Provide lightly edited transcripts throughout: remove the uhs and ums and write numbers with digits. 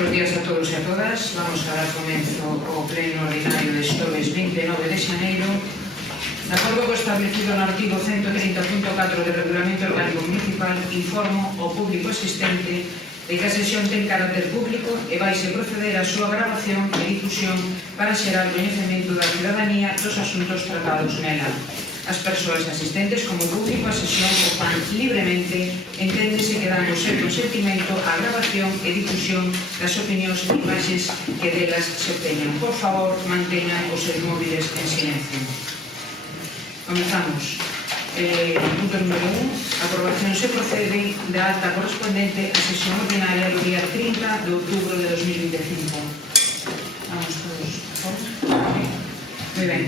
Buenos días a todos e a todas. Vamos a dar comezo ao pleno ordinario de xoves 29 de xaneiro. De acordo co establecido no artigo 130.4 do Regulamento Orgánico Municipal, informo ao público existente de que a sesión ten carácter público e vaise proceder á súa grabación e difusión para xerar coñecemento da cidadanía dos asuntos tratados nela. As persoas asistentes como público a sesión o fan libremente, enténdese que dan o seu consentimento á grabación e difusión das opinións e imaxes que delas se obteñan. Por favor, manteñan os seus móviles en silencio. Comenzamos. Punto número 1. Aprobación se procede da acta correspondente á sesión ordinaria do día 30 de outubro de 2025. Vamos todos, por favor. Moi ben.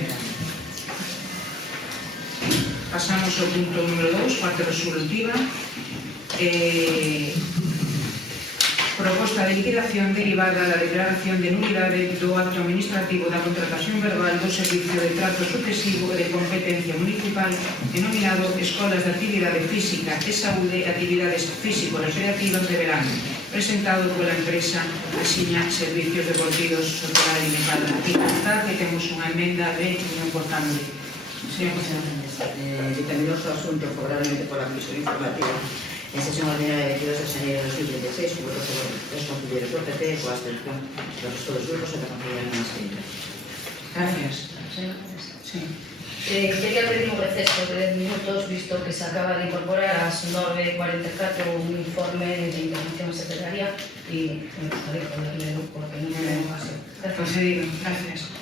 Pasamos ao punto número 2, parte resolutiva. Proposta de liquidación derivada da declaración de nulidade do acto administrativo da contratación verbal do Servicio de Trato Sucesivo de Competencia Municipal denominado Escolas de Actividade Física e Saúde e Actividades Físico-Recreativas de Verano, presentado pola empresa Asiña Servicios Deportivos Soterra Limitada. Aquí está que temos unha emenda de non importante. Señor Conselleiro. Dictaminoso asunto favorablemente pola Comisión Informativa en sesión ordinaria de 22 de xaneiro de 2036, con votos sobre os concelleiros do PP e coa abstención dos resto dos grupos e da concelleira non ascrita. Gracias. Sí. Quería pedir un receso de 10 minutos, visto que se acaba de incorporar ás 9:44 un informe de intervención secretaria e me gustaría poderle porque non me den ocasión. Concedido. Gracias.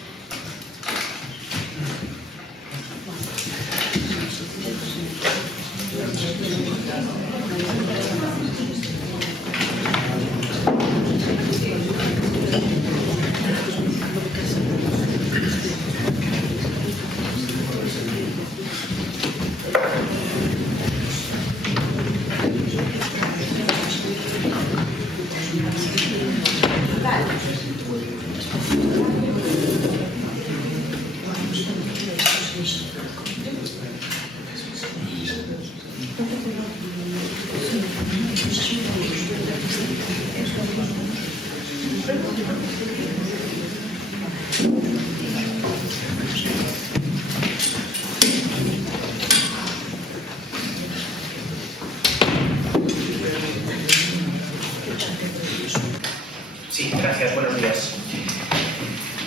Sí, gracias, buenos días.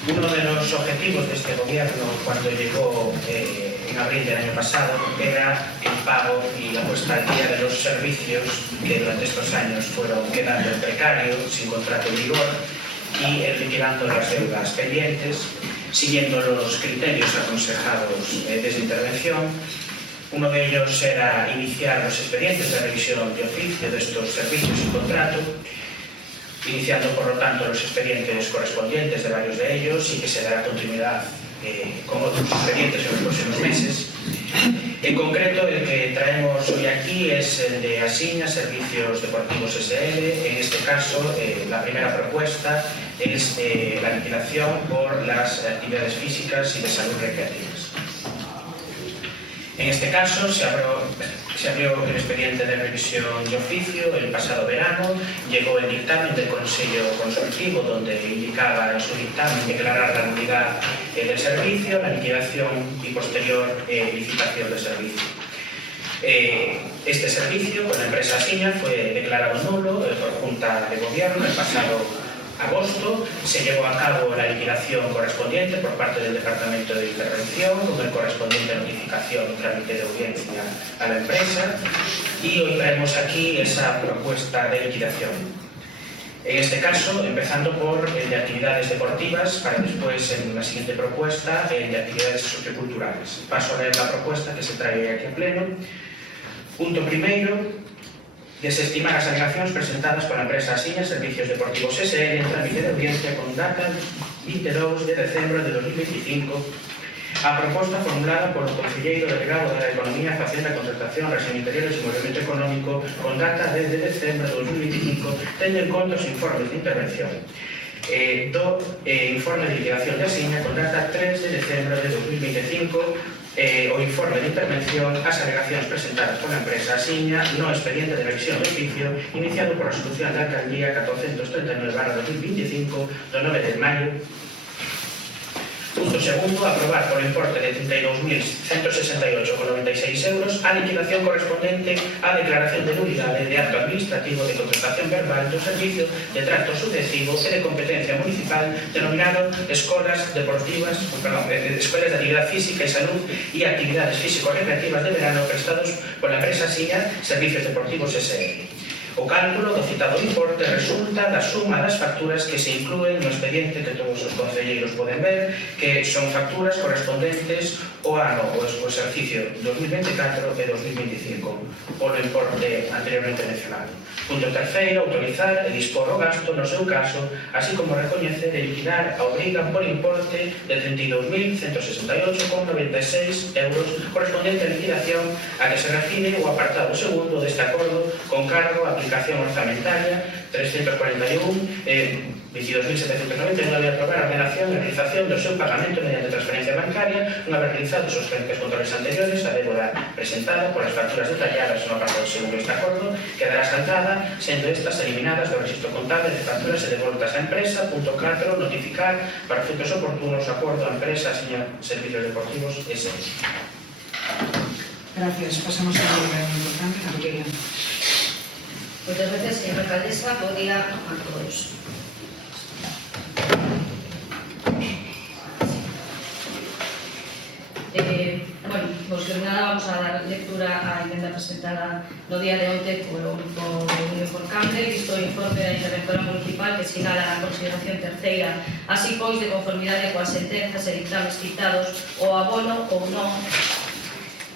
Uno de los objetivos de este gobierno cuando llegó en abril del año pasado era el pago y la puesta al día de los servicios que durante estos años fueron quedando en precario, sin contrato en vigor, y el liquidando las deudas pendientes, siguiendo los criterios aconsejados desde intervención. Uno de ellos era iniciar los expedientes de revisión de oficio de estos servicios sin contrato, iniciando por lo tanto los expedientes correspondientes de varios de ellos y que se dará continuidad con otros expedientes en los próximos meses. En concreto, el que traemos hoy aquí es el de Asiña Servicios Deportivos SL. En este caso, la primera propuesta es la liquidación por las actividades físicas y de salud recreativas. En este caso, se abrió el expediente de revisión de oficio el pasado verano, llegó el dictamen del Consejo Consultivo, donde indicaba en su dictamen declarar la nulidad del servicio, la liquidación y posterior licitación del servicio. Este servicio, con la empresa Asiña, fue declarado nulo por Junta de Gobierno el pasado agosto. Se llevó a cabo la liquidación correspondiente por parte del Departamento de Intervención, con el correspondiente notificación y trámite de audiencia a la empresa, y hoy traemos aquí esa propuesta de liquidación. En este caso, empezando por el de actividades deportivas, para después, en la siguiente propuesta, el de actividades socioculturales. Paso a leer la propuesta que se trae aquí en pleno. Punto primeiro. Desestimar as alegacións presentadas pola empresa Asiña Servicios Deportivos SL en trámite de audiencia con data 22 de decembro de 2025 a proposta formulada polo concelleiro delegado da Economía, Facenda, Contratación, Réxime Interiores e Movimento Económico con data desde decembro de 2025, tendo en conta os informes de intervención do informe de liquidación de Asiña con data 3 de decembro de 2025 o informe de intervención ás alegacións presentadas pola empresa Asiña no expediente de revisión de oficio iniciado por resolución da Alcaldía 1439/2025 do 9 de maio. Punto segundo, aprobar por importe de 32.168,96 euros a liquidación correspondente á declaración de nulidade de acto administrativo de contratación verbal do servicio de trato sucesivo e de competencia municipal denominado Escolas Deportivas, Escolas de Actividad Física e Salud e Actividades Físico-Recreativas de Verano prestados pola empresa Asiña Servicios Deportivos S.L. O cálculo do citado importe resulta da suma das facturas que se inclúen no expediente que todos os concelleiros poden ver, que son facturas correspondentes ao ano, o exercicio 2024 e 2025, polo importe anteriormente mencionado. Punto terceiro, autorizar e dispor o gasto no seu caso, así como recoñecer e liquidar a obriga por importe de 32.168,96 euros correspondente a liquidación a que se refire o apartado segundo deste acordo con cargo a aplicación orzamentaria 341 22.799 de aprobar a ordenación e realización do seu pagamento mediante transferencia bancaria unha vez realizados os frentes controles anteriores a débora presentada por as facturas detalladas no apartado segundo deste acordo quedará saldada, sendo estas eliminadas do registro contable de facturas e devoltas á empresa. Punto 4. Notificar para efectos oportunos o acordo a empresa Asiña Servicios Deportivos S.A. Gracias. Pasamos a algo importante, Antoqueira. Muchas gracias, señora alcaldesa. Buen día a todos. Bueno, pues de nada vamos a dar lectura á emenda presentada no día de onte polo Grupo Unión por Cambre, visto o informe da interventora municipal que sinala a consideración terceira, así pois de conformidade coas sentenzas e dictames citados o abono ou non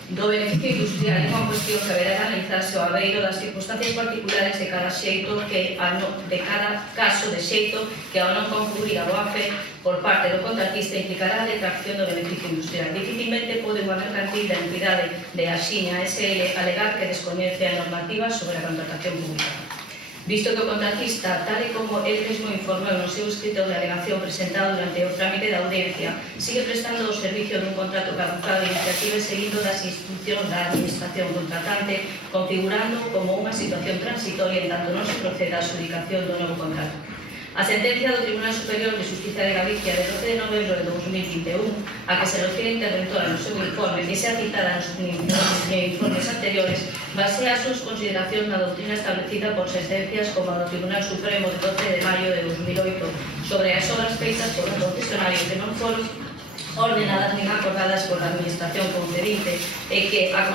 do beneficio industrial é unha cuestión que haberá de analizarse ao abeiro das circunstancias particulares de cada xeito de cada caso de xeito que ao non concluir a boa fe por parte do contratista implicará a detracción do beneficio industrial. Dificilmente pode unha mercantil da entidade de Asiña S.L. alegar que descoñece a normativa sobre a contratación pública. Visto que o contratista, tal e como el mesmo informou no seu escrito de alegación presentado durante o trámite da audiencia, sigue prestando o servicio dun contrato caducado de iniciativa e seguindo das instruccións da administración contratante, configurando como unha situación transitoria en tanto non se proceda a adjudicación do novo contrato. A sentencia do Tribunal Superior de Justicia de Galicia de 12 de novembro de 2021, a que se refire a interventora no seu informe e se ha citada nos informes anteriores, basea as súas consideracións na doutrina establecida por sentencias como a do Tribunal Supremo de 12 de maio de 2008 sobre as obras feitas por un concesionario que non foron ordenadas nin acordadas pola administración concedente e que a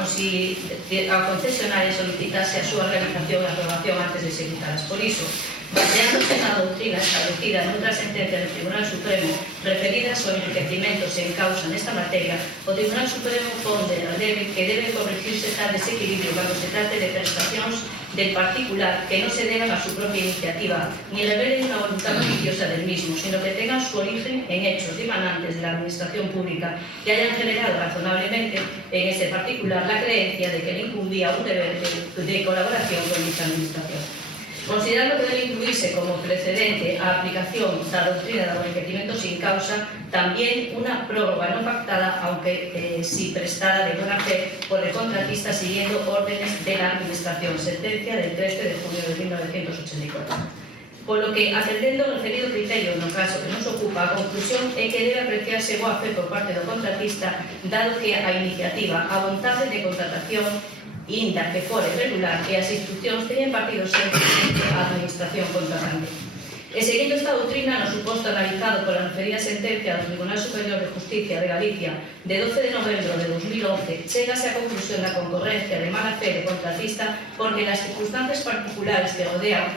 concesionaria solicitase a súa realización e aprobación antes de ser quitadas. Por iso, baseándose na doutrina establecida noutra sentencia do Tribunal Supremo referidas aos enriquecimentos en causa nesta materia, o Tribunal Supremo pondera que debe corregirse tal desequilibrio cando se trate de prestacións del particular que no se deban a su propia iniciativa ni revelen una voluntad maliciosa del mismo, sino que tengan su origen en hechos dimanantes de la administración pública que hayan generado razonablemente en ese particular la creencia de que le incumbía un deber de colaboración con dicha administración. Considerando que debe incluirse como precedente a aplicación da doutrina do enriquecimento sin causa, también una prórroga no pactada, aunque sí prestada de buena fe por el contratista siguiendo órdenes de la Administración, sentencia del 13 de junio de 1984. Por lo que, atendendo o referido criterio no caso que nos ocupa, a conclusión é que debe apreciarse boa fe por parte do contratista, dado que a iniciativa, a vontade de contratación, inda que fore regular e as instruccións teñen partido sempre a administración contratante. E seguindo esta doutrina, no suposto analizado pola referida sentencia do Tribunal Superior de Justicia de Galicia de 12 de novembro de 2011, chegase a conclusión da concorrencia de mala fe de contratista porque las circunstancias particulares que rodean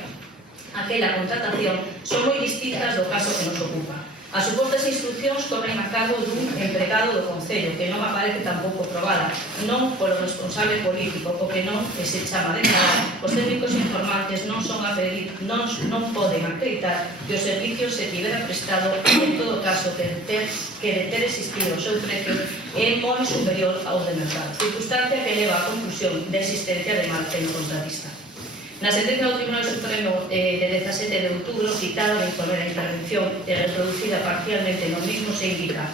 aquela contratación son moi distintas do caso que nos ocupa. As supostas instruccións corren a cargo dun empregado do Concello, que non aparece tampouco probada, non polo responsable político, o que non se chama de nada. Os técnicos informantes non poden acreditar que o servicio se tivera prestado en todo caso que de ter existido o seu precio é moi superior ao de mercado, circunstancia que leva á conclusión de existencia de mal fe no contratista. Na sentencia do Tribunal Supremo de 17 de outubro, citada no informe da intervención e reproducida parcialmente no mismo, se indica: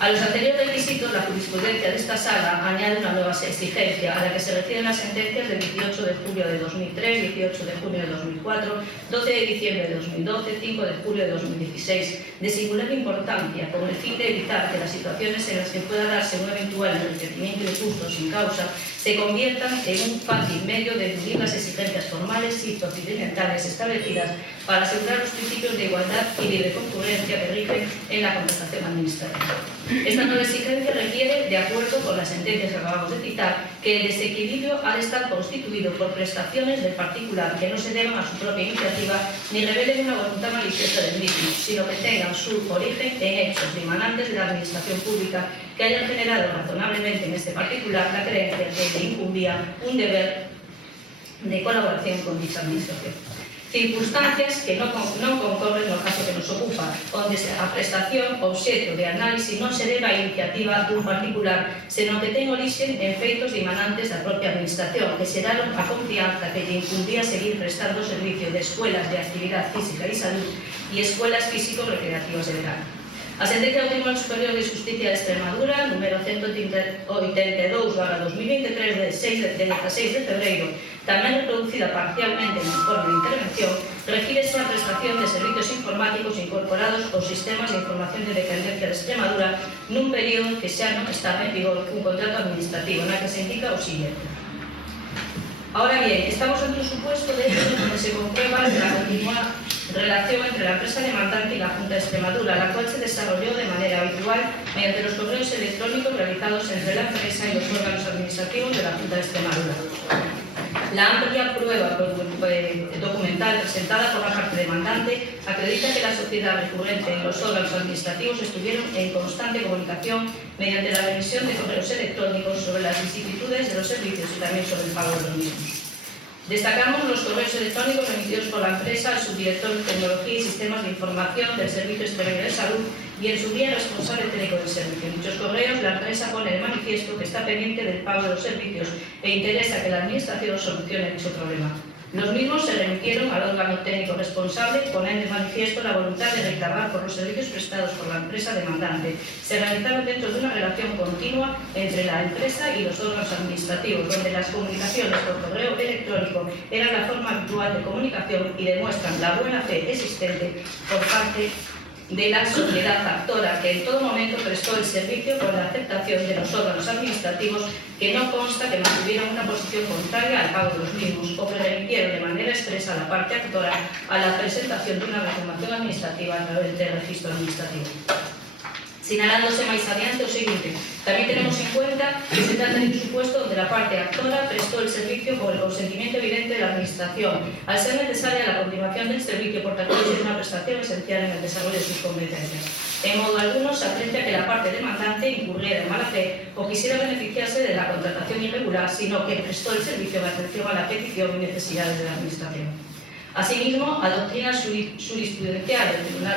A los anteriores requisitos, la jurisprudencia de esta sala añade una nueva exigencia, a la que se refieren las sentencias del 18 de julio de 2003, 18 de junio de 2004, 12 de diciembre de 2012, 5 de julio de 2016, de singular importancia, con el fin de evitar que las situaciones en las que pueda darse un eventual enriquecimiento injusto sin causa se conviertan en un fácil medio de eludir las exigencias formales y procedimentales establecidas para asegurar los principios de igualdad y libre concurrencia que rigen en la contratación administrativa. Esta nueva exigencia requiere, de acuerdo con las sentencias que acabamos de citar, que el desequilibrio ha de estar constituido por prestaciones del particular que no se deban a su propia iniciativa ni revelen una voluntad maliciosa del mismo, sino que tengan su origen en hechos dimanantes de la administración pública que hayan generado razonablemente en este particular la creencia que le incumbía un deber de colaboración con dicha administración. Circunstancias que non concorren no caso que nos ocupa, onde a prestación obxecto de análise non se debe a iniciativa dun particular, senón que ten orixen en feitos dimanantes da propia administración, que xeraron a confianza que lle incumbía seguir prestando servicio de escuelas de actividad física e salud e escuelas físico-recreativas de verano. A sentencia do Tribunal Superior de Justicia de Extremadura, número 182/2023, de 16 de febreiro, tamén reproducida parcialmente no informe de intervención, refírese a prestación de servicios informáticos incorporados aos sistemas de información de dependencia de Extremadura nun período que xa non estaba en vigor un contrato administrativo, na que se indica o siguiente. Ahora bien, estamos ante un supuesto de hecho donde se comprueba la continua relación entre la empresa demandante y la Junta de Extremadura, la cual se desarrolló de manera habitual mediante los correos electrónicos realizados entre la empresa y los órganos administrativos de la Junta de Extremadura. La amplia prueba documental presentada por la parte demandante acredita que la sociedad recurrente y los órganos administrativos estuvieron en constante comunicación mediante la remisión de correos electrónicos sobre las vicisitudes de los servicios y también sobre el pago de los mismos. Destacamos los correos electrónicos remitidos por la empresa al subdirector de Tecnología y Sistemas de Información del Servicio Exterior de Salud y en su día responsable técnico del servicio. En dichos correos, la empresa pone de manifiesto que está pendiente del pago de los servicios e interesa que la Administración solucione dicho problema. Los mismos se remitieron al órgano técnico responsable, poniendo de manifiesto la voluntad de reclamar por los servicios prestados por la empresa demandante. Se realizaron dentro de una relación continua entre la empresa y los órganos administrativos, donde las comunicaciones por correo electrónico eran la forma habitual de comunicación y demuestran la buena fe existente por parte de la sociedad actora que en todo momento prestó el servicio con la aceptación de los órganos administrativos que no consta que mantuvieran una posición contraria al pago de los mismos o que remitieron de manera expresa a la parte actora a la presentación de una reclamación administrativa a través del registro administrativo. Sinalándose máis adiante o seguinte, tamén tenemos en cuenta que se trata de un supuesto onde la parte actora prestó el servicio con el consentimiento evidente de la Administración, al ser necesaria la continuación del servicio por tratarse de una prestación esencial en el desarrollo de sus competencias. En modo alguno se aprecia que la parte demandante incurriera en mala fe o quisiera beneficiarse de la contratación irregular, sino que prestó el servicio en atención a la petición y necesidades de la Administración. Asimismo, a doctrina jurisprudencial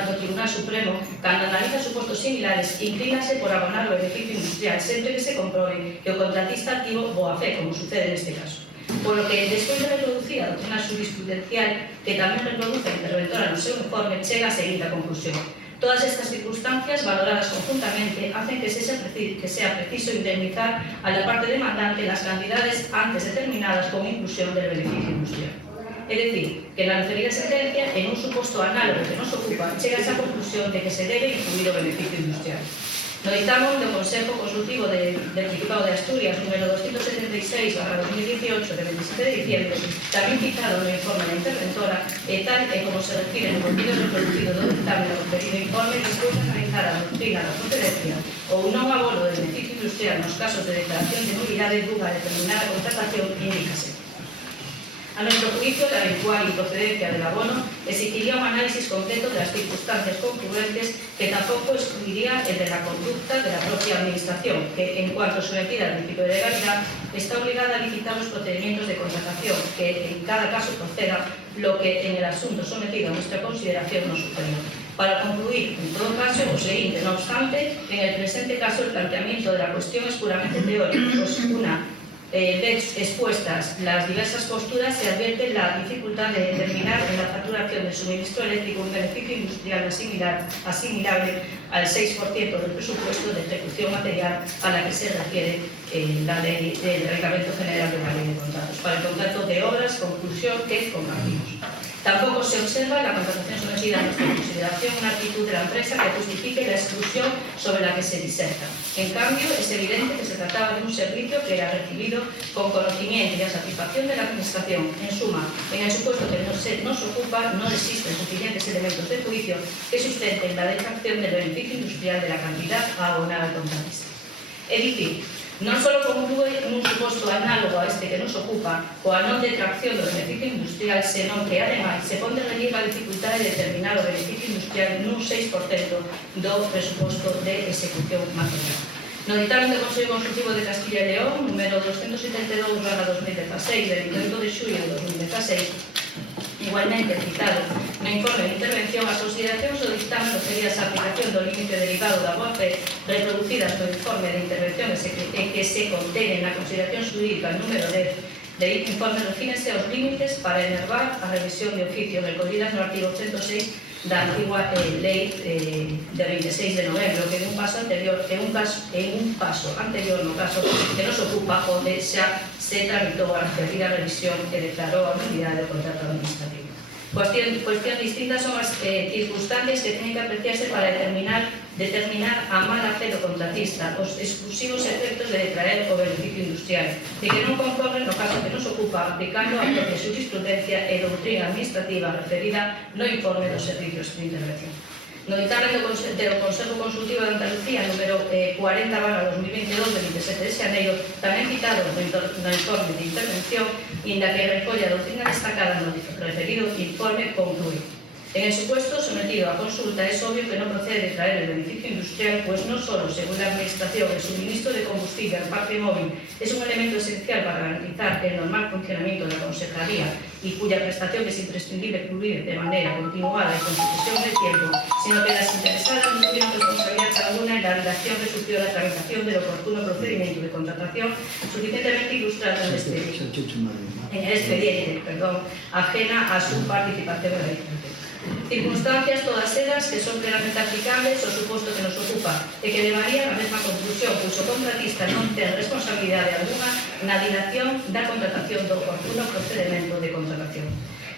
do Tribunal Supremo, cando analiza supostos similares, inclínase por abonar o beneficio industrial, sempre que se comprobe que o contratista activo boa fe, como sucede neste caso. Por lo que, despois de reproducir a doctrina jurisprudencial, que tamén reproduce a interventora no seu informe, chega a seguinte conclusión. Todas estas circunstancias, valoradas conjuntamente, hacen que sea preciso indemnizar a la parte demandante las cantidades antes determinadas con inclusión del beneficio industrial. É dicir, que na referida sentencia, en un suposto análogo que nos ocupa, chega a esa conclusión de que se debe incluir o beneficio industrial. No dictamen do Consejo Consultivo del Principado de Asturias, número 276/2018, de 27 de diciembre, tamén citado no informe da interventora, e tal e como se refiere no contenido reproducido do dictamen do referido informe, despois de analizar a doctrina da procedencia ou non abono de beneficio industrial nos casos de declaración de nulidade dunha determinada contratación, indícase. A nuestro juicio, la eventual improcedencia del abono exigiría un análisis completo de las circunstancias concurrentes que tampoco excluiría el de la conducta de la propia Administración, que, en cuanto sometida al principio de legalidad, está obligada a licitar los procedimientos de contratación, que en cada caso proceda, lo que en el asunto sometido a nuestra consideración no sucedió. Para concluir, en todo caso, o seguinte, no obstante, en el presente caso el planteamiento de la cuestión es puramente teórico, pues una expuestas las diversas posturas, se advierte la dificultad de determinar en la facturación del suministro eléctrico un beneficio industrial asimilable al 6% del presupuesto de ejecución material a la que se refiere la ley del Reglamento General de la Ley de Contratos. Para el contrato de obras, conclusión que compartimos. Tampoco se observa en la contratación sometida a nuestra consideración una actitud de la empresa que justifique la exclusión sobre la que se diserta. En cambio, es evidente que se trataba de un servicio que era recibido con conocimiento y a satisfacción de la Administración. En suma, en el supuesto que nos ocupa, no existen suficientes elementos de juicio que sustenten la detracción del beneficio industrial de la cantidad a abonar al contratista. Es decir, non só conclúe nun suposto análogo a este que nos ocupa coa non detracción do beneficio industrial, senón que, ademais, se pon de relieve a dificultade de determinar o beneficio industrial nun 6% do presuposto de execución material. No dictamen do Consello Consultivo de Castilla e León, número 272/2016, de 28 de xullo de 2016, igualmente citado no informe de intervención, as consideracións do dictamen referidas á aplicación do límite derivado da boa-fe reproducidas no informe de intervención e que se contenen na consideración xurídica número 10 de informe refínense aos límites para enervar a revisión de oficio recollidas no artigo 106 da antigua lei de 26 de novembro, que en un paso anterior no caso que nos ocupa, onde xa se tramitou a referida revisión e declarou a nulidade do contrato administrativo. Cuestión distintas son as circunstancias que teñen que apreciarse para determinar a mala fe do contratista, os exclusivos efectos de detraer o beneficio industrial, de que non concorren no caso que nos ocupa, aplicando a propia jurisprudencia e doutrina administrativa referida no informe dos servicios de intervención. No dictamen do Consello Consultivo de Andalucía, número 40/2022, de 27 de xaneiro, tamén citado no informe de intervención, inda que recolle a doutrina destacada no referido informe, conclúe. En el supuesto sometido a consulta es obvio que no procede de traer el beneficio industrial, pues no solo, según la Administración, el suministro de combustible al parque móvil es un elemento esencial para garantizar el normal funcionamiento de la Consejería y cuya prestación es imprescindible cubrir de manera continuada y con sucesión de tiempo, sino que las interesadas no tuvieron responsabilidad alguna en la redacción que sufrió la tramitación del oportuno procedimiento de contratación suficientemente ilustrado en el expediente, ajena a su participación en la licitación. Circunstancias todas elas que son plenamente aplicables ao suposto que nos ocupa e que levarían a mesma conclusión, pois o contratista non ten responsabilidade alguna na dilación da contratación do oportuno procedimento de contratación.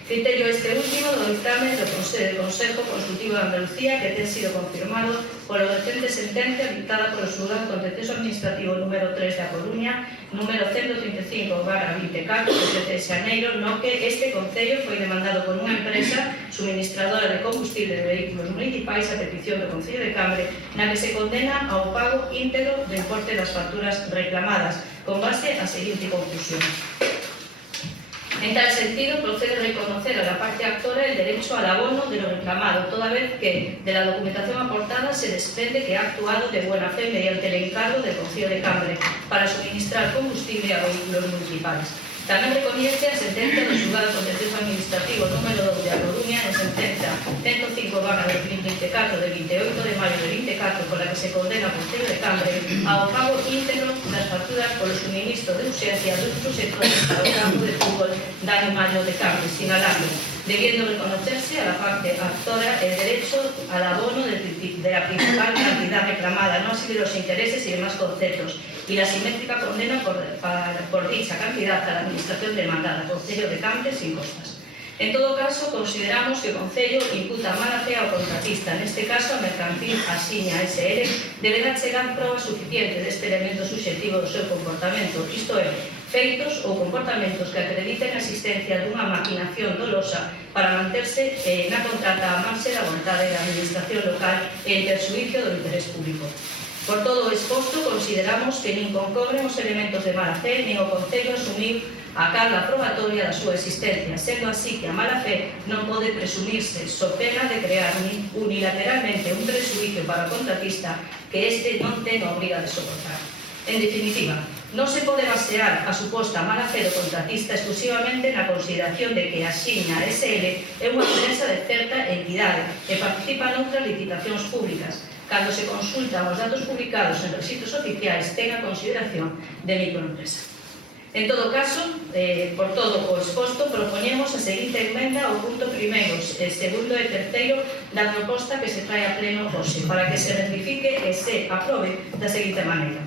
Criterio este último do dictamen do Consello Consultivo de Andalucía, que ten sido confirmado polo recente sentencia dictada polo Xulgado Contencioso Administrativo número 3 da Coruña, número 135/24 de 7 de xaneiro, no que este Concello foi demandado por unha empresa suministradora de combustible de vehículos municipais a petición do Concello de Cambre, na que se condena ao pago íntegro do importe das facturas reclamadas, con base á seguinte conclusión. En tal sentido, procede reconocer a la parte actora el derecho al abono de lo reclamado, toda vez que de la documentación aportada se desprende que ha actuado de buena fe mediante el encargo del Concello de Cambre para suministrar combustible a vehículos municipales. Tamén recoñece a sentencia do Xulgado Contencioso Administrativo número 2 de A Coruña, en sentencia 105/2024 de 28 de maio de 24, por la que se condena ao Concello de Cambre ao pago íntegro das facturas polo suministro de urxencia dos proxectores para o campo de fútbol Dani Mayo de Cambre, sinalando, debiendo reconocerse a la parte actora el derecho al abono de la principal cantidad reclamada, no así de los intereses y demás conceptos, y la simétrica condena por dicha cantidad a la Administración demandada, Concello de Cambre, sin costas. En todo caso, consideramos que o Concello imputa mala fe ao contratista, neste caso a Mercantil Asiña SL, deberá chegar probas suficientes deste elemento subxectivo do seu comportamento, isto é, feitos ou comportamentos que acrediten a existencia dunha maquinación dolosa para manterse na contrata a marxe da vontade da Administración local e en perxuízo do interés público. Por todo o exposto, consideramos que nin concorren os elementos de mala fe, nin o Concello asumir a carga probatoria da súa existencia, sendo así que a mala fe non pode presumirse, so pena de crear unilateralmente un prexuízo para o contratista que este non ten a obriga de soportar. En definitiva, non se pode basear a suposta mala fe do contratista exclusivamente na consideración de que a Asiña SL é unha empresa de certa entidade e participa noutras licitacións públicas, cando se consultan os datos publicados en rexistros oficiais ten a consideración de microempresa. En todo caso, por todo o exposto, propoñemos a seguinte emenda ao punto primeiro, segundo e terceiro da proposta que se trae a pleno hoxe, para que se rectifique e se aprobe da seguinte maneira.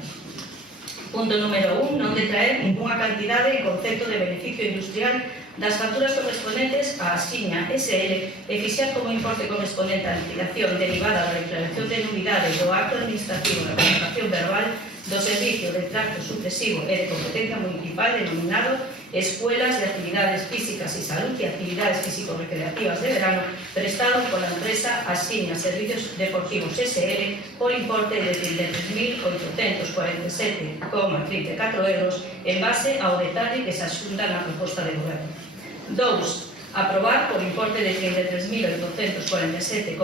Punto número 1, non detraer ninguna cantidade en concepto de beneficio industrial das facturas correspondentes á Asiña SL e fixar como importe correspondente á liquidación derivada da declaración de nulidade do acto administrativo da comunicación verbal do Servicio de Tracto Sucesivo e de Competencia Municipal denominado Escuelas de Actividades Físicas y Salud y Actividades Físico-Recreativas de Verano prestado por la empresa Asiña Servicios Deportivos SL por importe de 33.847,34 euros en base ao detalle que se asunta na proposta de goberno. 2. Aprobar por importe de 33.847,34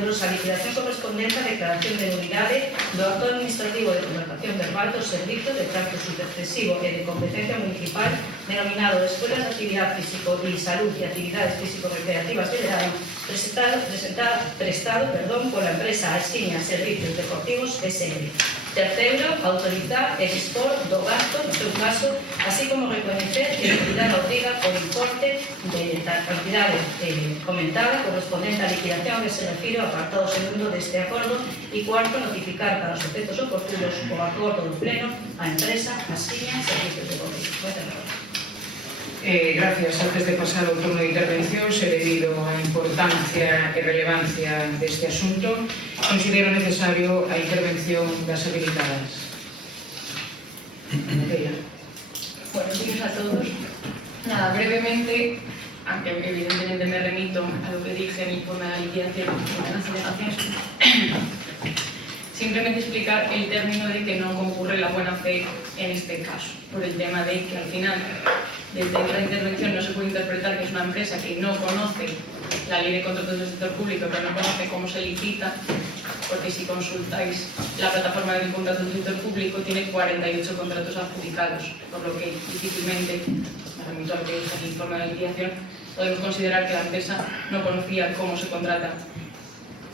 euros a liquidación correspondente á declaración de nulidade do acto administrativo de conversación verbal do Servicio de Tracto Sucesivo e de Competencia Municipal denominado Escuelas de Actividad Físico y Salud y Actividades Físico-Recreativas de Verano prestado por la empresa Asiña Servicios Deportivos SL. Terceiro, autorizar e dispor do gasto, no seu caso, así como recoñecer que a entidade obriga por importe de la cantidad comentada correspondiente a liquidación que se refiere ao apartado segundo deste acordo e cuarto, notificar para os efectos oportunos o acordo do pleno a empresa Asiña Servicios Deportivos. Moitas gracias. Gracias. Antes de pasar ao turno de intervención, se debido á importancia e relevancia deste asunto, considero necesario a intervención das habilitadas. Buenos días a todos. Nada, brevemente, aunque evidentemente me remito a lo que dije en el informe de la liquidación de las delegaciones, simplemente explicar el término de que no concurre la buena fe en este caso, por el tema de que al final, desde la intervención no se puede interpretar que es una empresa que no conoce la ley de contratos del sector público, pero no conoce cómo se licita, porque si consultáis la plataforma de contratos del sector público tiene 48 contratos adjudicados, por lo que difícilmente, me remito a lo que dice el informe de la liquidación, podemos considerar que la empresa no conocía cómo se contrata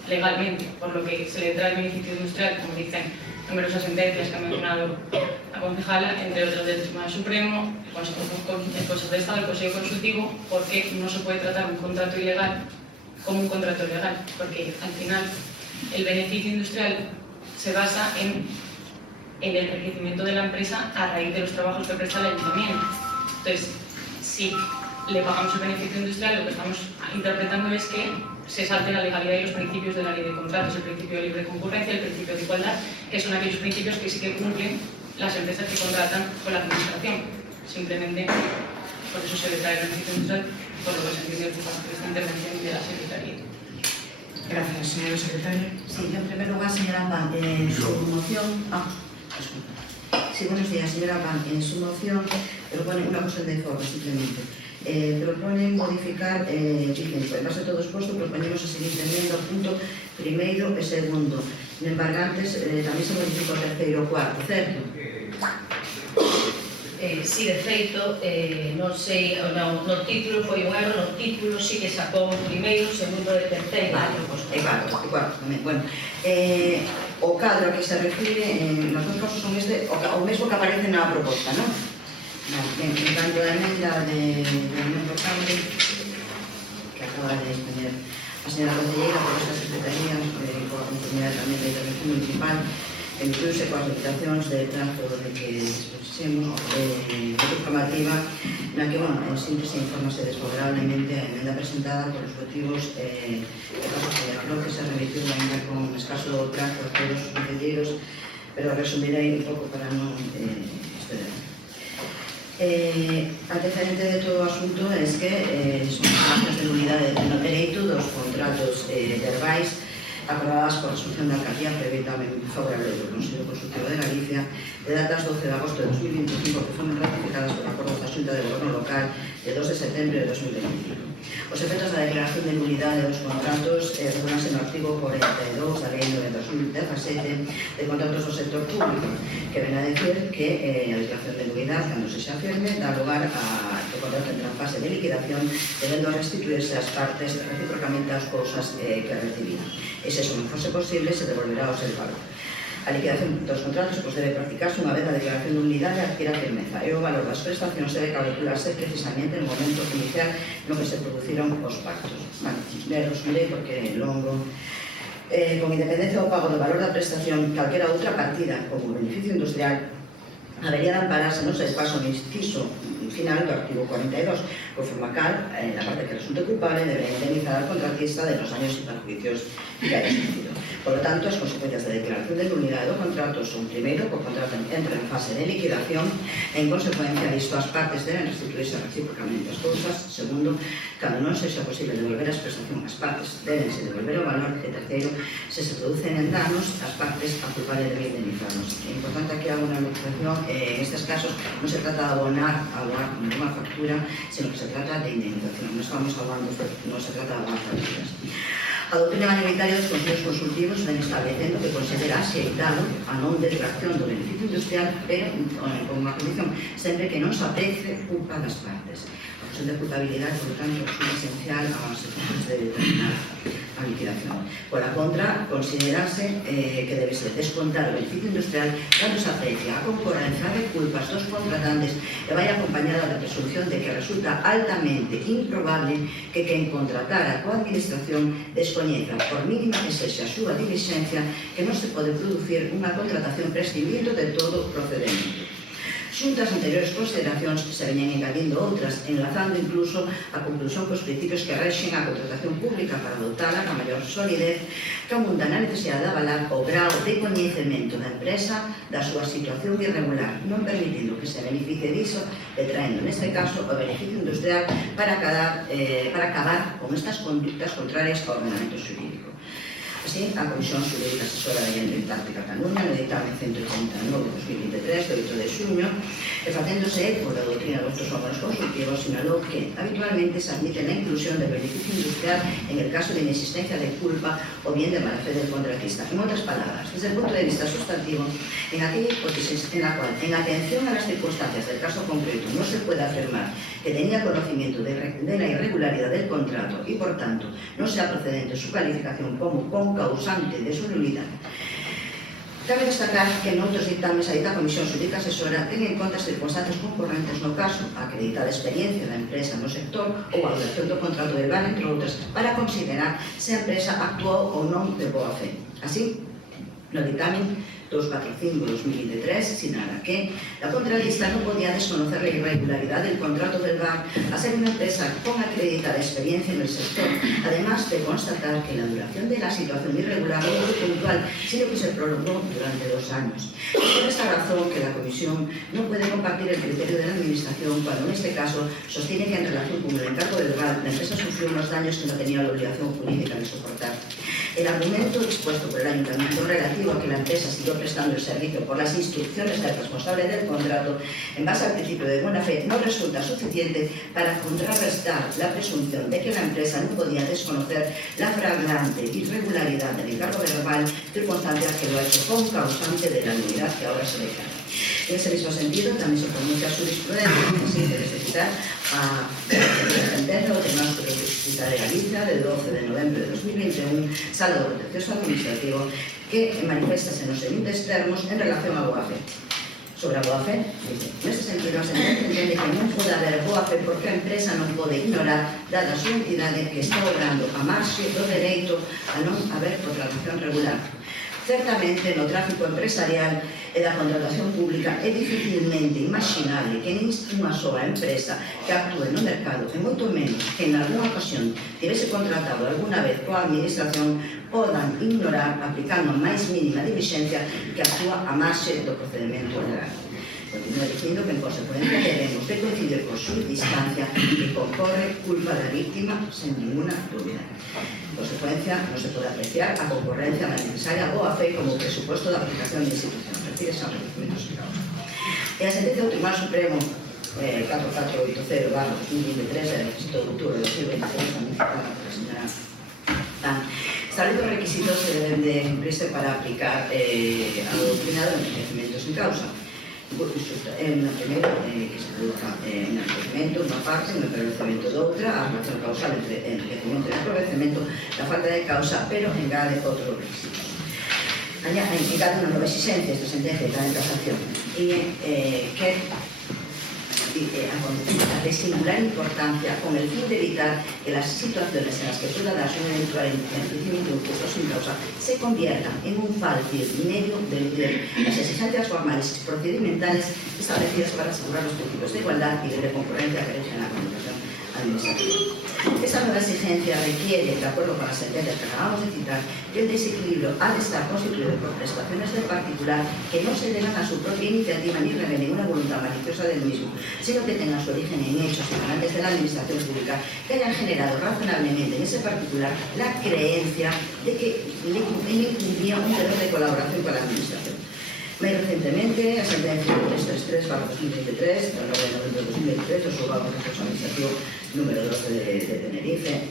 legalmente, por lo que se le trae el beneficio industrial, como dicen numerosas sentencias que ha mencionado la concejala, entre otras del Tribunal Supremo, el Consejo de Estado, el Consejo Consultivo, porque no se puede tratar un contrato ilegal como un contrato legal, porque al final el beneficio industrial se basa en el enriquecimiento de la empresa a raíz de los trabajos que presta el ayuntamiento. Entonces, si le pagamos el beneficio industrial, lo que estamos interpretando es que se salte la legalidad y los principios de la ley de contratos, el principio de libre concurrencia, el principio de igualdad, que son aquellos principios que sí que cumplen las empresas que contratan con la administración. Simplemente, por eso se le trae el beneficio industrial, por lo que se entiende por esta intervención de la Secretaría. Gracias, señora secretaria. Sí, en primer lugar, señora Pan, en su moción... Sí, buenos días, señora Pan. En su moción propone una cuestión de forma, simplemente. Propone modificar, dicen, en base a todo expuesto, proponemos a seguir enmienda ao punto primeiro e segundo. En embargantes, tamén se modifica o terceiro e o cuarto, certo? Si, de feito, non sei, no título foi un erro, no título sí que sacou o primeiro, segundo e terceiro. Vale, pois, e cuarto tamén. Bueno, o cadro a que se refire, nos dos casos son o mesmo que aparece na proposta, non? En tanto a emenda de miembro Cable, que acaba de exponer a señora concelleira por esta secretaría, por a continuidade tamén da intervención municipal, incluso coas limitacións de trazo de que expuxemos de informativa, na que, bueno, en síntese informase desfavorablemente a emenda presentada por os motivos que creo que se remitiu ainda con escaso trazo a todos os concelleiros, pero resumirei un pouco para non esperar. Antecedente de todo o asunto é que son as de nulidade no dereito dos contratos verbais aprobadas por resolución da alcaldía previamente favorable do Consello Consultivo de Galicia de datas 12 de agosto de 2025 que foron ratificadas por acordo da Xunta de Goberno Local de 2 de setembro de 2025. Os efectos da declaración de nulidade dos contratos regulanse no artigo 42 da Lei 9/2017 de contratos do sector público, que ven a decir que a declaración de nulidade, cando se xa firme, dá lugar a que o contrato entra en fase de liquidación, debendo restituirse as partes recíprocamente as cousas que recibiran. E se eso non fose posible, se devolverá ao seu valor. A liquidación dos contratos debe practicarse unha vez a declaración de unidade adquira firmeza e o valor das prestacións debe calcularse precisamente no momento inicial no que se produciron os pactos. Resumirei porque é longo. Con independencia do pago do valor da prestación, calquera outra partida, como o beneficio industrial, habería de ampararse no se paso no inciso final do artigo 42, conforme a cal, la parte que resulte culpable deberá indemnizar al contratista de los daños y perjuicios que haya sufrido. Por lo tanto, as consecuencias de declaración de nulidade do contrato son, primeiro, que o contrato entra en fase de liquidación, en consecuencia disto as partes deben restituirse recíprocamente as cousas. Segundo, cando non sexa posible devolver as prestacións as partes debense devolver o valor. E terceiro, se se producen en danos, as partes a culpable deben indemnizarnos. É importante aquí haga unha matización. En estes casos non se trata de abonar ninguna factura, sino que se trata de indemnización. Non estamos hablando, non se trata de abonar facturas. A doutrina mayoritaria dos consellos consultivos ven establecendo que considera axeitado a non declaración do beneficio industrial, pero con unha condición, sempre que non se aprecie culpa das partes. A cuestión de culpabilidade, por tanto, é esencial aos efectos de determinar a liquidación. Por a contra, considerase que debe ser descontar o beneficio industrial cando se aprecia a concorrencia de culpas dos contratantes e vai acompañada da presunción de que resulta altamente improbable que quen contratara coa administración descoñeza, por mínima que sexa a súa diligencia, que non se pode producir unha contratación prescindindo de todo procedimento. Xuntas anteriores consideracións se veñen engadindo outras, enlazando incluso a conclusión cos principios que rexen a contratación pública para dotala a maior solidez que abunda na necesidade de avalar o grau de coñecemento da empresa da súa situación irregular, non permitindo que se beneficie diso, detraendo neste caso o beneficio industrial para acabar con estas conductas contrarias ao ordenamento xurídico. Así, a Comisión Xurídica Asesora de Lei de Práctica Cataluña, no dictamen 189/2023, de 8 de xuño, e facéndose eco da doutrina dos órganos consultivos, sinalou que habitualmente se admite la inclusión del beneficio industrial en el caso de inexistencia de culpa o bien de mala fe del contratista. En otras palabras, desde el punto de vista sustantivo, en aquella hipótesis en la cual, en atención a las circunstancias del caso concreto, no se puede afirmar que tenía conocimiento de la irregularidad del contrato y, por tanto, no sea procedente su calificación como causante de su nulidade. Cabe destacar que en outros dictames a dita Comisión Xurídica Asesora ten en conta as circunstancias concorrentes no caso, a acreditada experiencia da empresa no sector ou a duración do contrato del VAR, entre outras, para considerar se a empresa actuou ou non de boa fe. Así, no dictamen 245/2023 sinala que la contratista no podía desconocer la irregularidad del contrato del VAR a ser una empresa con acreditada experiencia en el sector, además de constatar que la duración de la situación irregular no fue puntual, sino que se prolongó durante 2 años. Por esta razón que la Comisión no puede compartir el criterio de la Administración cuando en este caso sostiene que en relación con el encargo del VAR la empresa sufrió unos daños que no tenía la obligación jurídica de soportar. El argumento expuesto por el Ayuntamiento relativo a que la empresa siguió prestando el servicio por las instrucciones del responsable del contrato en base al principio de buena fe no resulta suficiente para contrarrestar la presunción de que la empresa no podía desconocer la flagrante irregularidad del encargo verbal, circunstancia que lo ha hecho con causante de la nulidad que ahora se declara. En ese mismo sentido, también se pronuncia jurisprudencia, así que desde citar a la sentencia do Tribunal Superior de Justicia de Galicia del 12 de noviembre de 2021, sala do contencioso administrativo, que manifestase nos seguintes termos en relación a boa fe. Sobre a boa fe, neste sentido, a sentencia entende que non pode haber boa fe porque a empresa non pode ignorar, dada a súa entidade, que está obrando a marxe do dereito a non haber contratación regular. Certamente, no tráfico empresarial e da contratación pública é dificilmente imaginable que nin unha soa empresa que actúe no mercado, e moito menos que en algunha ocasión tivese contratado alguna vez coa administración, podan ignorar, aplicando a máis mínima diligencia, que actúa a marxe do procedimento legal. Continúa dicindo que en consecuencia debemos de coincidir con su distancia que concorre culpa da víctima sen ninguna dúbida. En consecuencia, non se pode apreciar a concurrencia da necesaria boa fe como presupuesto da aplicación de institución. Refírese aos reconocimientos de causa. E a sentencia do Tribunal Supremo 4480/2023 de 17 de outubro de 2023, planificada por a señora Dan, establece os requisitos que deben de cumplirse para aplicar a doutrina de enriquecimientos de causa. En la primera, que se produzca en el enriquecimiento una parte, en el empobrecimiento de outra, a relación causal entre enriquecimiento y empobrecimiento, la falta de causa, pero engade outros requisitos. cada unha nova exigencia esta sentencia de casación y que acontecimientos de singular importancia con el fin de evitar que las situaciones en las que pueda darse un eventual enriquecimiento injusto sin causa se conviertan en un fácil medio de eludir las exigencias formales y procedimentales establecidas para asegurar los principios de igualdad y de concurrencia que rigen la comunicación administrativa. Esa nueva exigencia requiere, de acuerdo con las sentencias que acabamos de citar, que el desequilibrio ha de estar constituido por prestaciones del particular que no se deban a su propia iniciativa ni revelen una voluntad maliciosa del mismo, sino que tengan su origen en hechos emanantes de la administración pública que hayan generado razonablemente en ese particular la creencia de que le incumbía un deber de colaboración con la administración. Más recientemente, la sentencia 333/2023, del 9 de noviembre de 2023, del juzgado de proceso administrativo número 12 de Tenerife,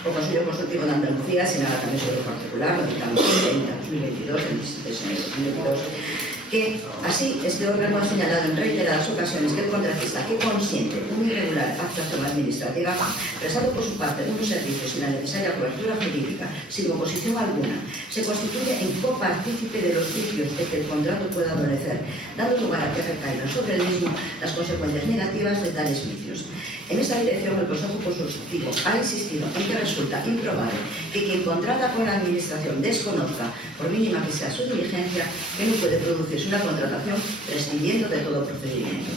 o Consello Consultivo de Andalucía, señala también sobre el particular, lo dictamos en 2022, el 16 de enero de 2022, que así este órgano ha señalado en reiteradas ocasiones que el contratista que consiente una irregular actuación administrativa prestado por su parte unos servicios sin la necesaria cobertura jurídica, sin oposición alguna, se constituye en copartícipe de los vicios de que el contrato pueda adolecer, dando lugar a que recaigan sobre el mismo las consecuencias negativas de tales vicios. En esta dirección, el Consejo Consultivo ha insistido en que resulta improbable que quien contrata con la Administración desconozca, por mínima que sea su diligencia, que no puede producirse una contratación prescindiendo de todo procedimiento.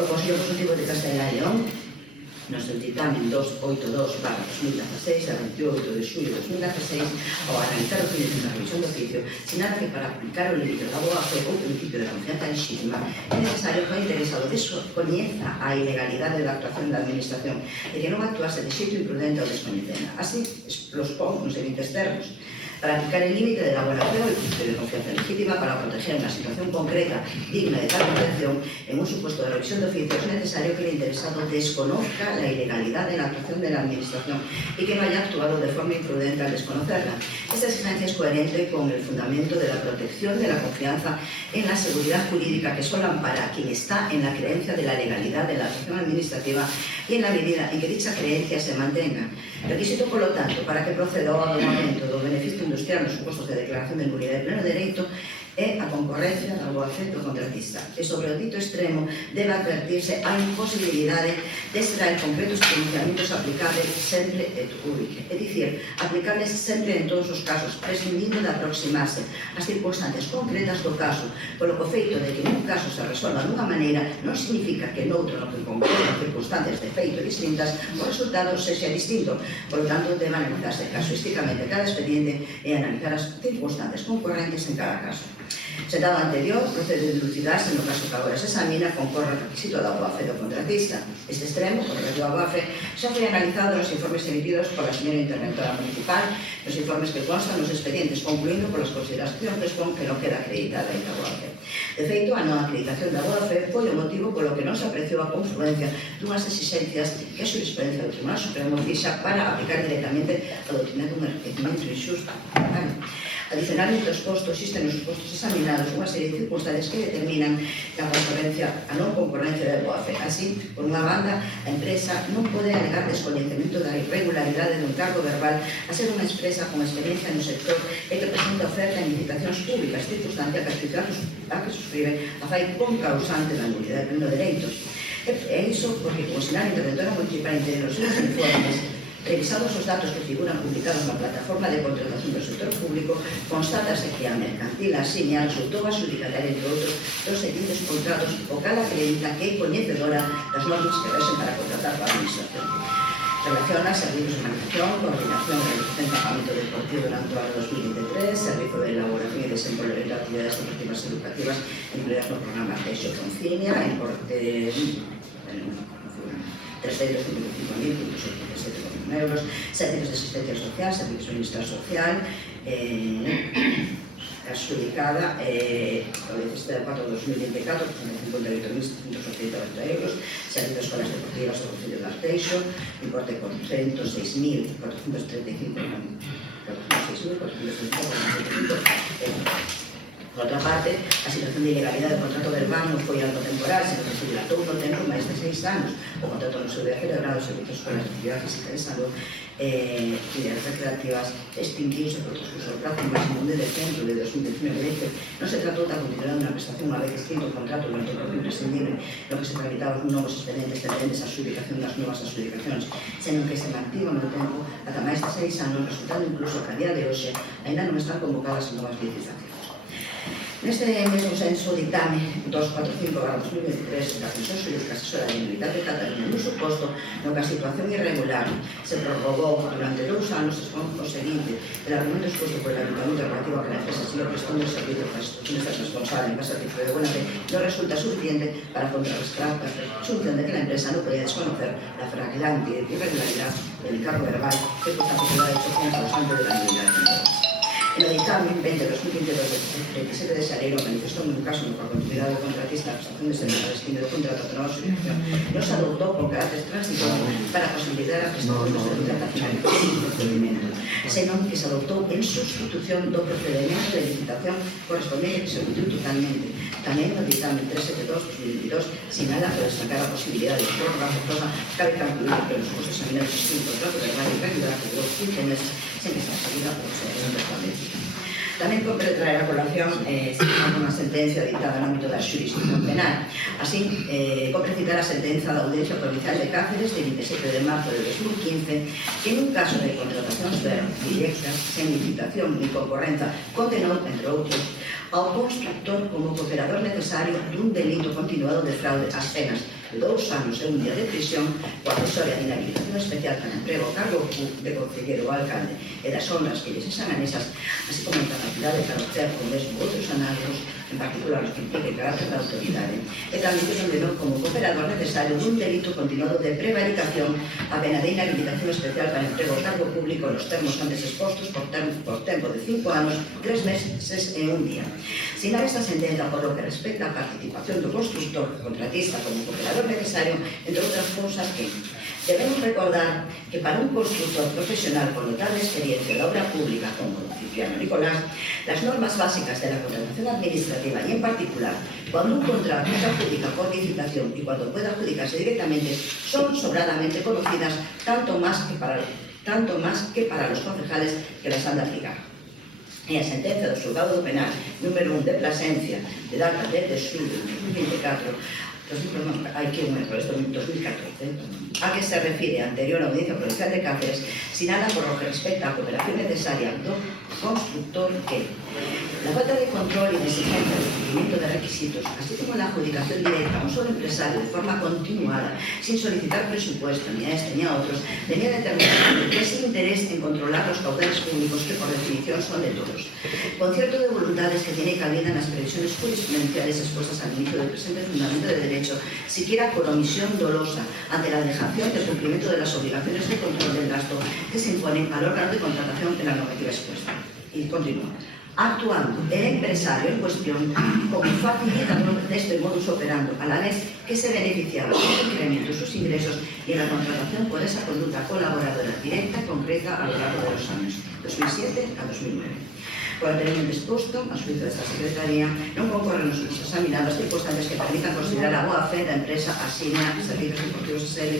El Consejo Consultivo de Castilla y León, nuestro dictamen 282/2016, del 28 de julio de 2016, ao analizar os fines da revisión do oficio, sinala que para aplicar o límite da boa fe ou principio de confianza legítima é necesario que o interesado descoñeza a ilegalidade da actuación da Administración e que non actuase de xeito imprudente ou descoñecena. Así, los pon nos seguintes termos: para aplicar el límite de la buena fe o el principio de confianza legítima para proteger una situación concreta digna de tal protección en un supuesto de revisión de oficio es necesario que el interesado desconozca la ilegalidad de la actuación de la Administración y que no haya actuado de forma imprudente al desconocerla. Esta exigencia es coherente con el fundamento de la protección de la confianza en la seguridad jurídica que solo ampara a quien está en la creencia de la legalidad de la actuación administrativa y en la medida en que dicha creencia se mantenga. Requisito, por lo tanto, para que proceda ao abonamento do beneficio industrial nos supostos de declaración de nulidade de pleno dereito é a concorrencia da boa fe do contratista. E sobre o dito extremo debe advertirse a imposibilidade de extraer concretos pronunciamientos aplicables sempre et ubique, é dicir, aplicables sempre en todos os casos, prescindindo de aproximarse ás circunstancias concretas do caso, polo que o feito de que nun caso se resolva dunha maneira non significa que noutro no que concretan circunstancias de feito distintas o resultado sexa distinto. Por lo tanto, debe analizarse casuísticamente cada expediente e analizar as circunstancias concorrentes en cada caso. Sentado anterior, procede de dilucidarse no caso que agora se examina concorre o requisito da boa fe do contratista. Este extremo, o relativo á boa fe, xa foi analizado nos informes emitidos pola señora interventora municipal, nos informes que constan nos expedientes, concluindo polas consideracións que non queda acreditada esta boa fe. De feito, a non acreditación da boa fe foi o motivo polo que non se apreciou a confluencia dunhas exigencias que a xurisprudencia do Tribunal Supremo fixa para aplicar directamente a doutrina dun enriquecimento injusto. Adicionalmente, os postos existen nos supostos examinados unha serie de circunstancias que determinan a non concorrencia de boa fe. Así, por unha banda, a empresa non pode alegar descoñecemento da irregularidade do encargo verbal a ser unha empresa con experiencia no sector e que presenta oferta en licitacións públicas, circunstancia que a que suscribe a fai concausante da nulidade de pleno dereito. É iso porque, como sinala a interventora municipal interior, os seus informes, revisados os datos que figuran publicados na plataforma de contratación do sector público, constatase que a Mercantil Asiña resultou adxudicataria, entre outros, dos seguintes contratos, o cal acredita que é coñecedora das normas que rexen para contratar coa administración. Relaciona servicios de organización, coordinación, realización de campamento deportivo durante o ano 2023, servicio de elaboración e desenvolvemento de actividades deportivas educativas incluídas no programa Rexo Concilia, en porte 355.177 euros, servicios de asistencia social, servicios de bienestar social, adjudicada o 17 de 4 de 2024 por 58.780 euros, servicios de escolas deportivas do Concello de Arteixo, importe por 106.435 euros. Por outra parte, a situación de ilegalidade do contrato verbal non foi algo temporal, sino que se dilatou no tempo máis de 6 anos. O contrato non se hubiera celebrado os servicios escolares de actividade física de salud e actividades recreativas extinguiuse por transcurso do plazo máximo de decembro de 2019. De hecho, non se tratou da continuidade dunha prestación unha vez extinto o contrato durante o propio imprescindible, no que se tramitaban novos expedientes tendentes á adjudicación das novas adjudicacións, senón que se mantivo no tempo ata máis de 6 anos, resultando incluso que a día de hoxe ainda non están convocadas as novas licitacións. Neste mesmo senso, o dictame 245/2023 da Comisión Xurídica Asesora de Mobilidade de Cataluña nun suposto no que a situación irregular se prorrogou durante 2 anos o seguinte el argumento expuesto por el Ayuntamiento relativo a que la empresa siga prestando el servicio para instituciones responsables en base al tipo de buena fe no resulta suficiente para contrarrestar la presunción de que la empresa no podía desconocer la flagrante irregularidad del encargo verbal que constituye la hecho causante de la nulidad de la En el dictamen 20/2022 del 27 de xaneiro manifestou un caso no que a continuidade do contratista a prestación de servicio ao destino do contrato de nova subvención non se adoptou con carácter transitorio para posibilitar a prestación do servicio ata finalización do procedimento, senón que se adoptou en sustitución do procedimento de licitación correspondente que se omitiu totalmente. Tamén no dictamen 372/2022 sinala que destacar a posibilidade de prórroga forzosa cabe concluir que los cursos examinados sin contrato verbal irregular que durou 15 meses sen que esta salida por observación establece. Tamén compre traer a colación unha sentencia dictada no ámbito da xurisdicción penal. Así, compre citar a sentenza da Audiencia Provincial de Cáceres de 27 de marzo de 2015 que nun caso de contratacións directas sen licitación ni concorrenza condenou, entre outros, ao constructor como cooperador necesario dun delito continuado de fraude ás penas de 2 anos e 1 día de prisión coa accesoria de inhabilitación especial para emprego cargo de concelleiro ou alcalde e das honras que lles sean anesas, así como a incapacidade para obter o mesmo outros análogos, en particular os que impliquen carácter da autoridade, e tamén que condenou como cooperador necesario dun delito continuado de prevaricación a pena de inhabilitación especial para emprego cargo público nos termos antes expostos por tempo de 5 anos, 3 meses e 1 día. Sinar esta sentenza por lo que respecta a participación do constructor contratista como cooperador necesario, entre outras cousas que debemos recordar que para un constructor profesional con notable experiencia de obra pública como Cipriano Nicolás, las normas básicas de la contratación administrativa y en particular cuando un contrato se adjudica por licitación y cuando puede adjudicarse directamente son sobradamente conocidas tanto más que para los concejales que las han de aplicar. E a sentencia do Xulgado do Penal número 1 de Plasencia de data de xullo de 2024 hai que un erro, isto é 2014, a que se refire a anterior Audiencia Provincial de Cáceres, sinala por lo que respecta a cooperación necesaria do constructor que la falta de control y de exigencia del cumplimiento de requisitos, así como la adjudicación directa a un solo empresario de forma continuada, sin solicitar presupuesto ni a este ni a otros, tenía determinado que ese interés en controlar los caudales públicos que por definición son de todos. Concierto de voluntades que tiene cabida en las previsiones jurisprudenciales expuestas al inicio del presente fundamento de derecho, siquiera por omisión dolosa ante la dejación del cumplimiento de las obligaciones de control del gasto que se imponen al órgano de contratación en la normativa expuesta. Y continúa. Actuando el empresario en cuestión como facilitador de este modus operando, a la vez que se beneficiaba del incremento de sus ingresos y en la contratación por esa conducta colaboradora directa concreta a lo largo de los años 2007 a 2009. Por anteriormente exposto, a xuizo desta Secretaría, non concorren os examinados circunstancias que permitan considerar a boa fe da empresa Asina Servicios Deportivos SL,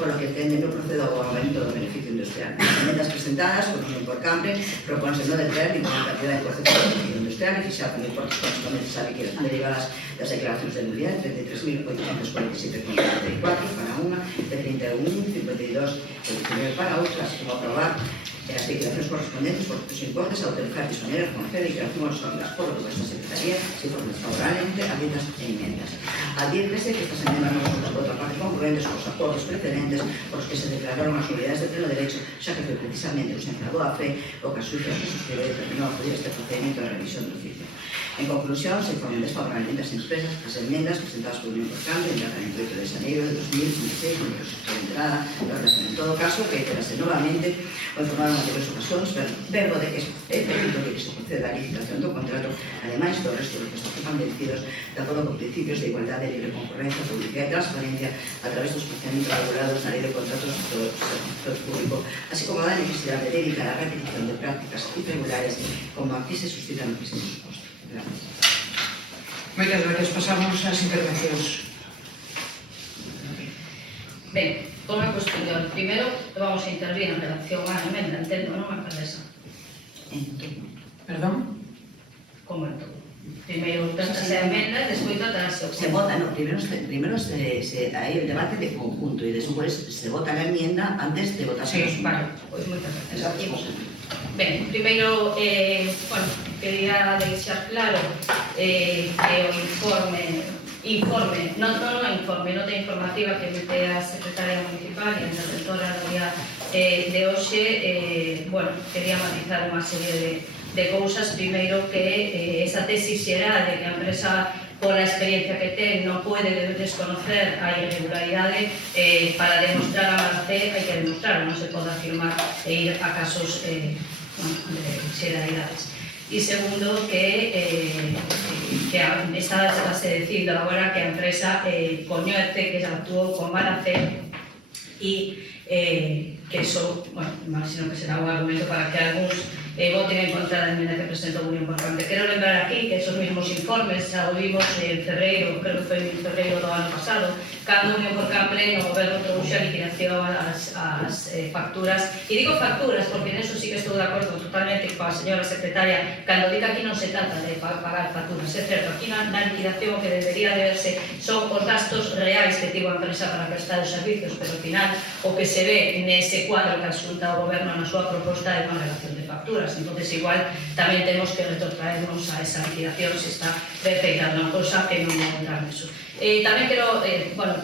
por lo que entende non procede ao aumento do beneficio industrial. As emendas presentadas, como non por cambre, propónse non detraer ninguna cantidad de porcentaje do beneficio industrial e fixar con importes correspondentes a liquidación derivadas das declaracións de nulidade 33.847,34 para unha, de 31.52,19 para outra, así como aprobar as declaracións correspondentes por os importes a autorizar disponer a conocer a declaración aos acordos desta Secretaría se informes favorablemente a ditas emendas. Adviértese que estas emendas non son por outra parte concurrentes cos acordos precedentes por os que se declararon as unidades de pleno derecho, xa que foi precisamente o centro da boa fe o que a xuicio que suscribiu e determinou acudir a este procedimento de revisión do oficio. En conclusión, se informan desfavorablemente as expresas as emendas presentadas por Unión por Cambio en data 28 de xaneiro de 2016, con resultado de entrada, en todo caso, reiterase novamente o informaron en diversas ocasións, verbo de que é permitido que se proceda a licitación do contrato, ademais do resto dos que están vencidos de acordo con principios de igualdade, libre concurrencia, publicidade e transparencia a través dos procedimientos regulados na Lei de Contratos do Sector Público, así como a necesidade de evitar a repetición de prácticas irregulares como aquí se suscita no presente suposto. Moitas gracias. Pasamos ás intervencións. Ben, por unha cuestión. Primeiro, vamos a intervir en relación á emenda, entendo, non, alcaldesa? Perdón? Como en todo. Primeiro tratase a emenda e despois tratase o Se vota, no, primero hay el debate de conjunto y después se vota la enmienda antes de votarse los Vale, pois moitas gracias. Exacto. Ben, primeiro, quería deixar claro que o nota informativa que emite a secretaria municipal e a interventora do día de hoxe, quería matizar unha serie de cousas. Primeiro, que esa tesis xeral de que a empresa, pola experiencia que ten, non pode desconocer a irregularidade, para demostrar a mala fe hai que demostrar, non se pode afirmar e ir a casos de xeralidades. E segundo, que está dicindo agora que a empresa coñece que actuou con mala fe e que iso, imagino que será un argumento para que algúns voten en contra da enmienda que presenta o Unión por Cambre. Quero lembrar aquí que esos mismos informes xa o vimos en febreiro, creo que foi en febreiro do ano pasado, cando Unión por Cambre no goberno trouxe a liquidación as facturas. E digo facturas porque neso sí que estou de acordo totalmente coa señora secretaria cando diga que non se trata de pagar facturas. É certo, aquí na liquidación que debería de verse son os gastos reais que tivo a empresa para prestar os servicios, pero ao final o que se ve nese cuadro que asunta o goberno na súa proposta é unha relación de facturas. Entonces igual tamén temos que retrotraernos a esa liquidación se está perfeita unha cosa que non vou entrar niso. Tamén quero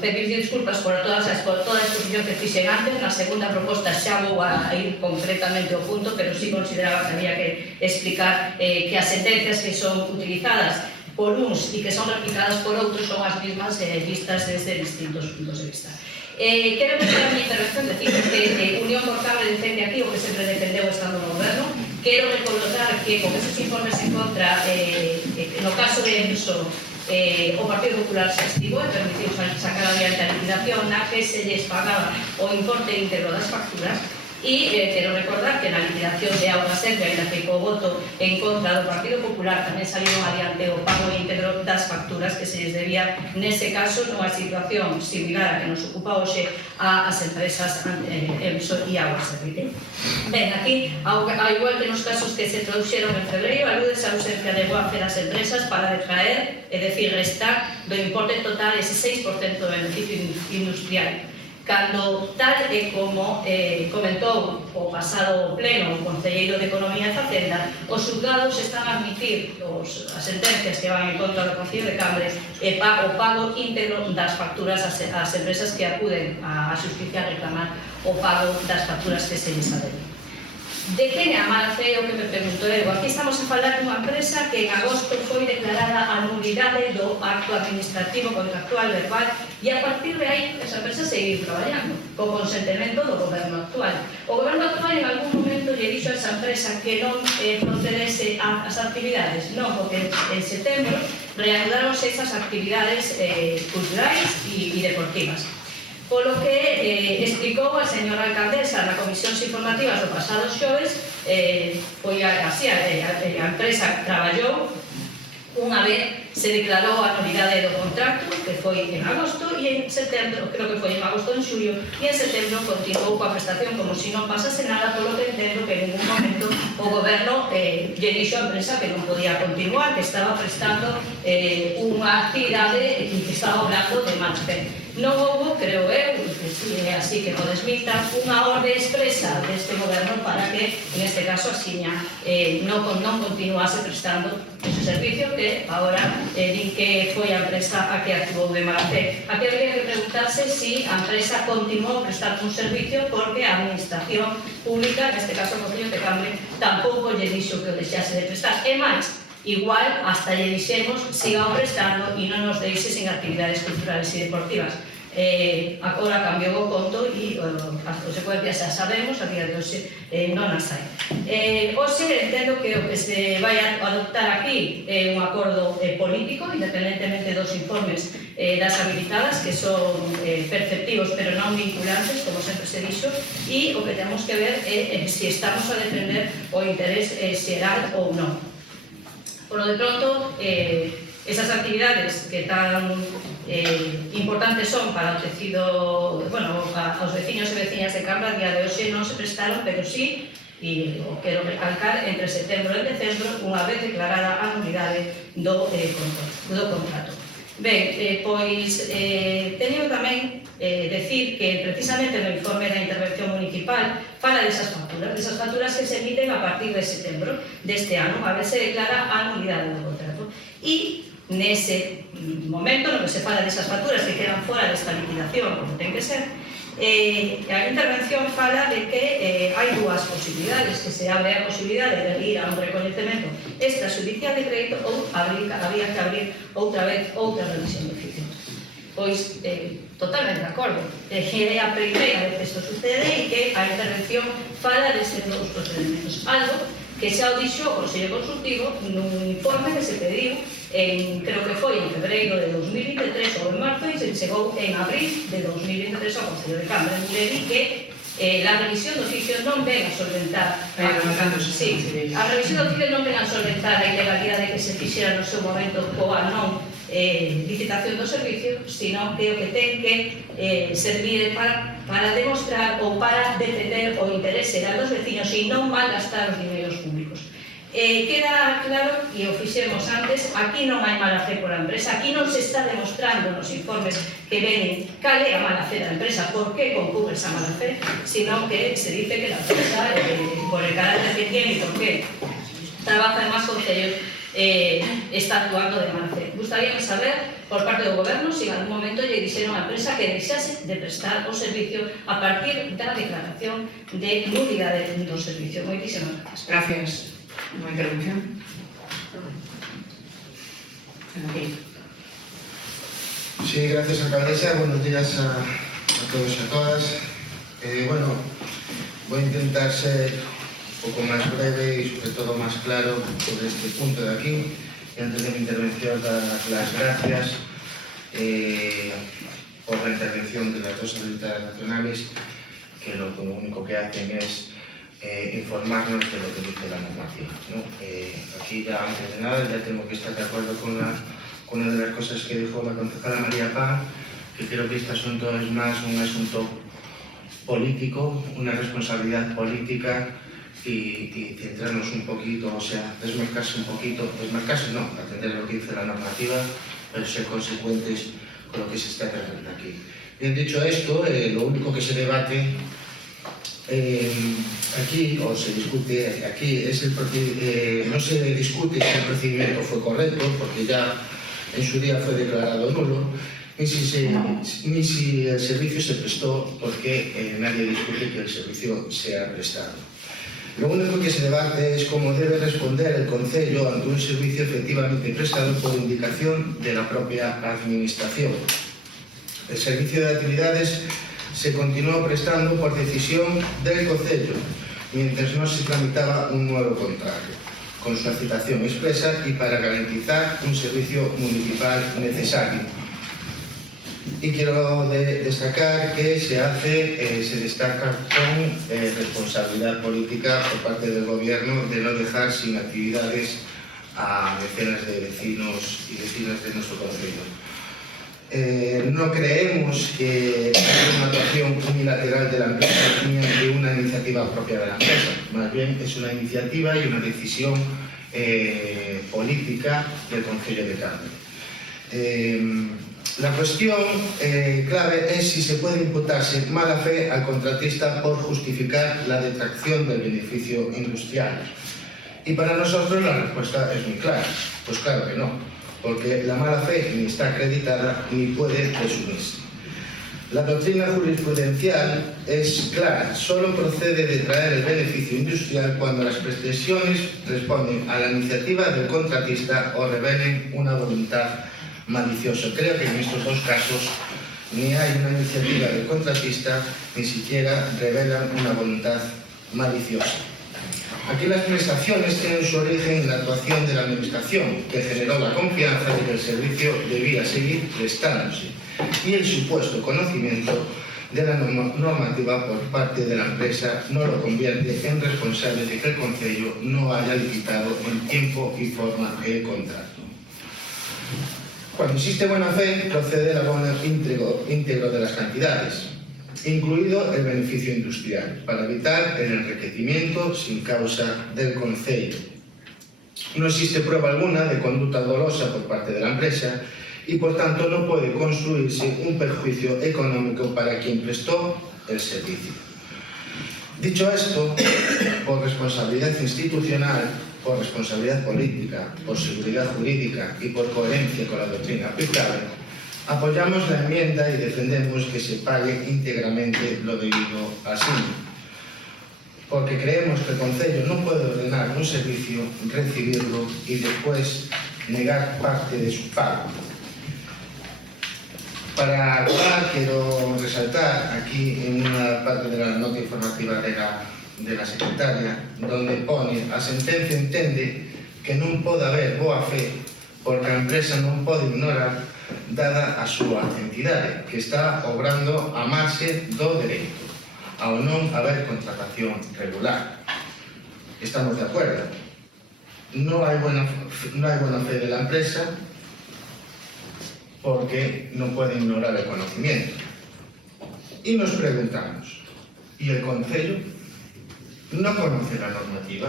pedir disculpas por toda a exposición que fixen antes. Na segunda proposta xa vou a ir concretamente ao punto, pero sí consideraba que había que explicar que as sentencias que son utilizadas por uns e que son replicadas por outros son as mismas vistas desde distintos puntos de vista. Quero empezar a minha intervención dicindo que Unión por Cambre defende aquí o que sempre defendeu estando no goberno. Quero recordar que con esos informes en contra, no caso de Enso, o Partido Popular se estivou e permitiu sacar adiante a liquidación na que se lles pagaba o importe íntegro das facturas. E quero recordar que na liquidación de Auga Serve, ainda que co voto en contra do Partido Popular, tamén saliron adiante o pago íntegro das facturas que se lles debía, nese caso, nunha situación similar a que nos ocupa hoxe ás empresas Enso e Auga Serve. Ben, aquí, ao igual que nos casos que se trouxeron en febreiro, alúdese a ausencia de boa fe das empresas para detraer, é dicir, restar do importe total ese 6% do beneficio industrial. Cando, tal e como comentou o pasado pleno o Concelleiro de Economía e Facenda, os xulgados están a admitir as sentencias que van en contra do Concello de Cambre e o pago íntegro das facturas ás empresas que acuden á xusticia a reclamar o pago das facturas que se lles adeben. De quen é a mala fe o que me pregunto eu? Aquí estamos a falar dunha empresa que en agosto foi declarada a nulidade do acto administrativo contractual verbal e a partir de aí esa empresa seguir traballando co consentimento do goberno actual. O goberno actual en algún momento lle dixo a esa empresa que non procedese ás actividades, non, porque en setembro reanudaronse esas actividades culturais e deportivas. Polo que explicou a señora alcaldesa na comisións informativas do pasado xoves, foi así, a empresa traballou unha vez se declarou a nulidade do contrato, que foi en agosto, e en setembro, creo que foi en agosto ou en xullo, e en setembro continuou coa prestación como se non pasase nada, polo que entendo que en ningún momento o goberno lle dixo a empresa que non podía continuar, que estaba prestando unha actividade e que estaba obrando de mal fe. Non houbo, creo eu, que si é así que o desminta, unha orde expresa deste goberno para que, neste caso, a Xiña non continuase prestando ese servicio que agora din que foi a empresa a que actuou de mala fe. Aquí habría que preguntarse si a empresa continuou prestando un servicio porque a administración pública, neste caso o Concello de Cambre, tampouco lle dixo que o deixase de prestar. E máis, igual hasta lle dixemos siga prestando e non nos deixe sin actividades culturales e deportivas. Agora cambiou o conto e as consecuencias xa sabemos, a día de hoxe non as hai. Hoxe entendo que o que se vai a adoptar aquí é un acordo político, independentemente dos informes das habilitadas, que son perceptivos pero non vinculantes, como sempre se dixo, e o que temos que ver é se estamos a defender o interés xeral ou non. Por lo de pronto, esas actividades que tan importantes son para o tecido, bueno, aos veciños e veciñas de Cambra, a día de hoxe non se prestaron, pero sí, e o quero recalcar, entre setembro e decembro, unha vez declarada a nulidade do contrato. Ben, pois, teño tamén decir que precisamente no informe da intervención municipal fala desas facturas que se emiten a partir de setembro deste ano, a ver se declara a nulidade do contrato. E nese momento no que se fala desas facturas que quedan fora desta liquidación, como ten que ser, a intervención fala de que hai dúas posibilidades, que se abre a posibilidade de ir a un recoñecemento extrajudicial de crédito ou habría que abrir outra vez outra revisión de oficio. Pois, totalmente de acordo. É a primeira vez que isto sucede e que a intervención fala destes dous procedimentos. Algo que xa o dixo o Consello Consultivo nun informe que se pediu creo que foi en febreiro de 2023 ou en marzo e se chegou en abril de 2023 ao Consello de Cambra. Le di que la revisión de oficio non ven a solventar a revisión de oficio non ven a solventar a ilegalidade que se fixera no seu momento coa non licitación do servicio, sino que o que ten que servir para demostrar ou para defender o interese dos veciños e non malgastar os dineros públicos. Queda claro, e o fixemos antes, aquí non hai mala fe por a empresa, aquí non se está demostrando nos informes que venen cal é a mala fe da empresa, por que concurre esa mala fe, sino que se dice que la empresa, por el carácter que tiene y por qué trabaja en más concellos, está actuando de mala fe. Gustaríame saber, por parte do Goberno, se en algún momento lle dixeron á empresa que deixase de prestar o servicio a partir da declaración de nulidade do servicio. Moitísimas gracias. Gracias. ¿Una intervención? Aquí. Sí, gracias, alcaldesa. Buenos días a todos y a todas. Bueno, voy a intentar ser un poco más breve y sobre todo más claro sobre este punto de aquí. Y antes de mi intervención, dar las gracias por la intervención de las dos autoridades nacionales, que lo único que hacen es informarnos de lo que dice la normativa, ¿no? Aquí ya, antes de nada, ya tengo que estar de acuerdo con una de las cosas que dijo la concejala María Paz, que creo que este asunto es más un asunto político, una responsabilidad política y centrarnos un poquito, o sea, desmarcarse un poquito, desmarcarse no, atender a lo que dice la normativa, pero ser consecuentes con lo que se está tratando aquí. Bien, dicho esto, lo único que se debate aquí, o se discute aquí, es no se discute si el procedimiento fue correcto, porque ya en su día fue declarado nulo, ni si el servicio se prestó, porque nadie discute que el servicio sea prestado. Lo único que se debate es cómo debe responder el Concello ante un servicio efectivamente prestado por indicación de la propia Administración. El servicio de actividades se continuó prestando por decisión del Concello, mientras no se tramitaba un nuevo contrato, con su citación expresa y para garantizar un servicio municipal necesario. Y quiero destacar que se destaca con responsabilidad política por parte del Gobierno de no dejar sin actividades a decenas de vecinos y vecinas de nuestro concello. No creemos que haya una actuación unilateral de la empresa ni de una iniciativa propia de la empresa. Más bien es una iniciativa y una decisión política del Concello de Cambra. La cuestión clave es si se puede imputarse mala fe al contratista por justificar la detracción del beneficio industrial. Y para nosotros la respuesta es muy clara. Pues claro que no, porque la mala fe ni está acreditada ni puede presumirse. La doctrina jurisprudencial es clara, solo procede de traer el beneficio industrial cuando las pretensiones responden a la iniciativa del contratista o revelen una voluntad maliciosa. Creo que en estos dos casos ni hay una iniciativa del contratista, ni siquiera revelan una voluntad maliciosa. Aquí las prestaciones tienen su origen en la actuación de la Administración, que generó la confianza de que el servicio debía seguir prestándose, y el supuesto conocimiento de la normativa por parte de la empresa no lo convierte en responsable de que el Concello no haya licitado en tiempo y forma el contrato. Cuando existe buena fe, procede el abono íntegro de las cantidades, incluido el beneficio industrial, para evitar el enriquecimiento sin causa del Concello. No existe prueba alguna de conducta dolosa por parte de la empresa y, por tanto, no puede construirse un perjuicio económico para quien prestó el servicio. Dicho esto, por responsabilidad institucional, por responsabilidad política, por seguridad jurídica y por coherencia con la doctrina aplicable, apoyamos la enmienda y defendemos que se pague íntegramente lo debido al síndico, porque creemos que el Concello no puede ordenar un servicio, recibirlo y después negar parte de su pago. Para acabar, quiero resaltar aquí en una parte de la nota informativa de la secretaria, donde pone: a sentencia entende que non pode haber boa fe porque a empresa non pode ignorar dada a súa entidade, que está obrando a marxe do dereito, ao non haber contratación regular. Estamos de acuerdo. No hai buena fe de la empresa porque no puede ignorar el conocimiento. Y nos preguntamos, ¿y el Concello no conoce la normativa?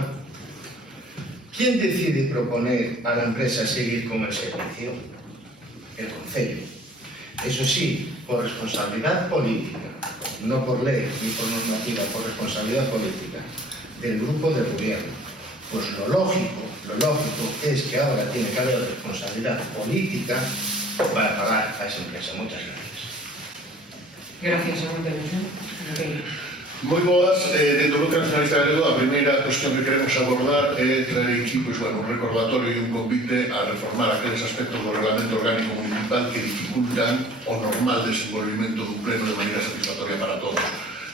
¿Quién decide proponer a la empresa seguir con el servicio? El Concello. Eso sí, por responsabilidad política, no por ley ni por normativa, por responsabilidad política del grupo de gobierno. Pues lo lógico es que ahora tiene que haber responsabilidad política para pagar a esa empresa. Muchas gracias. Gracias, señor Pello. Moi boas, dentro do Bloque Nacionalista Galego, a primeira cuestión que queremos abordar é traer aquí un recordatorio e un convite a reformar aqueles aspectos do Reglamento Orgánico Municipal que dificultan o normal desenvolvimento dun pleno de maneira satisfactoria para todos.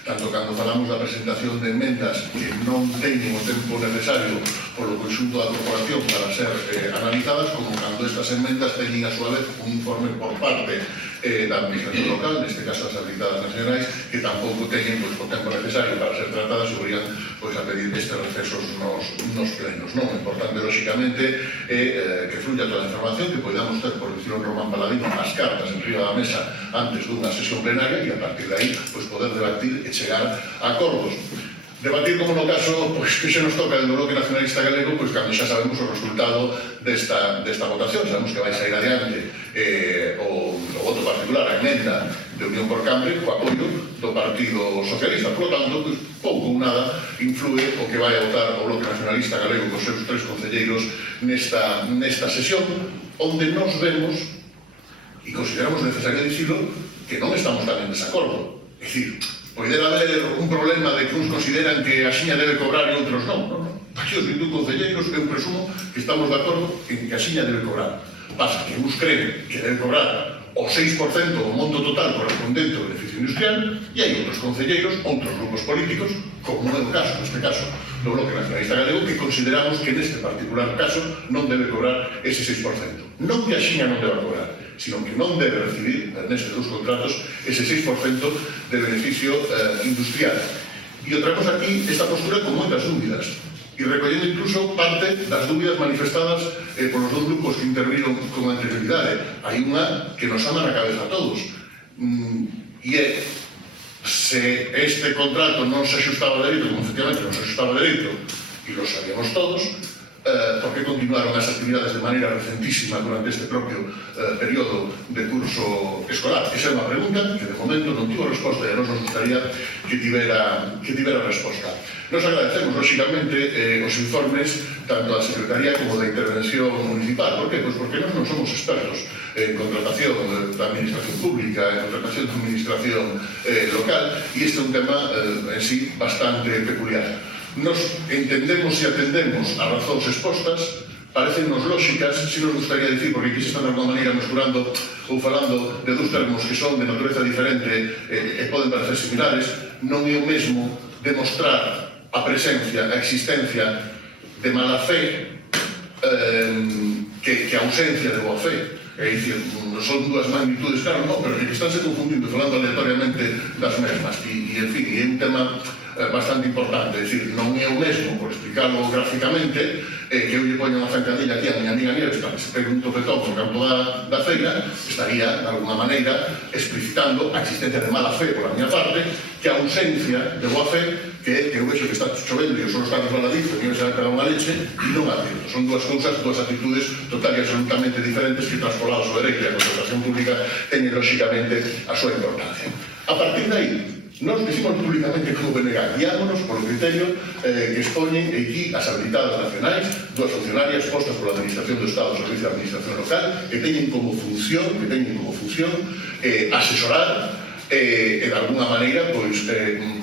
Tanto cando falamos da presentación de emendas que non teñen o tempo necesario polo conxunto da corporación para ser analizadas, como cando estas emendas teñen a súa vez un informe por parte da administración local, neste caso as habilitadas nacionais, que tampouco teñen o tempo necesario para ser tratadas e obrigan a pedir estes recesos nos plenos. O importante, lóxicamente, é que fluya toda a información que podamos ter, por decirlo Román Paladino, as cartas en riba da mesa antes dunha sesión plenaria e a partir de aí poder debatir e chegar a acordos. Debatir como no caso que se nos toca dentro do Bloque Nacionalista Galego, cando xa sabemos o resultado desta votación. Sabemos que vai sair adiante o voto particular, a emenda de Unión por Cambre, co apoio do Partido Socialista. Por lo tanto, pouco ou nada influe o que vai a votar o Bloque Nacionalista Galego cos seus 3 concelleiros nesta sesión, onde nos vemos e consideramos necesario dicilo que non estamos tan en desacordo. É dicir, pode haber un problema de que uns consideran que a xiña debe cobrar e outros non. Aquí os 21 concelleiros, eu presumo que estamos de acordo en que a xiña debe cobrar. Pasa que uns creen que debe cobrar o 6% do monto total correspondente ao beneficio industrial e hai outros concelleiros, outros grupos políticos, como no caso, neste caso, do Bloque Nacionalista Galego, que consideramos que neste particular caso non debe cobrar ese 6%. Non que a xiña non deba cobrar, sino que non debe recibir nestes 2 contratos ese 6% de beneficio industrial. E outra cosa aquí, esta postura con moitas dúbidas, e recollendo incluso parte das dúbidas manifestadas polos 2 grupos que interviron con anterioridade. Hai unha que nos ama na cabeza a todos, e é: se este contrato non se axustaba a dereito, como efectivamente non se axustaba a dereito, e lo sabíamos todos, por que continuaron as actividades de maneira recentísima durante este propio período de curso escolar? Esa é unha pregunta que de momento non tivo resposta e a nos gustaría que tivera resposta. Nos agradecemos, lóxicamente, os informes tanto da Secretaría como da Intervención Municipal. Por que? Pois porque nós non somos expertos en contratación da Administración Pública, en contratación da Administración local, e este é un tema en sí bastante peculiar. Nos entendemos e atendemos as razóns expostas, parecennos lóxicas, si nos gustaría dicir, porque aquí se están de alguma maneira mesturando ou falando de 2 termos que son de natureza diferente e poden parecer similares. Non é o mesmo demostrar a presencia, a existencia de mala fe que a ausencia de boa fe. É dicir, son dúas magnitudes, claro, non, pero que estánse confundindo, falando aleatoriamente das mesmas. E en fin, é un tema bastante importante, é dicir, non é o mesmo, por explicarlo gráficamente, que eu lle poño unha zancadilla aquí a miña amiga Nieves para que se pegue un topetón no campo da feira, estaría, de alguma maneira, explicitando a existencia de mala fe por a miña parte, que a ausencia de boa fe, que eu vexo que está chovendo e o solo está resbaladizo, e se vai pegar unha leche, e non a tiro. Son dúas cousas, dúas actitudes total e absolutamente diferentes que traspolados ao dereito e a contratación pública teñen, lóxicamente, a súa importancia. A partir de aí, nos decimos públicamente como BNG, guiámonos polo criterio que expoñen aquí as habilitadas nacionais, dúas funcionarias postas pola Administración do Estado, Servicio de Administración Local, que teñen como función asesorar e de alguna maneira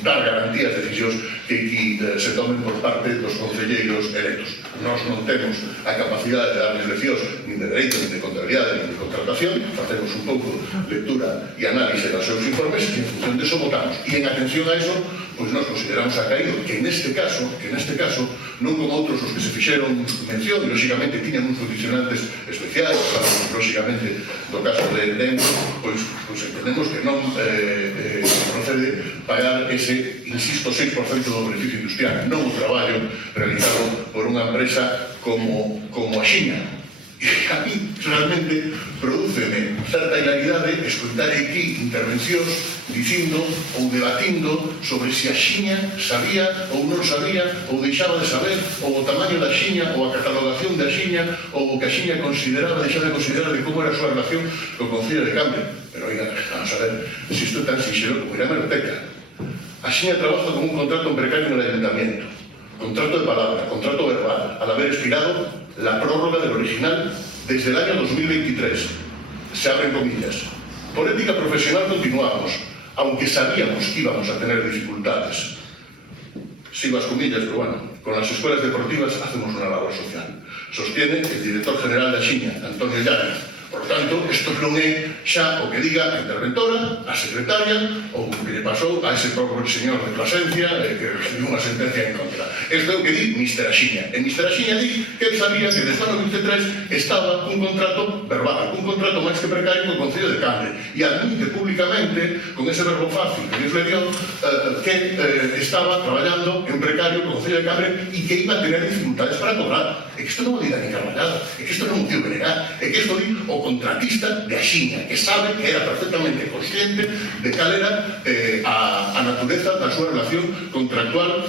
dar garantías de decisións que aquí se tomen por parte dos concelleiros electos. Nós non temos a capacidade de darles leccións nin de dereito, nin de contabilidade, nin de contratación, facemos un pouco lectura e análise dos seus informes e en función de eso votamos. E en atención a eso, pois nós consideramos acaído que neste caso, non como outros os que se fixeron mención, e lóxicamente tiñan uns condicionantes especiais, lóxicamente do caso de Dentro, pois entendemos que non procede pagar ese, insisto, 6% do beneficio industrial, non o traballo realizado por unha empresa como a Xiña. E a mí realmente prodúceme certa hilaridade escoitar aquí intervencións dicindo ou debatindo sobre se a Xiña sabía ou non sabía ou deixaba de saber, ou o tamaño da Xiña ou a catalogación da Xiña ou o que a Xiña consideraba, deixaba de considerar de como era a súa relación co Concello de Cambre. Pero oiga, vamos a ver, se isto é tan sinxelo como ir a hemeroteca. A Xiña trabaja con un contrato precario en el ayuntamiento, contrato de palabra, contrato verbal, al haber expirado la prórroga del original desde el año 2023. Se abren comillas. Por ética profesional continuamos, aunque sabíamos que íbamos a tener dificultades. Sigo las comillas, pero bueno, con las escuelas deportivas hacemos una labor social. Sostiene el director general de Xiña, Antonio Llanes. Por tanto, isto non é xa o que diga a interventora, a secretaria, ou o que lle pasou a ese pobre señor de Plasencia que recibiu unha sentencia en contra. Isto é o que di Mr. Axiña. E Mr. Axiña di que él sabía que desde o ano 23 estaba un contrato verbal, un contrato máis que precario co Concello de Cambre. E admite públicamente, con ese verbo fácil que Dios le dio, que estaba traballando en precario co Concello de Cambre e que iba a tener dificultades para cobrar. É que isto non o di Dani Carvallada, é que isto non o tío Benegar, é que isto di o contratista de Axiña, que sabe que era perfectamente consciente de cal era a natureza da súa relación contractual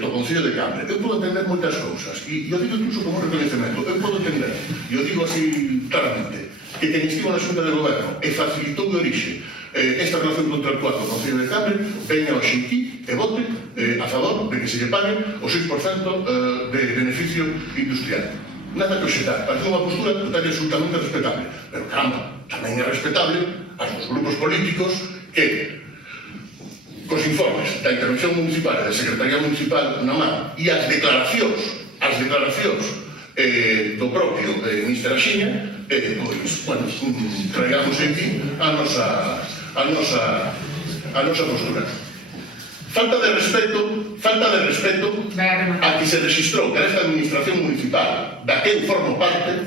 do Concello de Cambre. Eu podo entender moitas cousas, e eu digo incluso como un reconhecemento, eu podo entender, e eu digo así claramente, que quen estivo na Xunta de Goberno e facilitou de orixe esta relación contractual co Concello de Cambre veña hoxe aquí e vote a favor de que se lle paguen o 6% de beneficio industrial. Nada que obxetar, parece unha postura total e absolutamente respetable, pero caramba, tamén é respetable aos dos grupos políticos que cos informes da intervención municipal e da Secretaría Municipal na man e as declaracións do propio Mr. Axiña, pois, bueno, traigamos aquí a nosa postura. Falta de respeto a que se registrou que nesta administración municipal da que eu formo parte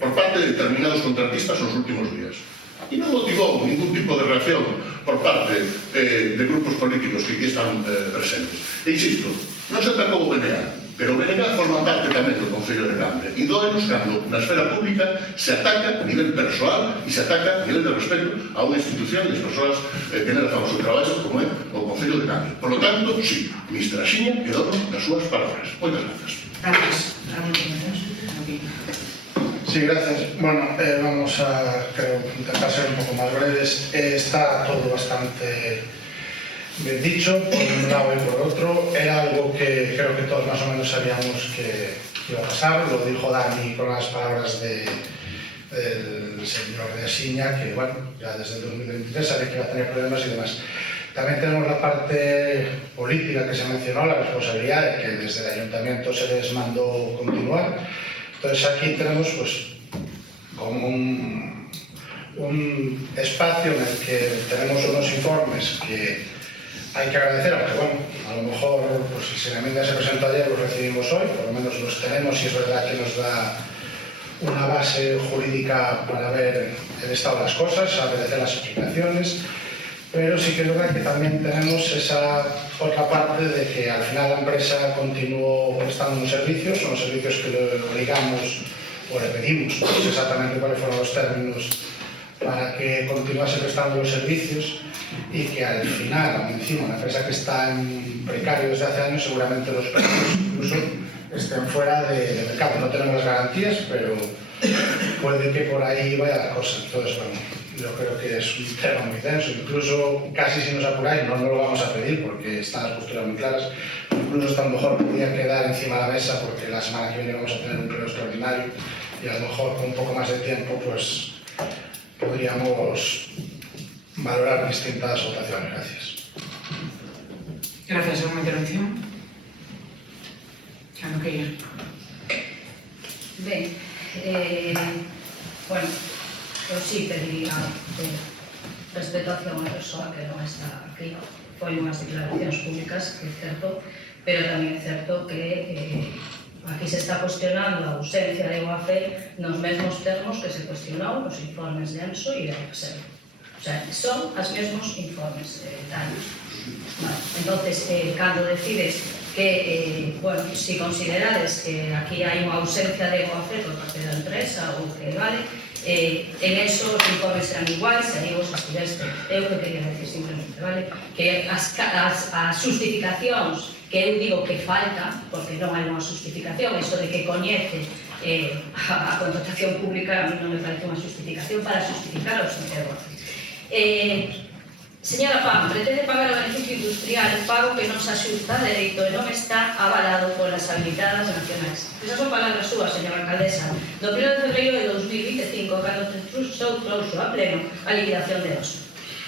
por parte de determinados contratistas nos últimos días. E non motivou ningún tipo de reacción por parte de grupos políticos que aquí están presentes. E insisto, non se atacou o BNG, pero o BNG forma parte tamén do Concello de Cambre. E doenos cando na esfera pública se ataca a nivel persoal e se ataca a nivel de respeto a unha institución e as persoas que non fan o seu traballo como é o Concello de Cambre. Por lo tanto, sí, Mr. Axiña quedou nas súas palabras. Moitas grazas. Gracias. Sí, gracias. Bueno, vamos a intentar ser un poco más breves. Está todo bastante bien dicho, por un lado y por otro. Era algo que creo que todos más o menos sabíamos que iba a pasar. Lo dijo Dani con las palabras del señor de Axiña, que bueno, ya desde el 2023 sabía que iba a tener problemas y demás. También tenemos la parte política que se mencionó, la responsabilidad de que desde el ayuntamiento se les mandó continuar. Entonces aquí tenemos pues como un espacio en el que tenemos unos informes que hay que agradecer, aunque bueno, a lo mejor pues, si la enmienda se presentó ayer los recibimos hoy, por lo menos los tenemos y es verdad que nos da una base jurídica para ver el estado de las cosas, agradecer las explicaciones, pero sí que es verdad que también tenemos esa otra parte de que al final la empresa continuó prestando unos servicios que le obligamos o le pedimos, no sé exactamente cuáles fueron los términos para que continuase prestando los servicios, y que al final, encima, una empresa que está en precario desde hace años, seguramente los precios incluso estén fuera de mercado. No tenemos las garantías, pero puede que por ahí vaya la cosa. Entonces, bueno, yo creo que es un tema muy denso. Incluso, casi si nos apuráis, no lo vamos a pedir porque están las posturas muy claras. Incluso hasta a lo mejor podría quedar encima de la mesa, porque la semana que viene vamos a tener un pleno extraordinario y a lo mejor con un poco más de tiempo pues podríamos valorar distintas votaciones. Gracias. Gracias. ¿Alguna intervención? Claro que ir. Ben, bueno, eu sí pediría respetación a persoa que non está aquí. Foi unhas declaracións públicas, que é certo, pero tamén é certo que aquí se está cuestionando a ausencia de UAFE nos mesmos termos que se cuestionou nos informes de ENSO e de APSEL. O sea, son os mesmos informes danos. Vale. Entonces, cando decides que, bueno, si considerades que aquí hai unha ausencia de UAFE por parte da empresa ou que vale, en eso os informes serán iguais, e aí vos estiveste. Eu que quería decir simplemente, vale? Que as justificacións que eu digo que falta, porque non hai unha justificación, eso de que coñece a contratación pública, a mí non me parece unha justificación para justificar a ausencia de UAFE. Señora Pam, pretende pagar o beneficio industrial, pago que non se axusta a dereito e non está avalado polas habilitadas nacionais. Esas son palabras súas, señora alcaldesa, do 1 de febreiro de 2025, cando trouxo a pleno a liquidación de oso.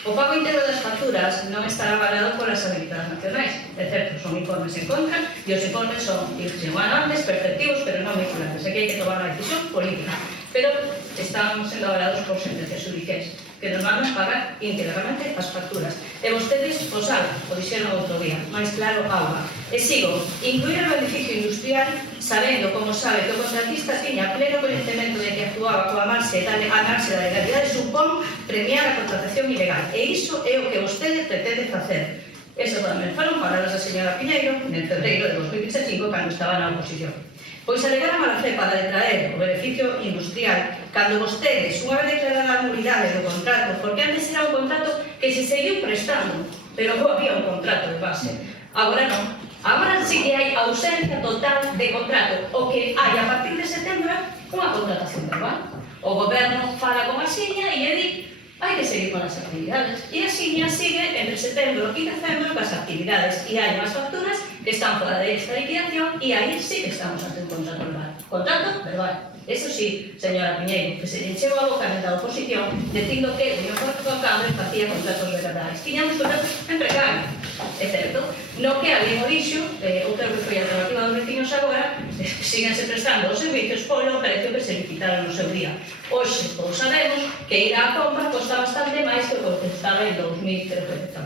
O pago íntegro das facturas non estará avalado polas habilitadas nacionais. É certo, son informes en contra e os informes son antes, perceptivos, pero non vinculantes. Aquí hai que tomar unha decisión política. Pero están sendo avalados por sentencias judiciais que nos van a pagar íntegramente as facturas. E vostedes o saben, o dixeron outro día, máis claro, auga. E sigo, incluir o beneficio industrial sabendo, como sabe, que o contratista tiña pleno coñecemento de que actuaba coa marxe da legalidade supón premiar a contratación ilegal. E iso é o que vostede pretende facer. Eso tamén foron palabras da señora Piñeiro en febreiro de 2025, cando estaba na oposición. Pois alegaron a la CEPA de traer o beneficio industrial cando vostedes, unha vez declarada a nulidade do contrato, porque antes era un contrato que se seguiu prestando, pero non había un contrato de base. Agora non. Agora sí que hai ausencia total de contrato. O que hai a partir de setembro é unha contratación verbal. O goberno fala con a Xiña e lle di hai que seguir con as actividades. E a Xiña sigue entre setembro e decembro con as actividades. E hai unhas facturas que están fora de esta liquidación e aí sí que estamos ante un contrato verbal. Contrato verbal. Eso sí, señora Piñeiro, que se lle encheu a boca da oposición dicindo que o mellor Cambio facía contratos verbais. Tiñamos contratos en precario. É certo. No que alguén o dixo, eu creo que foi a alternativa dos vecinos agora, síganse prestando os servicios polo precio que se licitaron no seu día. Hoxe, todos sabemos que ir á compra costa bastante máis que o que estaba en 2013.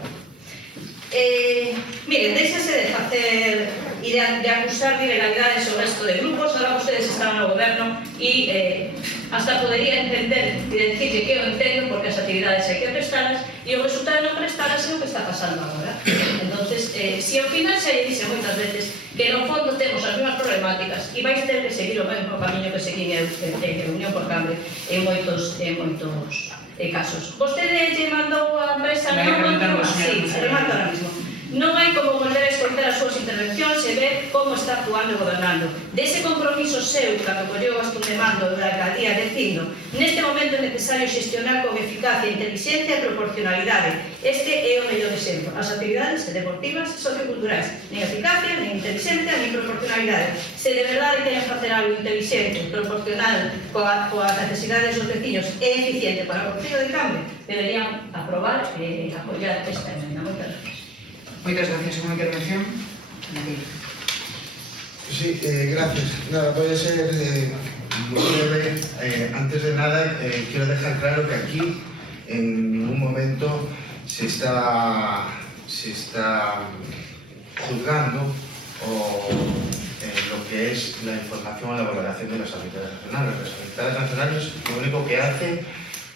Miren, deixase de facer e de acusar de ilegalidades ao resto de grupos. Ahora vostedes están no goberno e hasta podería entender e decirle que eu entendo porque as actividades hai que prestalas e o resultado de non prestalas é o que está pasando agora. Entonces, se ao final se dice moitas veces que no fondo temos as mesmas problemáticas e vais ter que seguir o mesmo camiño que seguín eu en Unión por Cambio en moitos casos. Vostede lle mandou a empresa remato ahora mismo. Non hai como volver a escoitar as súas intervencións e ver como está actuando e gobernando. Dese compromiso seu, cando colleu as de mando da alcaldía, dicindo neste momento é necesario xestionar con eficacia, inteligencia e proporcionalidade. Este é o mellor exemplo. As actividades deportivas e socioculturais. Nen eficacia, nen inteligencia, nen proporcionalidade. Se de verdade queren facer algo inteligente, proporcional, coas necesidades dos veciños e eficiente para o Concello de Cambio, deberían aprobar e apoiar esta emenda. Moitas gracias. Moitas gracias. Unha intervención? Sí, gracias. Nada, puede ser muy breve. Antes de nada, quiero dejar claro que aquí en ningún momento se está juzgando lo que es la información o la valoración de las auditorías nacionales. Las auditorías nacionales lo único que hacen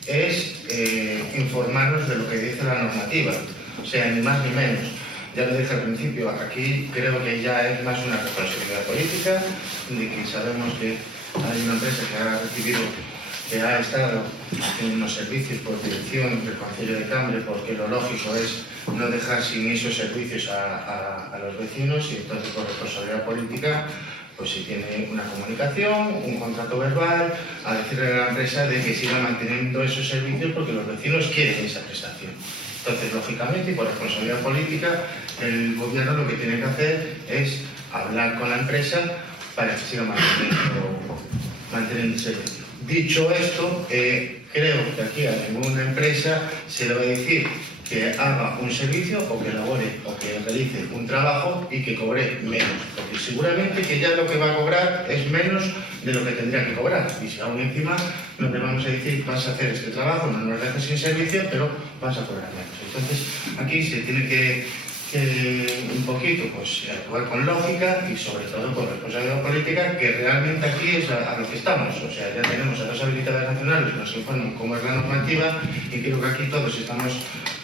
es informarnos de lo que dice la normativa, o sea, ni más ni menos. Ya lo dije al principio, aquí creo que ya es más una responsabilidad política, de que sabemos que hay una empresa que ha estado haciendo unos servicios por dirección del Concello de Cambre, porque lo lógico es no dejar sin esos servicios a los vecinos, y entonces por responsabilidad política pues se tiene una comunicación, un contrato verbal, a decirle a la empresa de que siga manteniendo esos servicios porque los vecinos quieren esa prestación. Entonces, lógicamente, y por responsabilidad política, el gobierno lo que tiene que hacer es hablar con la empresa para que siga manteniendo el servicio. Dicho esto, creo que aquí a ninguna empresa se le va a decir que haga un servicio o que elabore o que realice un trabajo y que cobre menos, porque seguramente que ya lo que va a cobrar es menos de lo que tendría que cobrar, y si aún encima no le vamos a decir vas a hacer este trabajo, no nos dejes sin servicio, pero vas a cobrar menos. Entonces aquí se tiene que un poquito pues actuar con lógica y sobre todo con responsabilidad política, que realmente aquí es a lo que estamos. O sea, ya tenemos a dos habilitadas nacionales que nos informan cómo es la normativa, y creo que aquí todos estamos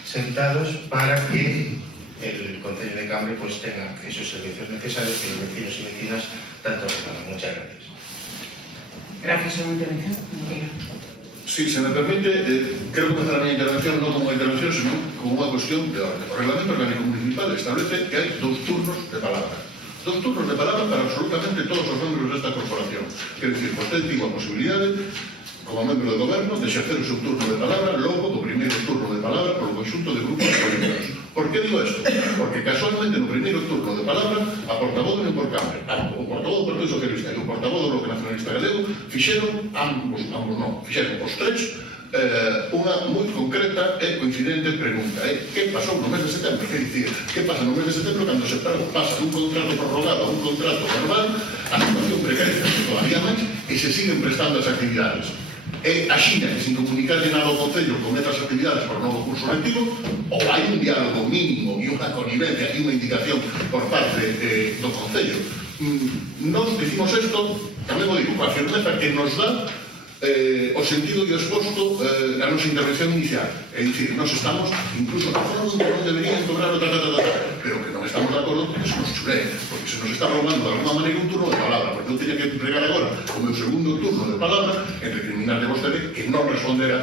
sentados para que el Concello de Cambre pues tenga esos servicios necesarios que los vecinos y vecinas tanto reclaman. Muchas gracias. Gracias a la intervención. Sí, se me permite, creo que empezar a mi intervención no como una intervención, sino como una cuestión de orden. El Reglamento Orgánico Municipal establece que hay 2 turnos de palabra. 2 turnos de palabra para absolutamente todos os membros desta corporación. Quer dicir, vostede tivo a posibilidade, como membro do goberno, de exercer o seu turno de palabra logo do primeiro turno de palabra polo conxunto de grupos políticos. Por que digo isto? Porque casualmente no primeiro turno de palabra a portavoz do por Cambre, o portavoz do Partido Socialista e o portavoz do Bloque Nacionalista Galego fixeron, ambos non, fixeron os tres unha moi concreta e coincidente pregunta. Que pasou no mes de setembro? Quer dicir, que pasa no mes de setembro cando se pasa dun contrato prorrogado a un contrato verbal a situación precaria todavía máis e se siguen prestando as actividades? É a Xina que sin comunicarlle nada ao Concello cometa as actividades por novo curso lectivo, ou hai un diálogo mínimo e unha connivencia e unha indicación por parte do Concello? Nos decimos isto, tamén o digo, coa firmeza que nos dá o sentido e o exposto a nosa intervención inicial. É dicir, nos estamos incluso de acordo que non deberían cobrar o pero que non estamos de acordo que se nos churé, porque se nos está robando de alguma maneira un turno de palabra, porque eu teña que empregar agora o meu segundo turno de palabra en recriminarle a vostede que non respondera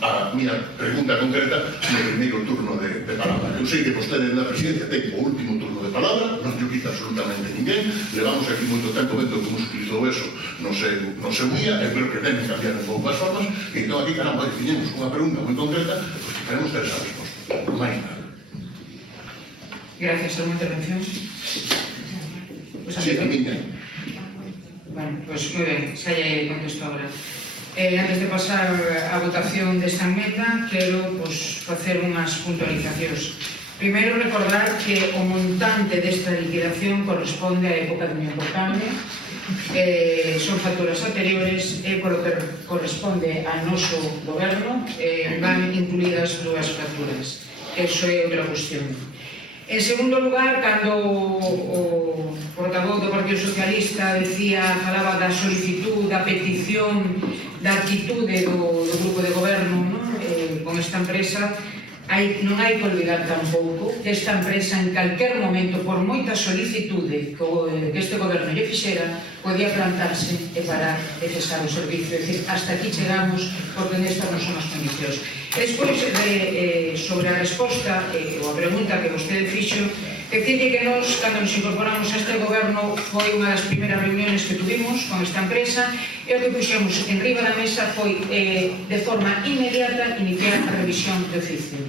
a miña pregunta concreta no primeiro turno de palabra. Eu sei que vostede na presidencia ten o último turno de palabra, non lle quita absolutamente ninguén, levamos aquí moito tempo vendo como se utilizou eso no seu día, e creo que ten cambiar un pouco as formas, e entón aquí, caramba, tiñemos unha pregunta moi concreta, pois que queremos ter esa resposta, non máis nada. Gracias a unha intervención. Sí, a miña. Bueno, pois moi ben, xa lle contesto agora. Antes de pasar a votación desta enmenda, quero facer unhas puntualizacións. Primeiro, recordar que o montante desta liquidación corresponde á época de Unión por Cambre, son facturas anteriores e polo que corresponde ao noso goberno van incluídas 2 facturas. Eso é outra cuestión. En segundo lugar, cando o portavoz do Partido Socialista falaba da solicitud, da petición, da actitude do grupo de goberno con esta empresa, non hai que olvidar tampouco que esta empresa en calquer momento, por moita solicitude que este goberno lle fixera, podía plantarse e parar e cesar o servicio. É dicir, hasta aquí chegamos porque nestas non son as condicións. Despois, sobre a resposta ou a pregunta que vostede fixo, decirle que nós, cando nos incorporamos a este goberno, foi unha das primeiras reuniones que tuvimos con esta empresa, e o que puxemos en riba da mesa foi, de forma inmediata, iniciar a revisión de oficio.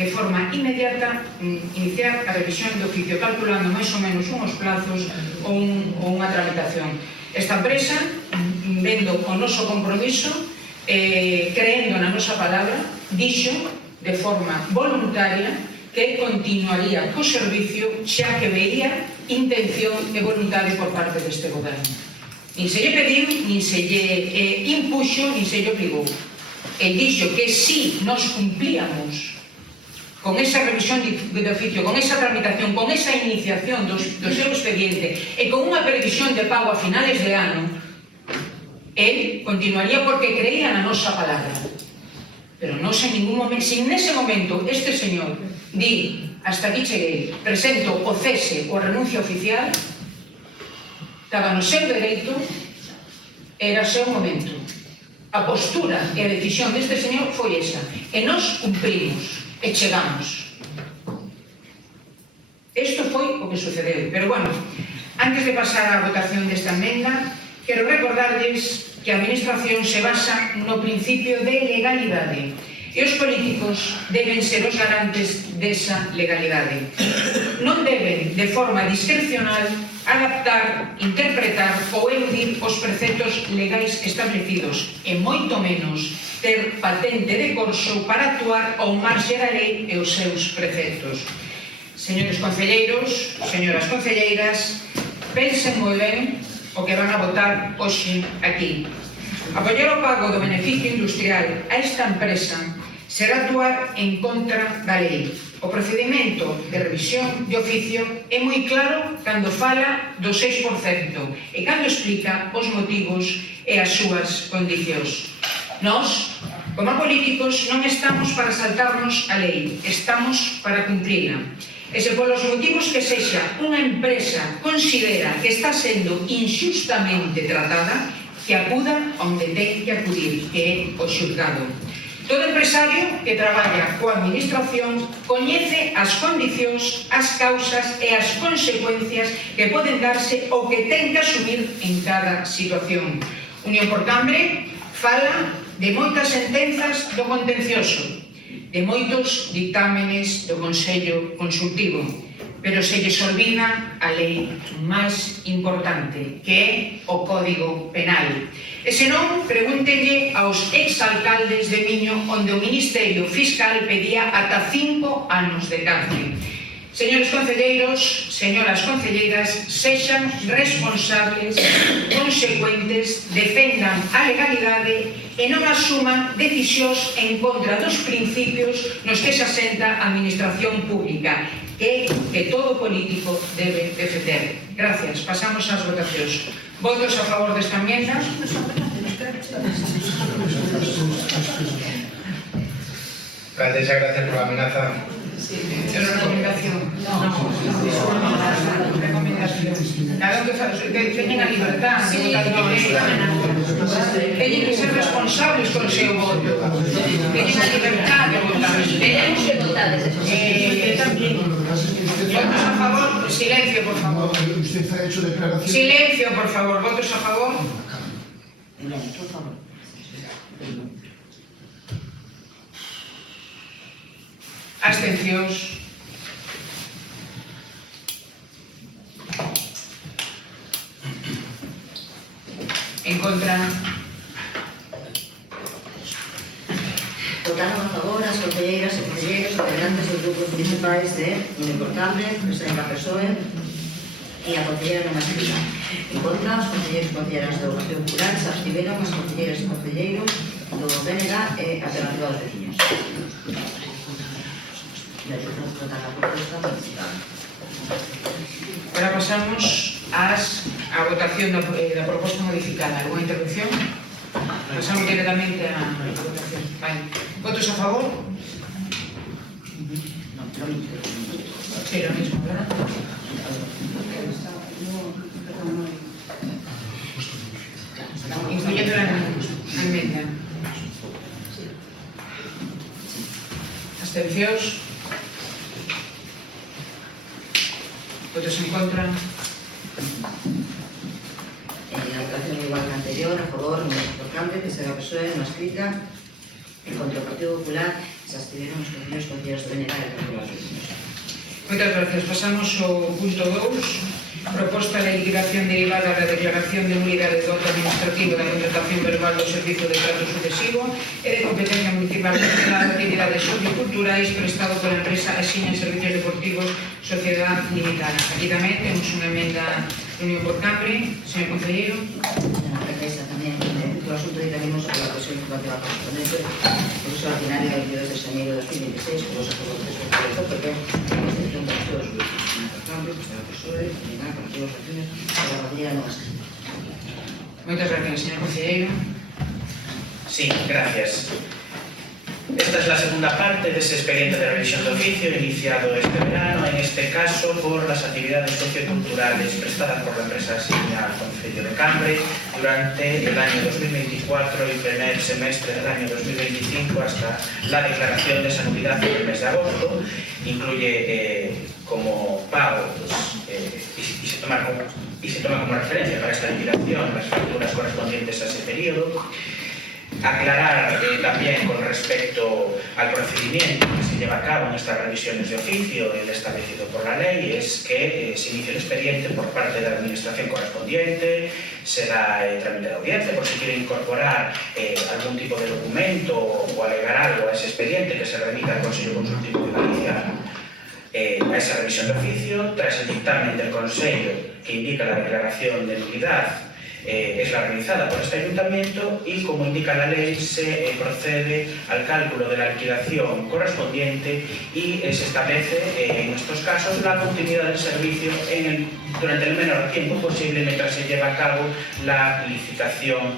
De forma inmediata, iniciar a revisión de oficio, calculando máis ou menos unhos plazos ou unha tramitación. Esta empresa, vendo o noso compromiso, creendo na nosa palabra, dixo de forma voluntaria que continuaría co servicio xa que veía intención e voluntade por parte deste goberno. Nin se lle pediu, nin se lle impuxo, nin se lle obligou. E dixo que si nos cumplíamos con esa revisión de oficio, con esa tramitación, con esa iniciación do seu expediente e con unha previsión de pago a finales de ano, él continuaría porque creía na nosa palabra. Pero non en ningún momento, si nese momento este señor di hasta aquí cheguei, presento o cese ou a renuncia oficial, estaba no seu dereito, era o seu momento. A postura e a decisión deste señor foi esa, e nós cumprimos e chegamos. Isto foi o que sucedeu, pero bueno, antes de pasar á votación desta emenda, quero recordarles que a administración se basa no principio de legalidade e os políticos deben ser os garantes desa legalidade. Non deben, de forma discrecional, adaptar, interpretar ou eludir os preceptos legais establecidos e moito menos ter patente de corso para actuar ao marxe da lei e os seus preceptos. Señores concelleiros, señoras concelleiras, pensen moi ben o que van a votar hoxe aquí. Apoiar o pago do beneficio industrial a esta empresa será actuar en contra da lei. O procedimento de revisión de oficio é moi claro cando fala do 6% e cando explica os motivos e as súas condicións. Nós, como políticos, non estamos para saltarnos a lei, estamos para cumplila. E se polos motivos que sexa unha empresa considera que está sendo injustamente tratada, que acuda onde ten que acudir, que é o xulgado. Todo empresario que traballa coa administración coñece as condicións, as causas e as consecuencias que poden darse ou que ten que asumir en cada situación. Unión por Cambre fala de moitas sentenzas do contencioso, de moitos dictámenes do Consello Consultivo, pero se lles olvida a lei máis importante, que é o Código Penal. E senón, pregúntenlle aos exalcaldes de Miño, onde o Ministerio Fiscal pedía ata 5 anos de cárcel. Señores concelleiros, señoras concelleiras, sexan responsables, consecuentes, defendan a legalidade e non asuman decisións en contra dos principios nos que se asenta a administración pública, que todo político debe defender. Gracias. Pasamos ás votacións. Votos a favor desta enmienda? Gracias, gracias por la amenaza. Pero recomendación. Recomendación. Claro que teñen a libertad de votar de teñen que ser responsables con o seu voto. Teñen a libertad de votar. Tenemos que votar desde tamén. Votos a favor, silencio, por favor. Usted ha hecho declaración. Silencio, por favor. Votos a favor. Por favor. Abstencións. En contra. Votaron a favor as concelleiras e concelleiros integrantes dos grupos municipais de Unión por Cambre, presidente da PSOE e a concellera non masculina. En contra, os concelleiros e concelleras da Educación Popular se abstiveron as concelleiras e concelleiros do BNG e Alternativa dos Veciños. Ahora pasamos á votación da proposta modificada. Alguna intervención? Pasamos directamente á votación. Vale. Votos a favor? Sí, lo mismo, ¿verdad? Incluyendo la enmienda. Abstencións. Votos en contra. La votación igual que la anterior, a favor, Unión por Cambre, que será PSOE, no escrita. En contra o Partido Popular, se abstiveron os concelleiros e concelleiras do BNG e Alternativa dos Veciños. Moitas gracias. Pasamos ao punto 2. Proposta de liquidación derivada da declaración de nulidade do acto administrativo da contratación verbal do servizo de trato sucesivo e de competencia municipal relacionada a actividades socioculturais prestado pola empresa Asiña Servicios Deportivos Sociedade Limitada. Aquí tamén temos unha emenda de Unión por Cambre. Señor concelleiro. La empresa tamén o asunto dictaminoso por la Comisión Informativa correspondiente, Comisión Ordinaria del 22 de xaneiro de 2016, por los acuerdos de su PP, en excepción de todos los cambios, pues la PSOE, con motivos acciones, la Rodilla no basta. Moitas gracias, señor concelleiro. Sí, gracias. Esta es la segunda parte de ese expediente de revisión de oficio iniciado este verano, en este caso por las actividades socioculturales prestadas por la empresa Asiña al Concello de Cambre durante el año 2024 y primer semestre del año 2025 hasta la declaración de esa nulidad en el mes de agosto. Incluye como pago y se toma como referencia para esta liquidación las facturas correspondientes a ese periodo. Aclarar también con respecto al procedimiento que se lleva a cabo en estas revisiones de oficio, el establecido por la ley, es que se inicia el expediente por parte de la administración correspondiente, se da trámite de audiencia por si quiere incorporar algún tipo de documento o alegar algo a ese expediente que se remita al Consejo Consultivo de Galicia a esa revisión de oficio. Tras el dictamen del Consejo que indica la declaración de nulidad, es la realizada por este ayuntamiento y, como indica la ley, se procede al cálculo de la liquidación correspondiente y se establece en estos casos la continuidad del servicio durante el menor tiempo posible mientras se lleva a cabo la licitación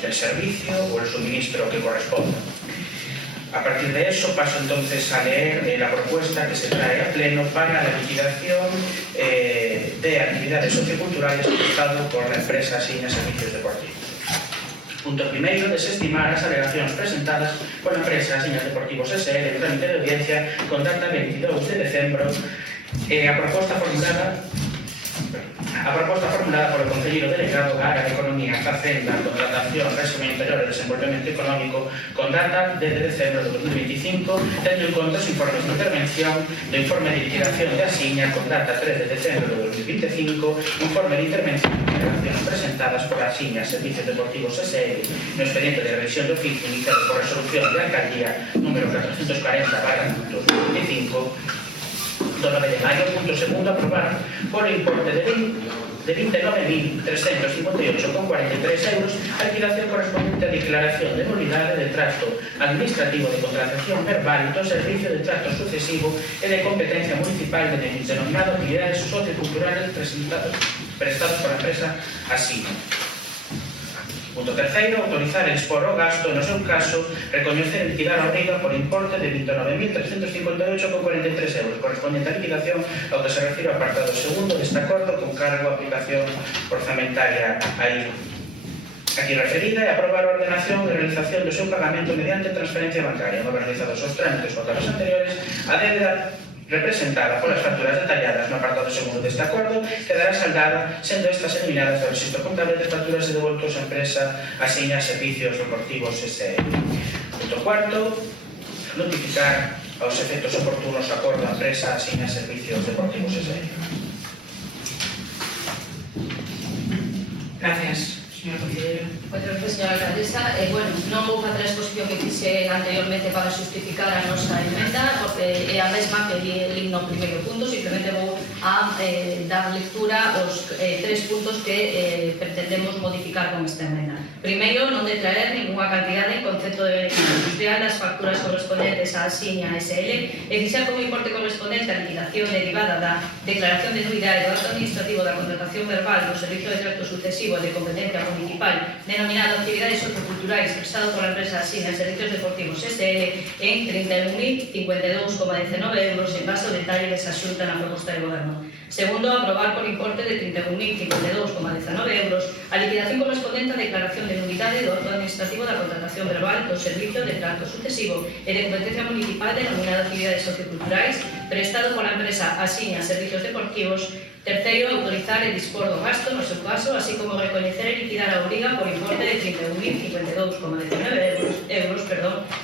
del servicio o el suministro que corresponda. A partir de eso paso entonces a leer la propuesta que se trae a pleno para la liquidación de actividades socioculturales prestado por la empresa Asiña Servicios Deportivos. Punto primero, desestimar las alegaciones presentadas por la empresa Asiñas Deportivos SL en trámite de audiencia con data 22 de diciembre a propuesta formulada por el Concelleiro Delegado da Área de Economía, Facenda, Contratación, Régimen Interior e Desenvolvemento Económico con data desde decembro de 2025, tendo en conta os informes de intervención do informe de liquidación de Asiña con data 3 de decembro de 2025, informe de intervención de alegaciones presentadas por Asiña Servicios Deportivos SL no expediente de revisión de oficio iniciado por resolución de alcaldía número 440/2025 do 9 de maio, punto segundo, aprobar por o importe de 29.358,43 euros a liquidación correspondente a declaración de nulidade de trato administrativo de contratación verbal do servicio de trato sucesivo e de competencia municipal denominado actividades socioculturales prestados por a empresa Asiña. Punto terceiro, autorizar e expor o gasto, no seu caso, recoñecer e liquidar a obriga por importe de 29.358,43 euros, correspondiente a liquidación ao que se refire ao apartado segundo deste acordo con cargo a aplicación orzamentaria aquí referida e aprobar a ordenación e realización do seu pagamento mediante transferencia bancaria. Unha vez realizados os trámites ou actos anteriores, a débeda representada polas facturas detalladas no apartado segundo deste acordo quedará saldada, sendo estas eliminadas do registro contable de facturas e devoltos á empresa Asiña Servicios Deportivos SL. Punto cuarto, notificar aos efectos oportunos acordo a empresa Asiña Servicios Deportivos SL. Gracias, señor concelleiro. Outra vez, señora alcaldesa, non vou facer a exposición que fixe anteriormente para justificar a nosa emenda, porque é a mesma que li no primeiro punto, simplemente vou a dar lectura aos 3 puntos que pretendemos modificar con esta emenda. Primeiro, non detraer ninguna cantidade en concepto de beneficio industrial das facturas correspondentes á Asiña SL e fixar como importe correspondente a liquidación derivada da declaración de nulidade do acto administrativo da contratación verbal do servicio de trato sucesivo de competencia municipal denominado actividades socioculturais prestado por la empresa Asiña Servicios Deportivos SL en 31.052,19 euros en base ao detalle que se asunta na proposta de goberno. Segundo, aprobar por importe de 31.052,19 euros a liquidación correspondente a declaración de nulidade do acto administrativo da contratación verbal do servicio de trato sucesivo e de competencia municipal denominado actividades socioculturais prestado por la empresa Asiña Servicios Deportivos. Terceiro, autorizar e dispor do gasto, no seu caso, así como recoñecer e liquidar a obriga por importe de 31.052,19 euros,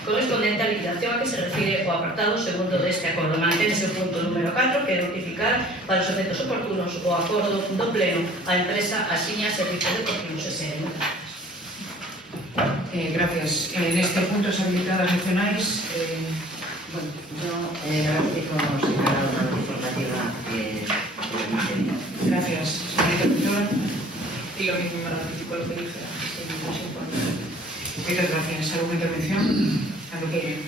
correspondente á liquidación a que se refire o apartado segundo deste acordo. Mantense o punto número 4, que é notificar para os efectos oportunos o acordo do Pleno á empresa Asiña Servicios Deportivos SL. Gracias. En este punto, as habilitadas nacionais... yo ratifico señalar una nota informativa que Gracias, señorita doctora. Y lo mismo me ratifico lo que dije antes. Moitas gracias. Alguna intervención? Cando queiren.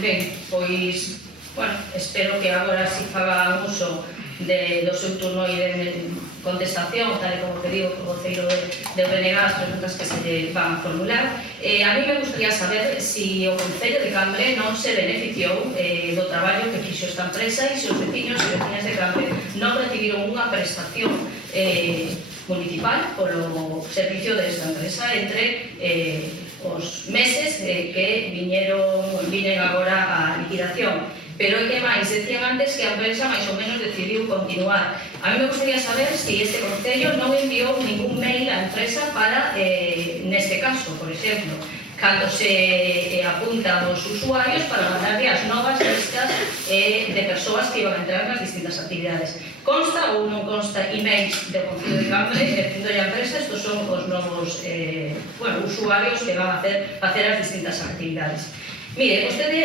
Ben, pois, bueno, espero que agora si faga uso do seu turno e de contestación, tal e como pediu o voceiro de PNG as preguntas que se lle van a formular. A mí me gustaría saber si o Concello de Cambre non se beneficiou do traballo que fixo esta empresa e se os veciños e veciñas de Cambre non recibiron unha prestación municipal polo servicio desta empresa entre os meses que vinen agora a liquidación. Pero é que máis, decían antes que a empresa máis ou menos decidiu continuar. A mí me gustaría saber si este Concello non enviou ningún mail á empresa para, neste caso, por exemplo, cando se apuntan os usuarios para mandarle as novas listas de persoas que iban a entrar nas distintas actividades. Consta ou non consta emails do Concello de Cambre dicindo a empresa estos son os novos usuarios que van a facer as distintas actividades. Mire, vostede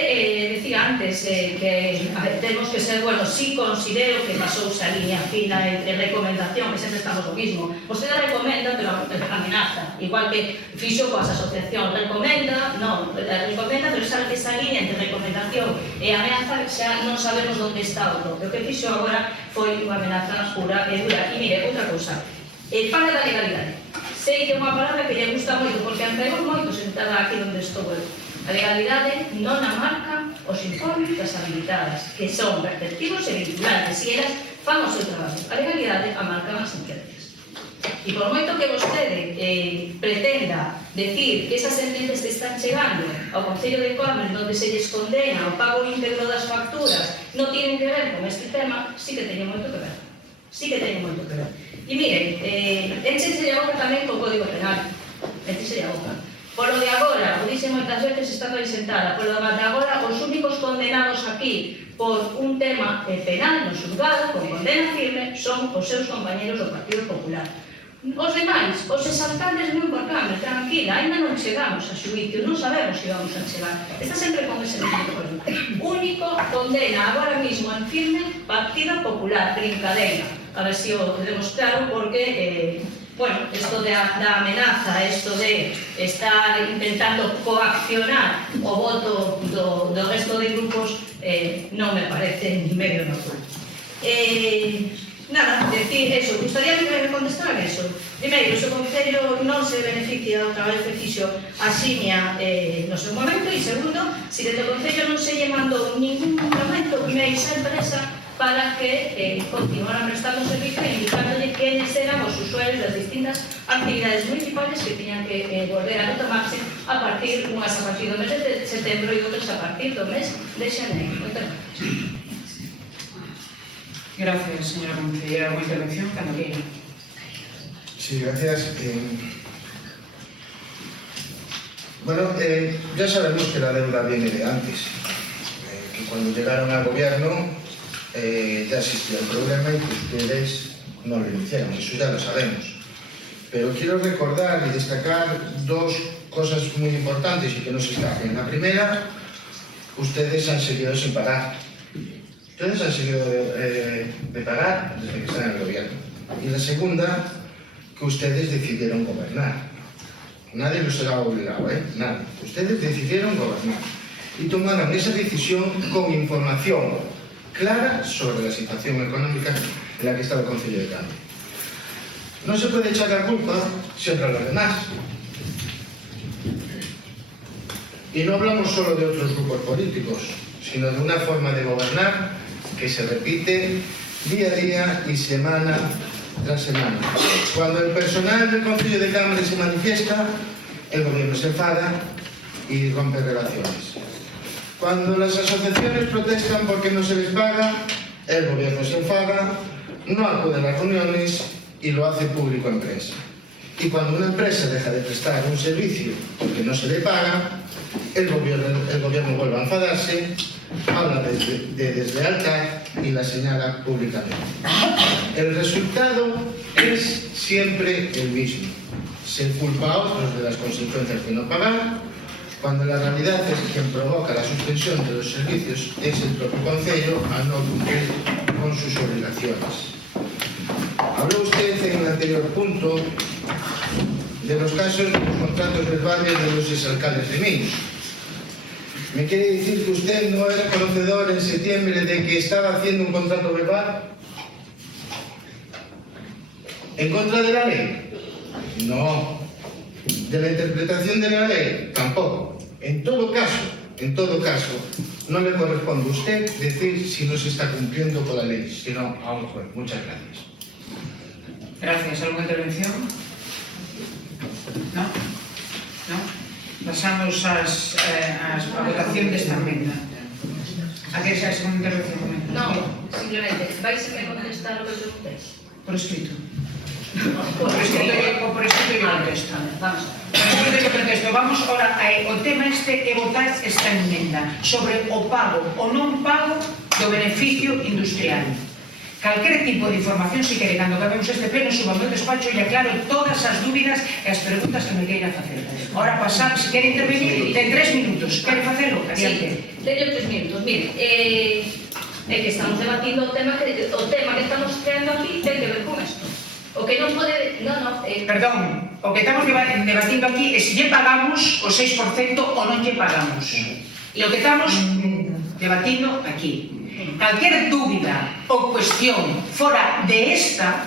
decía antes que temos que ser, bueno, sí considero que pasou esa línea fina entre recomendación, que sempre estamos o mismo. Vostede recomenda, pero amenaza, igual que fixo coas asociacións, recomenda, pero esa línea entre recomendación e ameaza xa non sabemos onde está o toque. O que fixo agora foi unha amenaza pura e dura. E mire, outra cousa, fala da legalidade. Sei que é unha palabra que lle gusta moito, porque empregou moito sentada aquí onde estou eu. A legalidade non a marcan os informes das habilitadas, que son receptivos e vinculantes, e elas fan o seu traballo. A legalidade a marcan as sentencias. E por moito que vostede pretenda decir que esas sentencias que están chegando ao Concello de Cambre, onde se lles condena o pago íntegro das facturas, non tienen que ver con este tema, sí que teñen moito que ver. Sí que teñen moito que ver. E miren, échense a boca tamén co Código Penal. Échense a boca. Polo de agora, o dixen moitas veces estando aí sentada, polo de agora os únicos condenados aquí por un tema penal no xulgado, con condena firme, son os seus compañeros do Partido Popular. Os demais, os exaltantes non importantes, tranquila, ainda non chegamos a xuicio, non sabemos se vamos a chegar. Está sempre con ese mismo problema. Único condena agora mismo en firme Partido Popular, brincadeira. A ver se o tenemos claro, porque bueno, esto da amenaza, esto de estar intentando coaccionar o voto do resto de grupos non me parece ni medio natural. Nada, decir eso, gustaría que me contestaran eso. Primeiro, se o Concello non se beneficia do traballo que fixo a Simia no seu momento, e segundo, se desde o Concello non se lle mandou ningún momento email a empresa para que continuaran prestando servicio e indicándolle quenes eran os usuarios das distintas actividades municipales que tiñan que volver a retomarse a partir do mes de setembro e outras a partir do mes de xaneiro. Moitas gracias. Gracias, señora concejera. ¿Alguna intervención? Cando queira. Sí, gracias. Bueno, ya sabemos que la deuda viene de antes, que cuando llegaron al gobierno ya existía el problema y que ustedes no lo iniciaron, eso ya lo sabemos. Pero quiero recordar y destacar dos cosas muy importantes y que no se escapen. La primera, ustedes han seguido sin pagar. Ustedes han seguido de pagar desde que están en el gobierno. Y la segunda, que ustedes decidieron gobernar. Nadie los ha obligado, Nadie. Ustedes decidieron gobernar. Y tomaron esa decisión con información clara sobre la situación económica en la que está el Concello de Cambre. No se puede echar la culpa siempre a los demás. Y no hablamos solo de otros grupos políticos, sino de una forma de gobernar que se repite día a día y semana tras semana. Cuando el personal del Concello de Cambre se manifiesta, el gobierno se enfada y rompe relaciones. Cuando las asociaciones protestan porque no se les paga, el gobierno se enfada, no acude a las reuniones y lo hace público en prensa. Y cuando una empresa deja de prestar un servicio porque no se le paga, el gobierno vuelve a enfadarse, habla de deslealtad y la señala públicamente. El resultado es siempre el mismo. Se culpa a otros de las consecuencias de no pagar, cuando la realidad es que quien provoca la suspensión de los servicios es el propio Concello al no cumplir con sus obligaciones. Habló usted anterior punto de los casos de los contratos verbales de los exalcaldes de Miño. ¿Me quiere decir que usted no era conocedor en septiembre de que estaba haciendo un contrato verbal en contra de la ley? No. ¿De la interpretación de la ley? Tampoco. En todo caso, no le corresponde a usted decir si no se está cumpliendo con la ley, sino a un juez. Muchas gracias. Gracias. ¿Alguna intervención? ¿No? ¿No? Pasamos a votación desta emenda. A que esa segunda intervención? No, simplemente, vais a contestar o que preguntéis? Por escrito. Por escrito yo contesto. Vamos. Por escrito yo contesto. Vamos ahora, o tema este é votar esta emenda sobre o pago ou non pago do beneficio industrial. Calquer tipo de información, si quere, cando acabemos este pleno, suba ao meu despacho e aclaro todas as dúbidas e as preguntas que me queira facer. Ahora pasar, si quere intervenir, ten 3 minutos. Quere facelo? Adiante. Sí, teño 3 minutos. Mire, é que estamos debatindo o tema que estamos creando aquí ten que ver con isto. O que non pode... Perdón, o que estamos debatindo aquí é se lle pagamos o 6% ou non lle pagamos. E o que estamos debatindo aquí. Calquer dúbida ou cuestión fora de esta,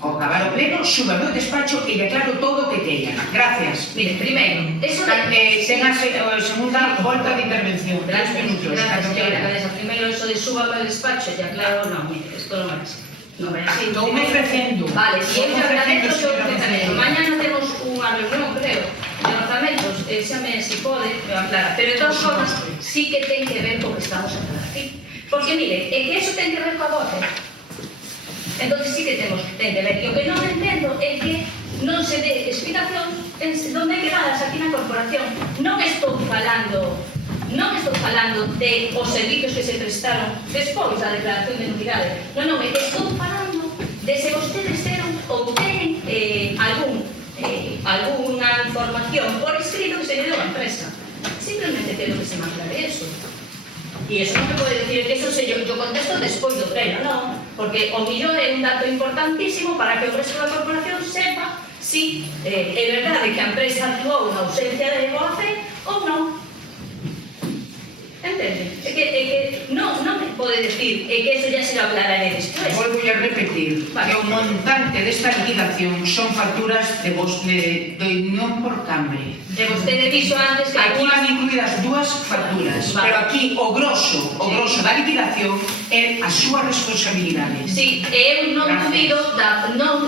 ao acabar o pleno, suba ao meu despacho e lle aclaro todo o que teña. Gracias. Mire, primeiro, eso ten a segunda volta de intervención. 3 minutos. Gracias. Primeiro, eso de suba ao meu despacho e aclaro, non, mire, isto non é así. Non é así. Estou me ofrecendo. Vale, si eu te agradezco o seu ofrecemento. Mañana temos unha reunión, creo, de orzamentos, xa me si pode, me aclara. Pero de todas formas, sí que ten que ver co que estamos a falar aquí. Porque, mire, é que eso ten que ver coa voz. Entón, sí que ten que ver. E o que non entendo é que non se dé explicación donde quedadas aquí na corporación. Non estou falando de os servicios que se prestaron despois da declaración de nulidade. Non, estou falando de se vostedes deron ou tenen alguna información por escrito que se lle deu a empresa. Simplemente quero que se me aclare eso. E eso non me pode decir que eso se yo contesto despois do pleno, non? Porque o millón é un dato importantísimo para que o resto da corporación sepa si é verdade que a empresa actuou na ausencia de boa fe ou non. Entende? É que non me pode decir que eso ya se lo aclararé despois. Volvo a repetir que o montante desta liquidación son facturas de Unión por Cambre. E vostede dixo antes que aquí van incluídas 2 facturas, pero aquí o grosso da liquidación é a súa responsabilidade. Sí, eu non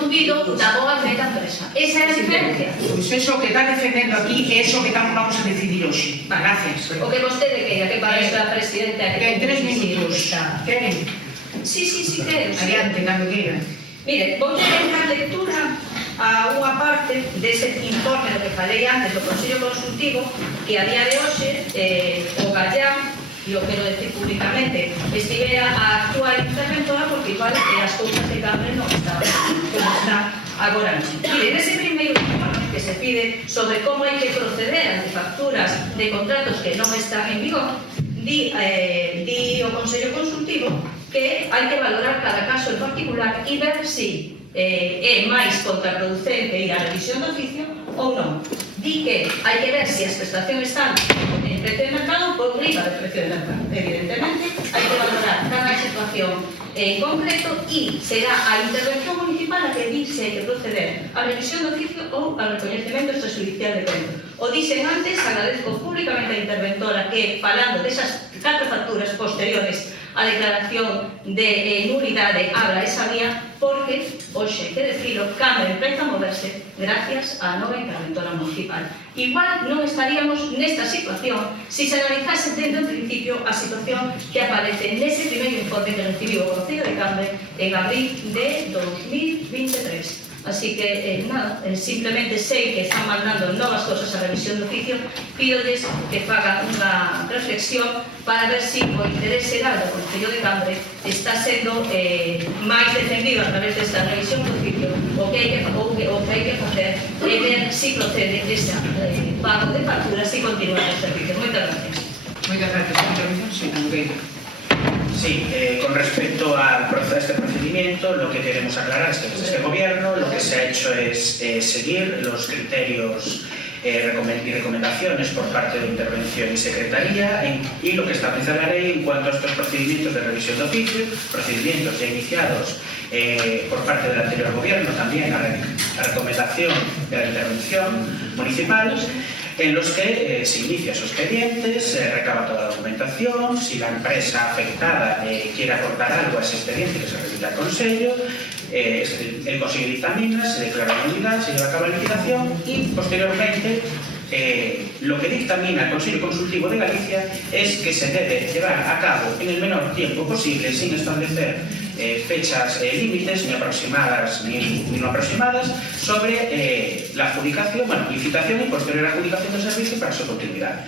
dubido da boa fe da empresa. Esa é a diferencia. Pois eso que está defendendo aquí é eso que vamos a decidir hoxe. Gracias. O que vostede queira, que para esta presidenta... Que 3 minutos. Queren? Sí, quero. Adiante, cando queiran. Mire, vou dar lectura a unha parte dese informe do que falei antes do Consello Consultivo que a día de hoxe o Gallán, e o quero decir públicamente, estivera a actuar interventora porque igual as cousas de Cambre non estaban como está agora. Mire, nese primeiro informe que se pide sobre como hai que proceder ante facturas de contratos que non están en vigor, di o Consello Consultivo que hai que valorar cada caso en particular e ver se é máis contraproducente ir á revisión de oficio ou non. Di que hai que ver se as prestacións están en precio de mercado por riba de precio de mercado. Evidentemente, hai que valorar cada situación en concreto e será a intervención municipal a que di se hai que proceder á revisión de oficio ou ao recoñecemento extrajudicial de crédito. O dixen antes, agradezco públicamente a interventora que, falando desas 4 facturas posteriores a declaración de nulidade abra esa vía porque, hoxe, que decilo, Cambre empreza a moverse gracias á nova interventora municipal. Igual non estaríamos nesta situación se se analizase desde o principio a situación que aparece nese primeiro informe que recibiu o Concello de Cambre en abril de 2023. Así que, nada, simplemente sei que están mandando novas cosas a revisión do oficio, pídolles que fagan unha reflexión para ver se o interés xeral do Concello de Cambre está sendo máis defendido a través desta revisión do oficio. O que hai que facer é ver se procede deste pago de facturas e continuar os servicios. Moitas gracias. Moitas gracias. Moitas gracias. Sí, con respecto a este procedimiento, lo que queremos aclarar es que desde este gobierno lo que se ha hecho es seguir los criterios y recomendaciones por parte de Intervención y Secretaría y lo que establece la ley en cuanto a estos procedimientos de revisión de oficio, procedimientos ya iniciados por parte del anterior gobierno, también a recomendación de la Intervención municipal, en los que se inicia su expediente, se recaba toda la documentación, si la empresa afectada quiere aportar algo a ese expediente que se remite al Consello, el Consello dictamina, se declara nulidad, se lleva a cabo la liquidación y posteriormente lo que dictamina el Consello Consultivo de Galicia es que se debe llevar a cabo en el menor tiempo posible, sin establecer fechas límites, ni aproximadas ni no aproximadas, sobre la adjudicación, licitación y posterior adjudicación del servicio para su continuidad.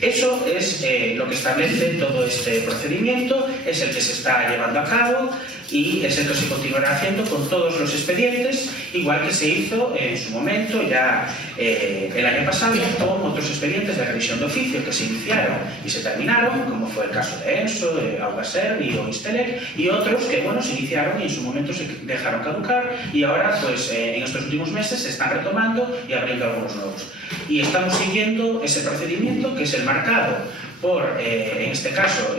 Eso es lo que establece todo este procedimiento, es el que se está llevando a cabo y es el que se continuará haciendo con todos los expedientes, igual que se hizo en su momento, ya el año pasado, con otros expedientes de revisión de oficio que se iniciaron y se terminaron, como fue el caso de Enso, de Augaservi o Instelec, y otros que, bueno, se iniciaron y en su momento se dejaron caducar y ahora, pues, en estos últimos meses se están retomando y abriendo algunos nuevos. Y estamos siguiendo ese procedimiento, que es el marcado por, en este caso,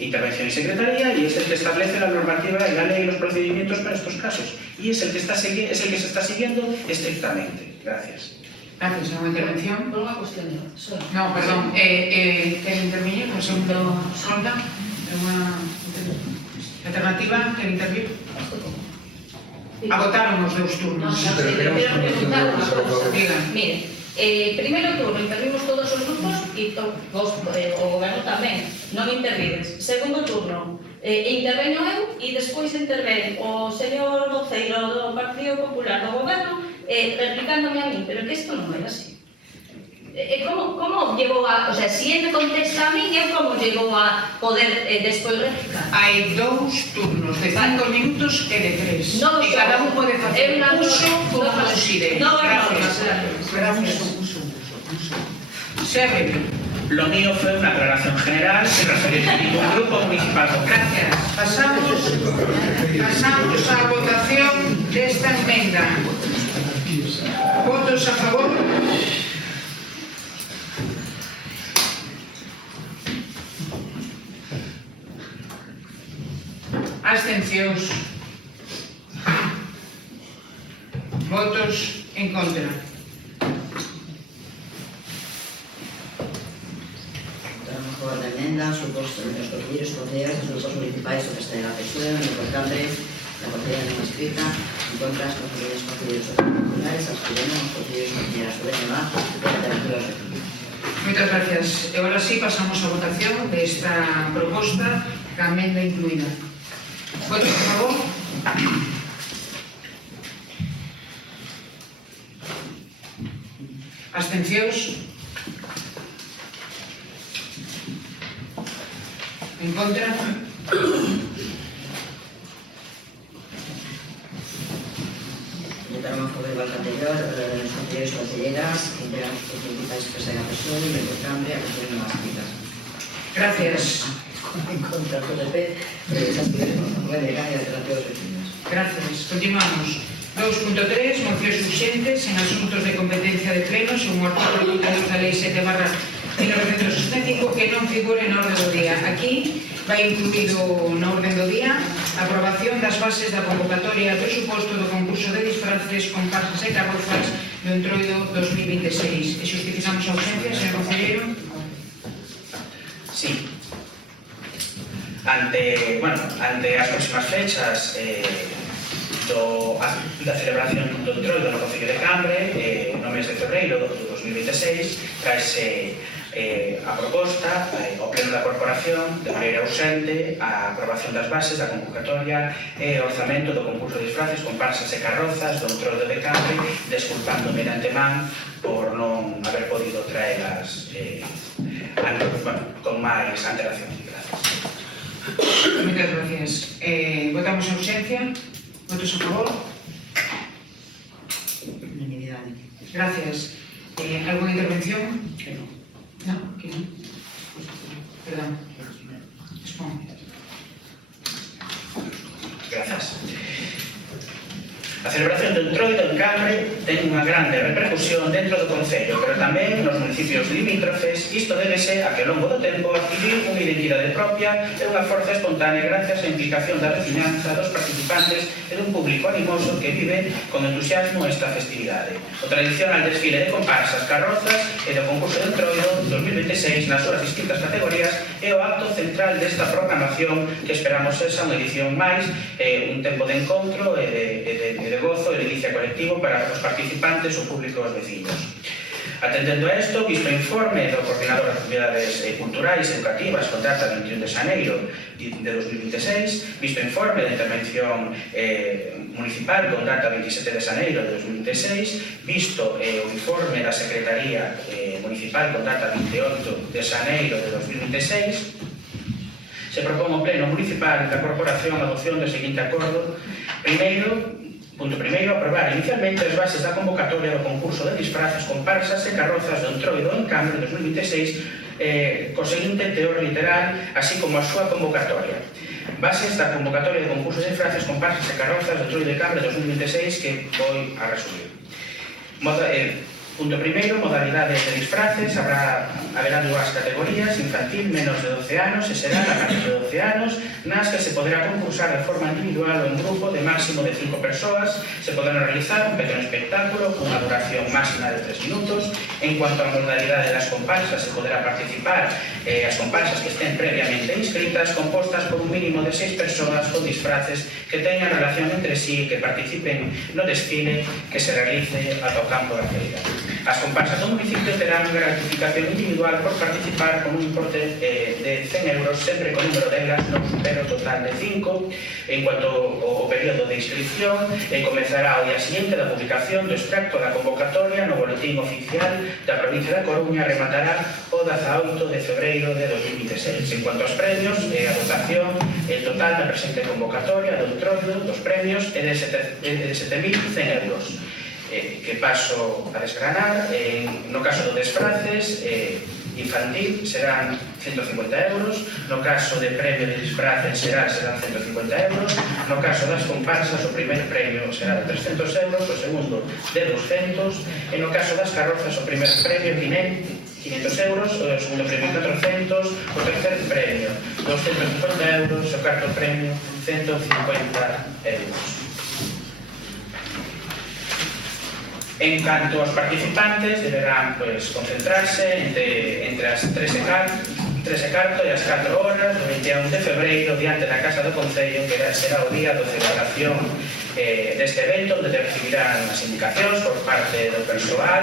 Intervención y Secretaría, y es el que establece la normativa y la ley y los procedimientos para estos casos. Y es el que se está siguiendo estrictamente. Gracias. Gracias. ¿Alguna intervención? Por unha cuestión de solo. No, perdón. ¿Quer intervenir na segunda ronda? Unha alternativa? Quer intervir? Agotaron os dous turnos. Pero preguntar unha cousa. Digan. Mire, primeiro turno intervimos todos os grupos e o goberno tamén, non intervides. Segundo turno, interveño eu e despois interven o señor voceiro do Partido Popular do goberno replicándome a mí, pero que isto non é así. Como llevo a... O sea, si ele me contesta a mí, eu como llevo a poder despois replicar? Hai dous turnos de 5 minutos e de 3. No, e cada un pode facer uso como considere. Gracias. Serve. Lo mío fue una aclaración general sin referirse a ningún grupo municipal. Gracias. Pasamos a votación desta enmenda. Votos a favor. Abstencións. Votos en contra. Votamos a favor da emenda, os concelleiros e concelleiras dos grupos municipais do Castelo da Pesura, no Portambre, da Concelleira non escrita, en contra as concelleiras e concelleiros populares, abstiveron os concelleiros e concelleiras do BNA, e a alternativa aos recursos. Moitas gracias. E agora sí pasamos a votación desta proposta ca emenda incluída. Votos a favor. Abstencións. En contra. Votaron a favor igual que anterior, os concelleiros e concelleiras, que integran os grupos municipais do Castelo da Pesura, e o Portambre, a Concelleira non escrita. Gracias. En contra do PP, se abstiveron o BNA e a alternativa aos recursos. Gracias. Continuamos. 2.3. Mocións urxentes en asuntos de competencia de pleno según o artículo 22 da Lei 7/1965 que non figure na orde do día. Aquí vai incluído na orde do día a aprobación das bases da convocatoria do presuposto do concurso de disfraces, comparsas e carrozas do entroido 2026. E justificamos a ausencia, señor concelleiro? Sí. Ante as próximas fechas da celebración do entroido no Concello de Cambre, no mes de febreiro do 2026, traese a proposta ao Pleno da Corporación de maneira urxente a aprobación das bases da convocatoria e orzamento do concurso de disfraces, comparsas e carrozas do entroido de Cambre, desculpándome de antemán por non haber podido traelas con máis antelación. Gracias. Moitas gracias. Votamos a ausencia. Votos a favor. Unanimidade. Gracias. ¿Alguna intervención? Que non. No, que no. Perdón. Expón. municipais. A celebración do Entroido en Cambre ten unha grande repercusión dentro do Concello, pero tamén nos municipios limítrofes. Isto débese a que ao longo do tempo adquirir unha identidade propia e unha forza espontánea gracias á implicación da veciñanza, dos participantes e dun público animoso que vive con entusiasmo esta festividade. O tradicional desfile de comparsas, carrozas e do concurso de Entroido 2026 nas súas distintas categorías é o acto central desta programación que esperamos esa unha edición máis, un tempo de encontro e de gozo e de inicia colectivo para os participantes ou público e os vecinos. Atendendo a isto, visto o informe do Coordinador de Actividades Culturais e Educativas con data 21 de xaneiro de 2026, visto o informe de intervención municipal con data 27 de xaneiro de 2026, visto o informe da Secretaría Municipal con data 28 de xaneiro de 2026, se propón ao Pleno Municipal da Corporación a adopción do seguinte acordo. Punto primeiro, aprobar inicialmente as bases da convocatoria do concurso de disfraces, comparsas e carrozas do Entroido en Cambre 2026 co seguinte teor literal, así como a súa convocatoria. Bases da convocatoria de concursos de disfraces, comparsas e carrozas do Entroido de Cambre 2026 que vou a resumir. Punto primeiro, modalidades de disfraces. Haberá dúas categorías, infantil menos de 12 anos e será a máis de 12 anos, nas que se poderá concursar de forma individual ou en grupo de máximo de 5 persoas. Se poderá realizar un pequeno espectáculo con unha duración máxima de 3 minutos. En cuanto á modalidade das comparsas, se poderá participar as comparsas que estén previamente inscritas, compostas por un mínimo de 6 persoas con disfraces que teñan relación entre sí e que participen no desfile que se realice ata o campo da feira. As comparsas do municipio terán gratificación individual por participar con un importe de 100 euros, sempre con número de elas non supera o total de 5. En cuanto ao período de inscripción, comezará o día seguinte da publicación do extracto da convocatoria no boletín oficial da provincia da Coruña, rematará o 18 de febreiro de 2026. En cuanto aos premios, a votación, el total da presente convocatoria do Entroido dos premios é de 7.100 euros. Que paso a desgranar. No caso do disfraces infantil serán 150 euros, no caso de premio de disfraces serán 150 euros, no caso das comparsas o primer premio será de 300 euros, o segundo de 200, e no caso das carrozas o primer premio 500 euros, o segundo premio 400, o tercer premio 250 euros, o cuarto premio 150 euros. En canto aos participantes, deberán concentrarse entre as 13 e cuarto e as 4 horas do 21 de febreiro diante da Casa do Concello, que será o día de celebración deste evento, onde recibirán as indicacións por parte do persoal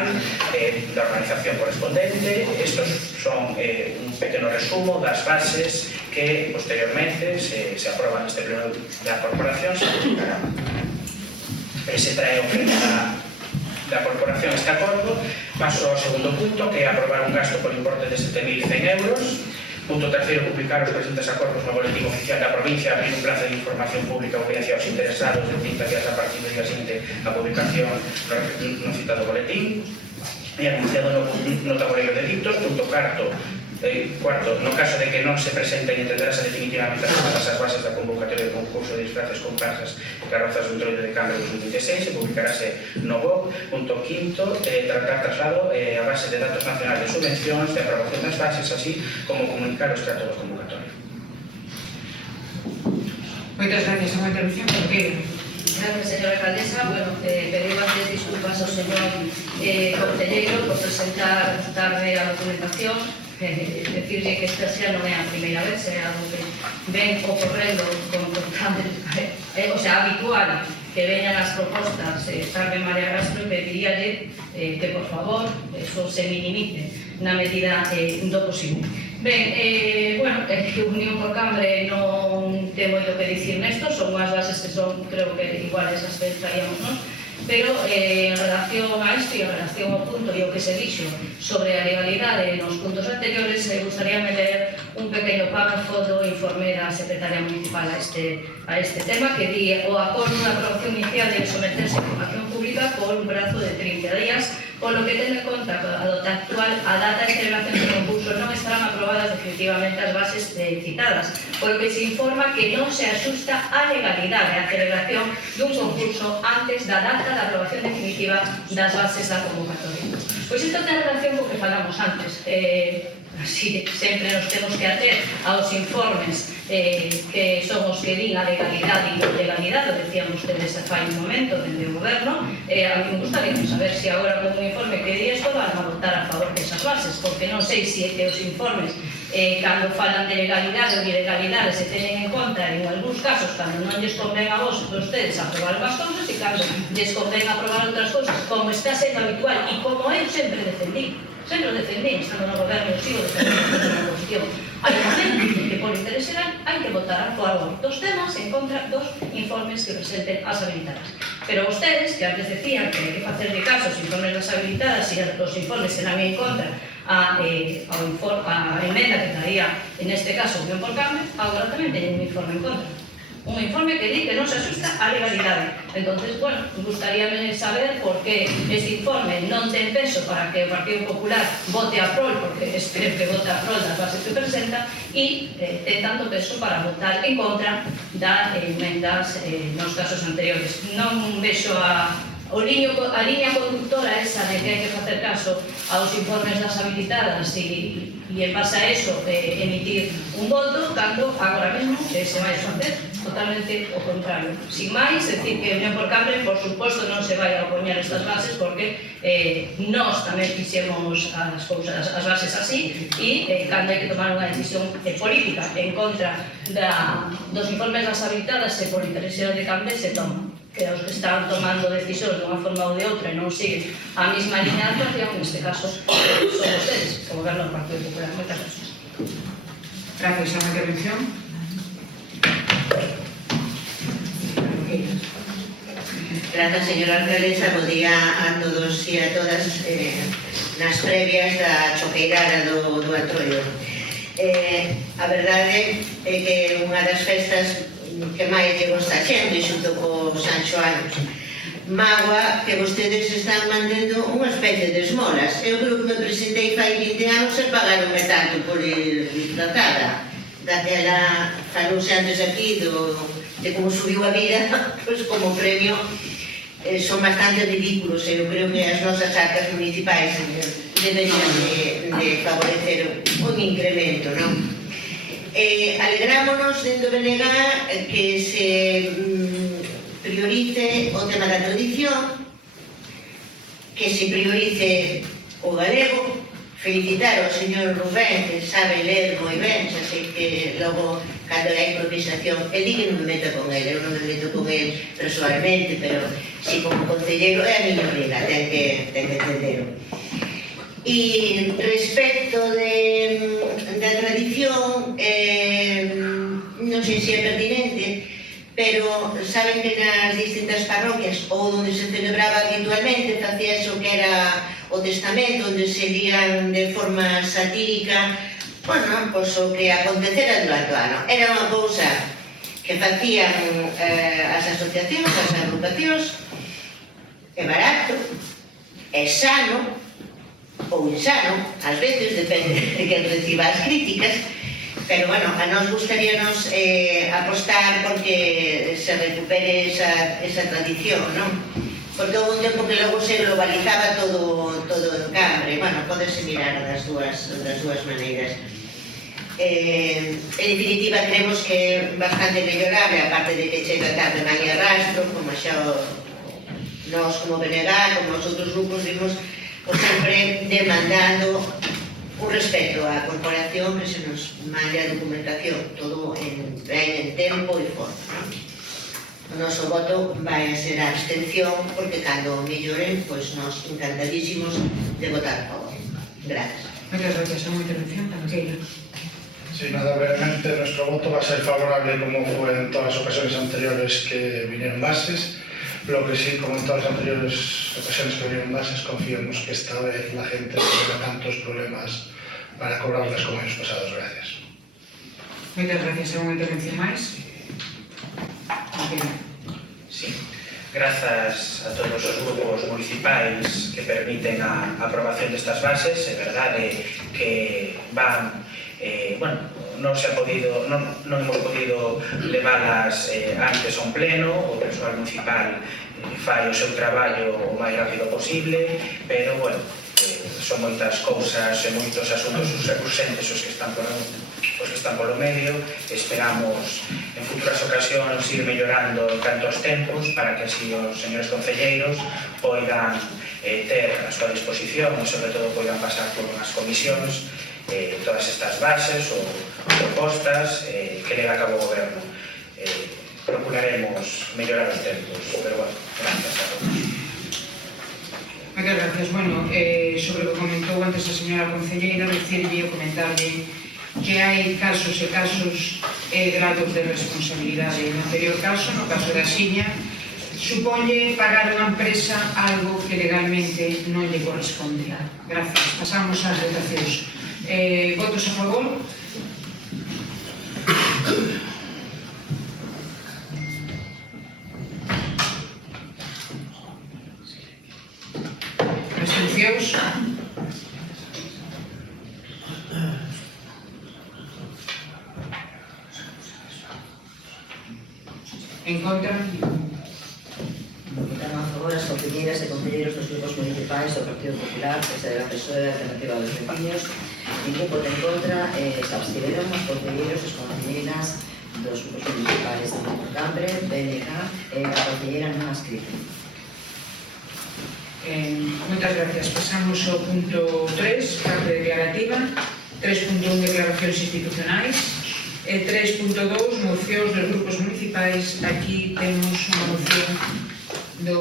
da organización correspondente. Estos son un pequeno resumo das bases que posteriormente se aproban neste pleno da corporación, se publicarán. Se trae o pleno da corporación este acordo. Paso ao segundo punto, que é aprobar un gasto por importe de 7.100 euros. Punto terceiro, publicar os presentes acordos no boletín oficial da provincia, abrir un plazo de información pública hacia os interesados de 30 días a partir do día seguinte a publicación no citado boletín e anunciado no tabuleiro de dictos. Punto cuarto, no caso de que non se presenten, entenderase definitivamente as bases da convocatoria de concurso de disfraces, comparsas e carrozas do Entroido de Cambre 2026, se publicarase no BOC. Punto quinto, tratar traslado a base de datos nacionales de subvencións de aprobación das bases, así como comunicar o extracto da convocatoria. Moitas gracias. Unha intervención, porque Gracias, señora alcaldesa. Bueno, pedido antes disculpas ao señor concelleiro por presentar tarde a documentación. Decirle que esta xa non é a primeira vez, é algo que ven ocorrendo con constante, habitual que veñan as propostas tarde mal e arrastro, e pediríalle que, por favor, eso se minimice na medida do posible. Ben, Unión por Cambre non ten moito que dicir nesto, son unhas bases que son, creo que iguales as que traíamos nós, pero en relación a isto e en relación ao punto e o que se dixo sobre a legalidade nos puntos anteriores, gustaríame ler un pequeno párrafo do informe da Secretaria Municipal a este tema, que di: o acordo da aprobación inicial de someterse a información pública por un prazo de 30 días Polo que ten en conta a data actual, a data de celebración do concurso non estarán aprobadas definitivamente as bases citadas, polo que se informa que non se axusta a legalidade a celebración dun concurso antes da data da aprobación definitiva das bases da convocatoria. Pois isto ten relación co que falamos antes. Así sempre nos temos que ater aos informes que son os que din a legalidade e a ilegalidade, o decían ustedes fai un momento dende o goberno. A mí me gustaría saber se agora con un informe que di isto van a votar a favor desas bases, porque non sei se os informes cando falan de legalidade ou de ilegalidade se tenen en conta en algúns casos cando non lles convén a vostedes aprobar unhas cousas e cando lles convén aprobar outras cousas, como está sendo habitual e como eu sempre defendí, estando no goberno e sigo defendendo na oposición. Hai un momento que por interés xeral hai que votar a favor dos temas en contra dos informes que presenten as habilitadas. Pero vostedes, que antes decían que hai que facer de caso os informes das habilitadas e os informes serán en contra a emenda que traía, en este caso, Unión por Cambio, agora tamén teñen un informe en contra. Un informe que di que non se asusta a legalidade. Entonces, bueno, gustaríame saber por que este informe non ten peso para que o Partido Popular vote a prol, porque espero que vote a prol das bases que presenta, e ten tanto peso para votar en contra das emendas nos casos anteriores. Non vexo a liña conductora esa de que hai que facer caso aos informes das habilitadas e en base a eso emitir un voto, cando agora mesmo se vai a facer totalmente o contrario. Sin máis, decir que Unión por Cambio, por suposto, non se vai a opoñer estas bases porque nós tamén fixemos as bases así e cando hai que tomar unha decisión política en contra dos informes das habilitadas e por interés de Cambio se toma. Que os que están tomando decisións de unha forma ou de outra e non siguen a mesma liña de actuación, neste caso, son vostedes, o goberno do Partido Popular. Moitas gracias. Gracias. A unha intervención. Grazas, señora alcaldesa. Bo día a todos e a todas nas previas da choqueirada do Antroio. A verdade é que unha das festas que máis lle gosta a xente xunto co San Xoán Magua, que vostedes están mantendo unha especie de esmolas. Eu creo que me presentei fai 20 anos e pagaronme tanto por ir disfratada. Daquela falouse antes aquí de como subiu a vida, pois como premio son bastante ridículos e eu creo que as nosas arcas municipais deberían de favorecer un incremento, non? Alegrámonos dentro de negar que se priorice o tema da tradición, que se priorice o galego. Felicitar ao señor Rubén, que sabe ler moi ben, xa sei que logo cando hai improvisación, e di que non me meto con ele, eu non me meto con ele personalmente, pero si como concelleiro é a miña obriga, ten que entendero. E respecto da tradición, non sei se é pertinente, pero saben que nas distintas parroquias ou onde se celebraba habitualmente facía eso que era o testamento, onde se lían de forma satírica, bueno, pois o que acontecera durante o ano. Era unha cousa que facían as asociacións, as agrupacións, é barato, é sano, ou insano, ás veces, depende de quen reciba as críticas, pero, bueno, a nos gustaríanos apostar porque se recupere esa tradición, non? Porque houve un tempo que logo se globalizaba todo en Cambre, bueno, podese mirar das dúas maneiras. En definitiva, creemos que é bastante mellorable, aparte de que chega tarde maña rastro, como xa nós como BNG, como os outros grupos vimos, sempre demandando un respeto á corporación, que se nos mande a documentación todo ben en tempo e forma. O noso voto vai a ser a abstención, porque cando melloren, pois nós encantadísimos de votar a favor. Gracias. Moitas gracias. A unha intervención, Tanqueira. Sí, nada, brevemente, nuestro voto va a ser favorable como fue en todas las ocasiones anteriores que vinieron bases. Lo que sí, como en todas las anteriores ocasiones que vinieron bases, confiemos que esta vez la gente no tenga tantos problemas para cobrarlas como años pasados. Gracias. Moitas gracias. A unha intervención máis. Sí. grazas a todos os grupos municipais que permiten a aprobación destas bases. É verdade que van, non hemos podido leválas antes a un pleno, o persoal municipal fai o seu traballo o máis rápido posible, pero, son moitas cousas e moitos asuntos urxentes os que están polo medio. Esperamos en futuras ocasións ir mellorando tantos tempos para que así os señores concelleiros poidan ter a súa disposición e sobre todo poidan pasar por unhas comisións todas estas bases ou propostas que lega a cabo o goberno. Procuraremos mellorar os tempos, pero gracias a todos. Moitas gracias. Sobre o que comentou antes a señora concelleira, dicirlle ou comentarlle que hai casos e casos e grados de responsabilidade. No anterior caso, no caso da Xiña, suponlle pagar unha empresa algo que legalmente non lle corresponde. Gracias. Pasamos ás votacións. Votos a favor? Abstencións? En contra? Votaron a favor as concelleiras e concelleiros dos grupos municipais do Partido Popular, da PSOE e da Alternativa dos Veciños. Ningún voto en contra, se abstiveron os concelleiros e as concelleiras dos grupos municipais de Cambre, BNK e a concelleira non ascrita. Moitas gracias. Pasamos ao punto 3, parte declarativa, 3.1 declaracións institucionais e 3.2 mocións dos grupos municipais. Aquí temos unha moción do...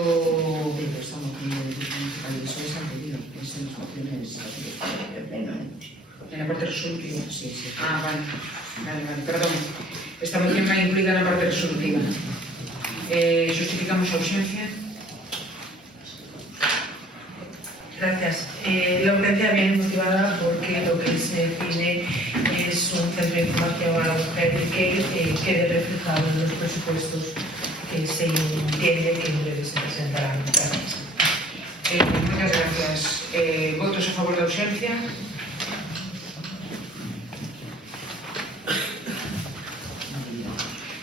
En la parte resolutiva? Sí. Vale, perdón. Esta moción vai incluída na parte resolutiva. Justificamos a ausencia. Gracias. La urgencia viene motivada porque lo que se pide es un centro de información a la mujer que quede reflejado en los presupuestos que se entiende que en breve se presentarán. Gracias. Muchas gracias. ¿Votos a favor de ausencia?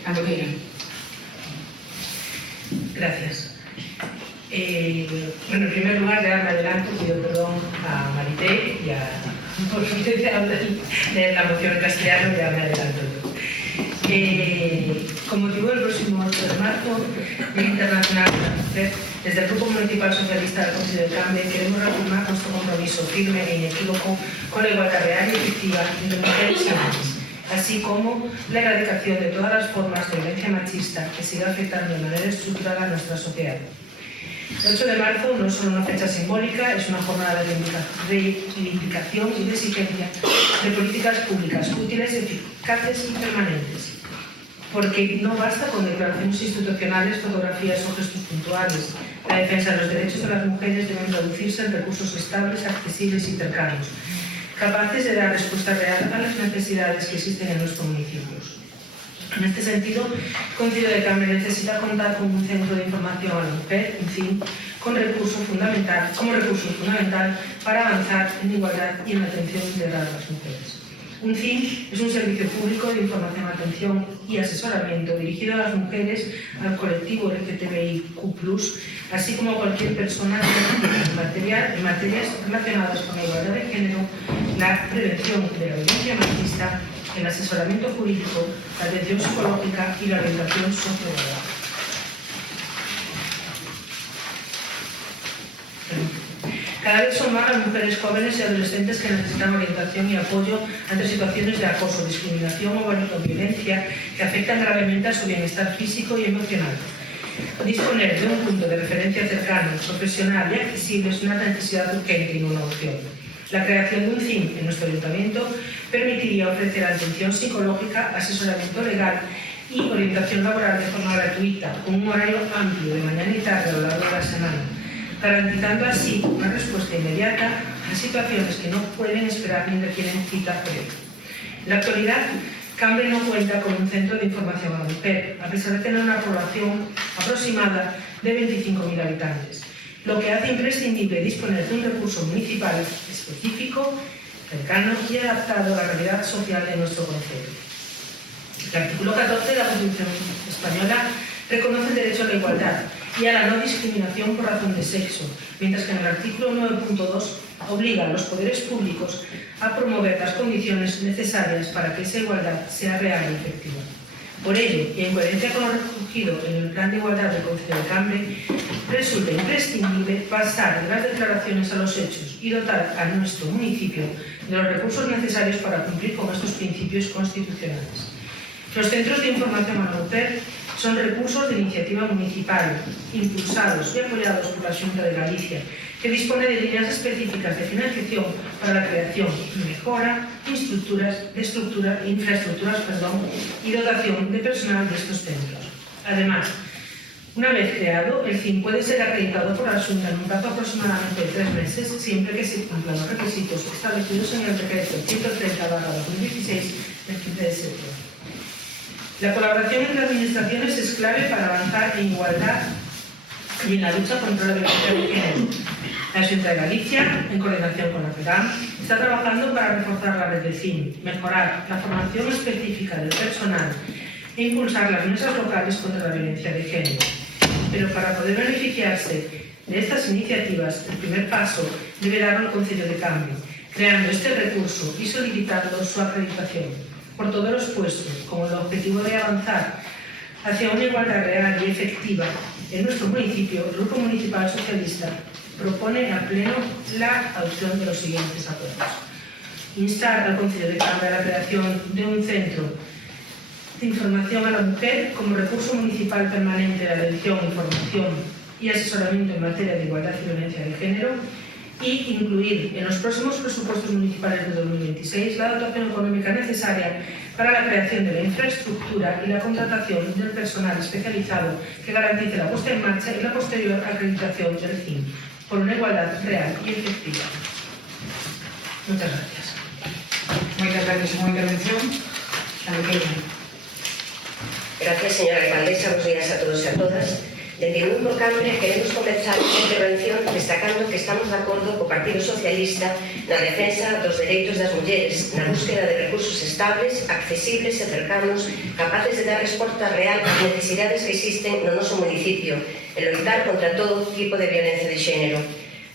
Cuando quieran. Gracias. En primer lugar, ya me adelanto, pido perdón a Marité y por de la moción en castellano, ya me adelanto yo. Con motivo del próximo 8 de marzo, Día Internacional de la Mujer, desde el Grupo Municipal Socialista del Consejo de Cambre queremos reafirmar nuestro compromiso firme e inequívoco con la igualdad real y efectiva entre mujeres y hombres, así como la erradicación de todas las formas de violencia machista que siga afectando de manera estructural a nuestra sociedad. El 8 de marzo no es solo una fecha simbólica, es una jornada de reivindicación y de exigencia de políticas públicas útiles, eficaces y permanentes. Porque no basta con declaraciones institucionales, fotografías o gestos puntuales. La defensa de los derechos de las mujeres debe traducirse en recursos estables, accesibles y cercanos, capaces de dar respuesta real a las necesidades que existen en nuestros municipios. En este sentido, el Consejo de Cambre necesita contar con un centro de información a la mujer, en fin, como recurso fundamental para avanzar en igualdad y en la atención integral a las mujeres. Un CIM es un servicio público de información, atención y asesoramiento dirigido a las mujeres, al colectivo LGTBIQ+, así como a cualquier persona en materias relacionadas con la igualdad de género, la prevención de la violencia machista, el asesoramiento jurídico, la atención psicológica y la orientación sociolaboral. Cada vez son más las mujeres jóvenes y adolescentes que necesitan orientación y apoyo ante situaciones de acoso, discriminación o violencia que afectan gravemente a su bienestar físico y emocional. Disponer de un punto de referencia cercano, profesional y accesible es una necesidad urgente y no una opción. La creación de un CIM en nuestro ayuntamiento permitiría ofrecer atención psicológica, asesoramiento legal y orientación laboral de forma gratuita, con un horario amplio de mañana y tarde a lo largo de la semana, garantizando así una respuesta inmediata a situaciones que no pueden esperar ni requieren cita previa. En la actualidad, Cambre no cuenta con un centro de información a la mujer, a pesar de tener una población aproximada de 25.000 habitantes, lo que hace imprescindible disponer de un recurso municipal específico, cercano y adaptado a la realidad social de nuestro concello. El artículo 14 de la Constitución española reconoce el derecho a la igualdad y a la no discriminación por razón de sexo, mientras que en el artículo 9.2 obliga a los poderes públicos a promover las condiciones necesarias para que esa igualdad sea real y efectiva. Por ello, y en coherencia con lo recogido en el Plan de Igualdad del Concello de Cambre, resulta imprescindible pasar de las declaraciones a los hechos y dotar a nuestro municipio de los recursos necesarios para cumplir con estos principios constitucionales. Los centros de información a la mujer son recursos de iniciativa municipal, impulsados y apoyados por la Xunta de Galicia, que dispone de líneas específicas de financiación para la creación y mejora de infraestructuras y dotación de personal de estos centros. Además, una vez creado, el CIM puede ser acreditado por la Xunta en un plazo aproximadamente de 3 meses, siempre que se cumplan los requisitos establecidos en el decreto 130/2016 del 15 de septiembre. La colaboración entre administraciones es clave para avanzar en igualdad y en la lucha contra la violencia de género. La Xunta de Galicia, en coordinación con la PEDAM, está trabajando para reforzar la red de CIM, mejorar la formación específica del personal e impulsar las mesas locales contra la violencia de género. Pero para poder beneficiarse de estas iniciativas, el primer paso debe darlo el Concello de Cambre, creando este recurso y solicitando su acreditación. Por todo lo expuesto, con el objetivo de avanzar hacia una igualdad real y efectiva en nuestro municipio, el Grupo Municipal Socialista propone a pleno la adopción de los siguientes acuerdos. Instar al Concello de Cambre a la creación de un centro de información a la mujer como recurso municipal permanente de atención, información y asesoramiento en materia de igualdad y violencia de género, y incluir en los próximos presupuestos municipales de 2026 la dotación económica necesaria para la creación de la infraestructura y la contratación del personal especializado que garantice la puesta en marcha y la posterior acreditación del CIM por una igualdad real y efectiva. Muchas gracias. Muchas gracias. Segunda intervención. Gracias, señora alcaldesa. Buenos días a todos y a todas. Desde el Grupo Cambre queremos comenzar esta intervención destacando que estamos de acordo co Partido Socialista na defensa dos dereitos das mulleres, na búsqueda de recursos estables, accesibles e cercanos, capaces de dar resposta real ás necesidades que existen no noso municipio e loitar contra todo tipo de violencia de xénero.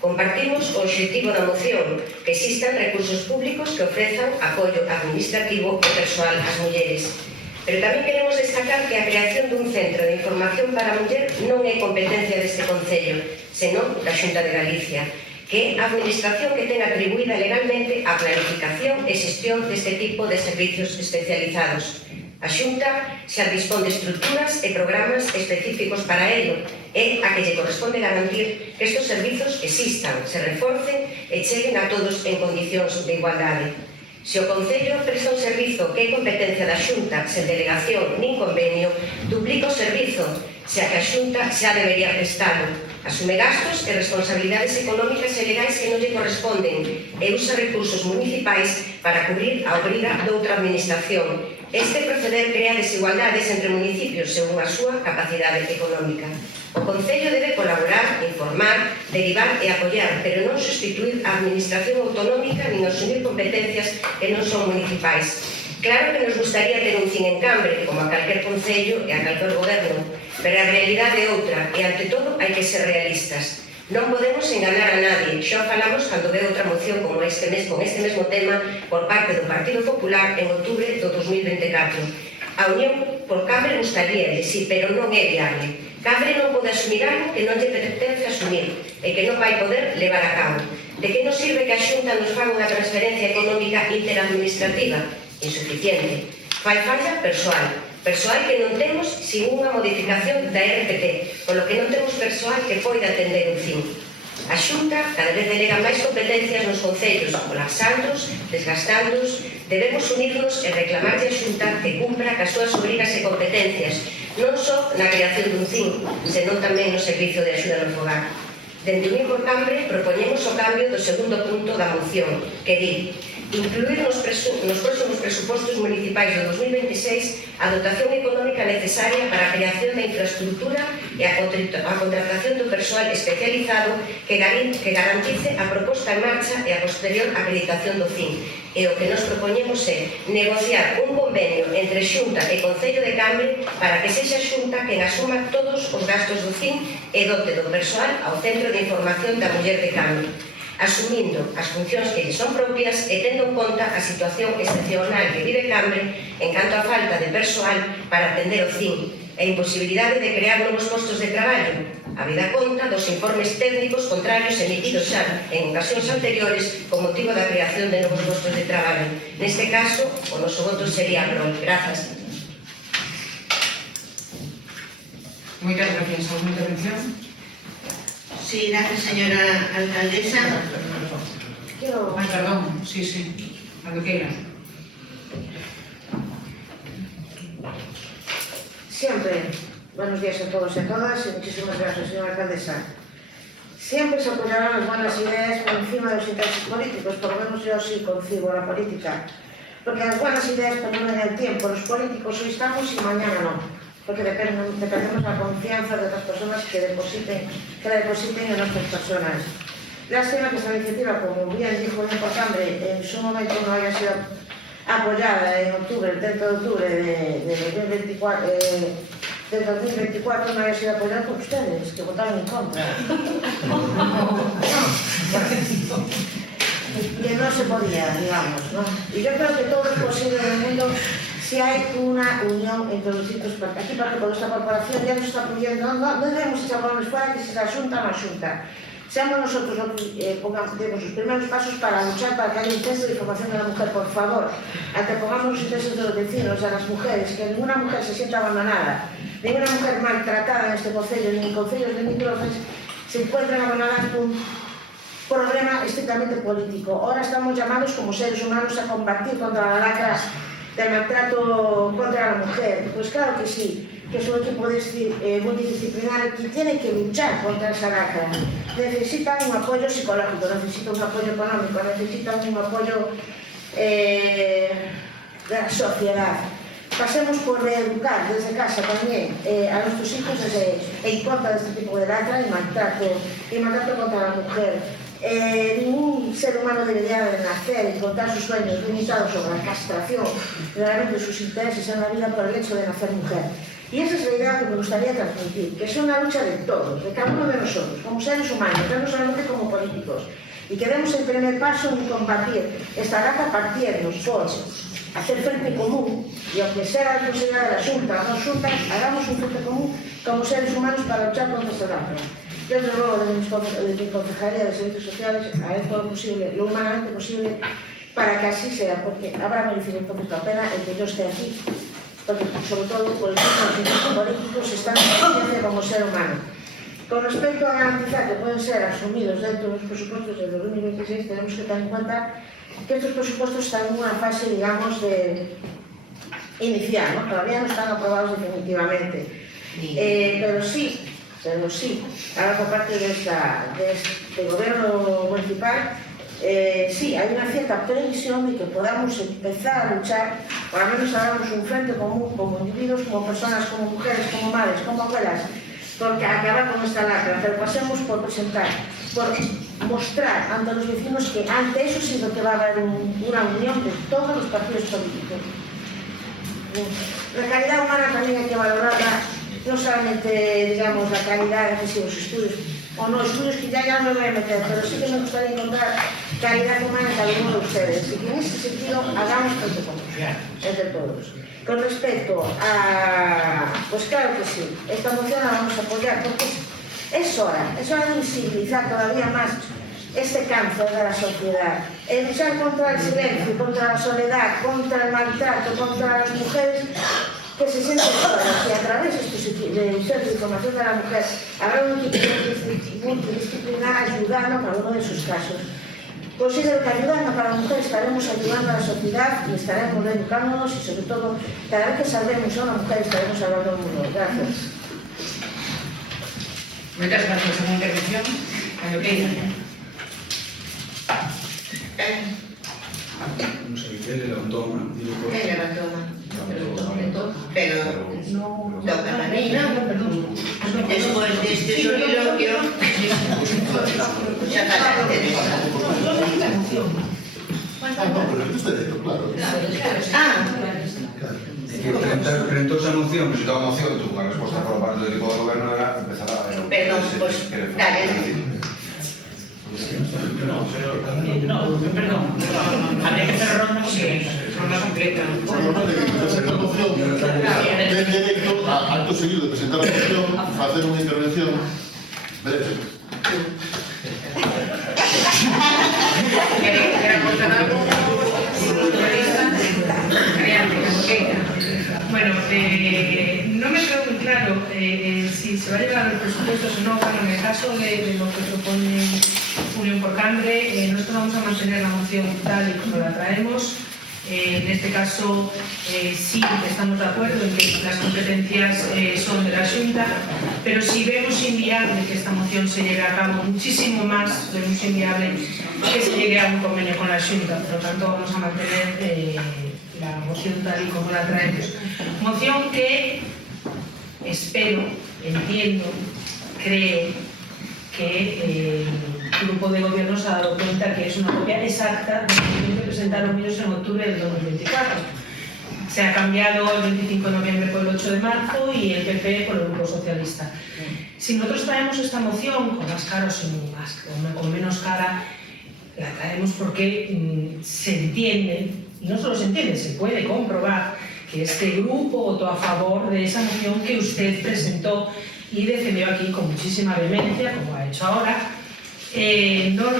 Compartimos o obxectivo da moción, que existan recursos públicos que ofrezan apoio administrativo e persoal ás mulleres. Pero tamén queremos destacar que a creación dun centro de información para a muller non é competencia deste Concello, senón da Xunta de Galicia, que é a administración que ten atribuída legalmente a planificación e xestión deste tipo de servicios especializados. A Xunta xa dispón de estruturas e programas específicos para ello, e a que lle corresponde garantir que estes servizos existan, se reforcen e cheguen a todos en condicións de igualdade. Se o Concello presta un servizo que é competencia da Xunta sen delegación nin convenio, duplica o servizo, xa que a Xunta xa debería prestalo. Asume gastos e responsabilidades económicas e legais que non lle corresponden e usa recursos municipais para cubrir a obriga doutra administración. Este proceder crea desigualdades entre municipios según a súa capacidade económica. O Concello debe colaborar, informar, derivar e apoiar, pero non sustituir a administración autonómica nin asumir competencias que non son municipais. Claro que nos gustaría ter un CIM en Cambre, como a calquer concello e a calquer goberno, pero a realidade é outra e, ante todo, hai que ser realistas. Non podemos enganar a nadie, xa falamos cando ve outra moción como este mes, con este mesmo tema por parte do Partido Popular en outubro do 2024. A Unión por Cambre gustaríalle, sí, pero non é viable. Cambre non pode asumir algo que non lle pertence asumir e que non vai poder levar a cabo. De que nos sirve que a Xunta nos faga unha transferencia económica interadministrativa? Insuficiente. Fai falta persoal que non temos sin unha modificación da RPT, polo que non temos persoal que poida atender un CIM. A Xunta cada vez delega máis competencias nos concellos, colapsandos, desgastándoos. Debemos unirnos e reclamarlle a Xunta que cumpra cas súas obrigas e competencias, non só na creación dun CIM, senón tamén no servizo de axuda no fogar. Dende Unión por Cambre propoñemos o cambio do segundo punto da moción, que di incluir nos próximos presupostos municipais do 2026 a dotación económica necesaria para a creación da infraestructura e e a contratación do persoal especializado que garantice a proposta en marcha e a posterior acreditación do CIN. E o que nos propoñemos é negociar un convenio entre Xunta e Concello de Cambre para que sexa Xunta quen asuma todos os gastos do CIN e dote do persoal ao Centro de Información da Muller de Cambre, asumindo as funcións que lle son propias e tendo en conta a situación excepcional que vive Cambre en canto a falta de persoal para atender o CIN e a imposibilidade de crear novos postos de traballo, habida conta dos informes técnicos contrarios emitidos xa en ocasións anteriores con motivo da creación de novos postos de traballo. Neste caso, o noso voto sería pro. Grazas. Moitas gracias. ¿Alguna intervención? Sí, gracias, señora alcaldesa. Perdón, sí, cuando quiera. Siempre, buenos días a todos y a todas y muchísimas gracias, señora alcaldesa. Siempre se apoyarán las buenas ideas por encima de los intereses políticos, por lo menos yo sí concibo la política. Porque las buenas ideas perduran en el tiempo, los políticos hoy estamos y mañana no. Porque dependemos de la confianza de otras personas que la depositen en nuestras personas. Lástima que esta iniciativa, como bien dijo el Cambre, en su momento no haya sido apoyada en octubre, el 30 de octubre de 2024, no haya sido apoyada por ustedes, que votaron en contra. Que no se podía, digamos, ¿no? Y yo creo que todo es posible en el mundo si hay una unión entre los distintos partidos. Aquí, por ejemplo, esta corporación ya nos está pidiendo, no debemos echar balones fuera, que si la Xunta no Xunta. Seamos nosotros los que demos los primeros pasos para luchar para que haya un centro de información de la mujer, por favor. Antepongamos los intereses de los vecinos, de las mujeres, que ninguna mujer se sienta abandonada, ninguna mujer maltratada en este concello, ni en concellos ni en microfes, se encuentran abandonadas por un problema estrictamente político. Ahora estamos llamados como seres humanos a combatir contra la lacra del maltrato contra la mujer. Pues claro que sí, que es un equipo multidisciplinar que tiene que luchar contra esa lacra. Necesitan un apoyo psicológico, necesitan un apoyo económico, necesitan un apoyo de la sociedad. Pasemos por reeducar desde casa también a nuestros hijos en contra de este tipo de lacra y maltrato contra la mujer. Ningún ser humano debería de nacer y contar sus sueños limitados sobre la castración realmente sus intereses en la vida por el hecho de nacer mujer. Y esa es la idea que me gustaría transmitir, que es una lucha de todos, de cada uno de nosotros, como seres humanos, no solamente como políticos, y que demos el primer paso en combatir esta raza partiendo por hacer frente común, y aunque sea la posibilidad de la Xunta o no Xunta, hagamos un frente común como seres humanos para luchar contra esta raza. Desde luego, de mi concejalía de Servicios Sociales, haré todo lo posible, lo humanamente posible, para que así sea, porque habrá merecido un poquito la pena el que yo esté aquí, porque sobre todo por el tipo de intereses políticos están en como ser humano. Con respecto a garantizar que pueden ser asumidos dentro de los presupuestos del 2026, tenemos que tener en cuenta que estos presupuestos están en una fase, digamos, de inicial, ¿no? Todavía no están aprobados definitivamente. Pero sí, ahora por parte de este gobierno municipal, sí, hay una cierta previsión de que podamos empezar a luchar, o al menos hagamos un frente común como individuos, como personas, como mujeres, como madres, como abuelas, porque acabar con esta lacra, pero pasemos por presentar, por mostrar ante los vecinos que ante eso sí que va a haber una unión de todos los partidos políticos. La calidad humana también hay que valorarla, no solamente, digamos, la calidad de los estudios, o no, estudios que ya no me voy a meter, pero sí que me gustaría encontrar calidad humana en cada uno de ustedes, y que en ese sentido hagamos frente común, entre todos. Con respecto a, pues claro que sí, esta moción la vamos a apoyar, porque es hora de visibilizar todavía más este cáncer de la sociedad, el luchar contra el silencio, contra la soledad, contra el maltrato, contra las mujeres que se sienten solas, y a través del Centro de Información de la Mujer habrá un equipo multidisciplinar ayudando a cada uno de sus casos. Considero que ayudando a la mujer estaremos ayudando a la sociedad y estaremos educándonos y sobre todo cada vez que salvemos a una mujer estaremos salvando al mundo. Gracias. Muchas gracias por la intervención. No sé, él levantó una. Él levantó una. Pero no toca a mí, ¿no? Despois deste soliloquio, xa pasaste de esta. Pero isto está dentro, claro. Presentouse a moción, presentó a moción, tuvo unha resposta por parte do equipo do goberno era empezar a... Perdón, pois, dale. Perdón. Habría que hacer ronda completa. Presentar a moción, ten dereito, acto seguido de presentar a moción, facer unha intervención breve. ¿Queréis aportar algo? Bueno, no me quedó muy claro si se va a llevar los presupuestos o no. Bueno, en el caso de lo que propone Unión por Cambre, nosotros vamos a mantener la moción tal y como la traemos. En este caso, sí estamos de acuerdo en que las competencias son de la Xunta, pero si vemos inviable que esta moción se lleve a cabo, muchísimo más vemos inviable que se llegue a un convenio con la Xunta. Por lo tanto, vamos a mantener la moción tal y como la traemos. Moción que espero, entiendo, creo que el grupo de gobierno se ha dado cuenta que es una copia exacta de lo que presentaron ellos en octubre del 2024. Se ha cambiado el 25 de noviembre por el 8 de marzo y el PP por el Grupo Socialista. Si nosotros traemos esta moción, con más cara o con menos cara, la traemos porque se entiende, y no solo se entiende, se puede comprobar que este grupo votó a favor de esa moción que usted presentó y defendió aquí con muchísima vehemencia, como ha hecho ahora. No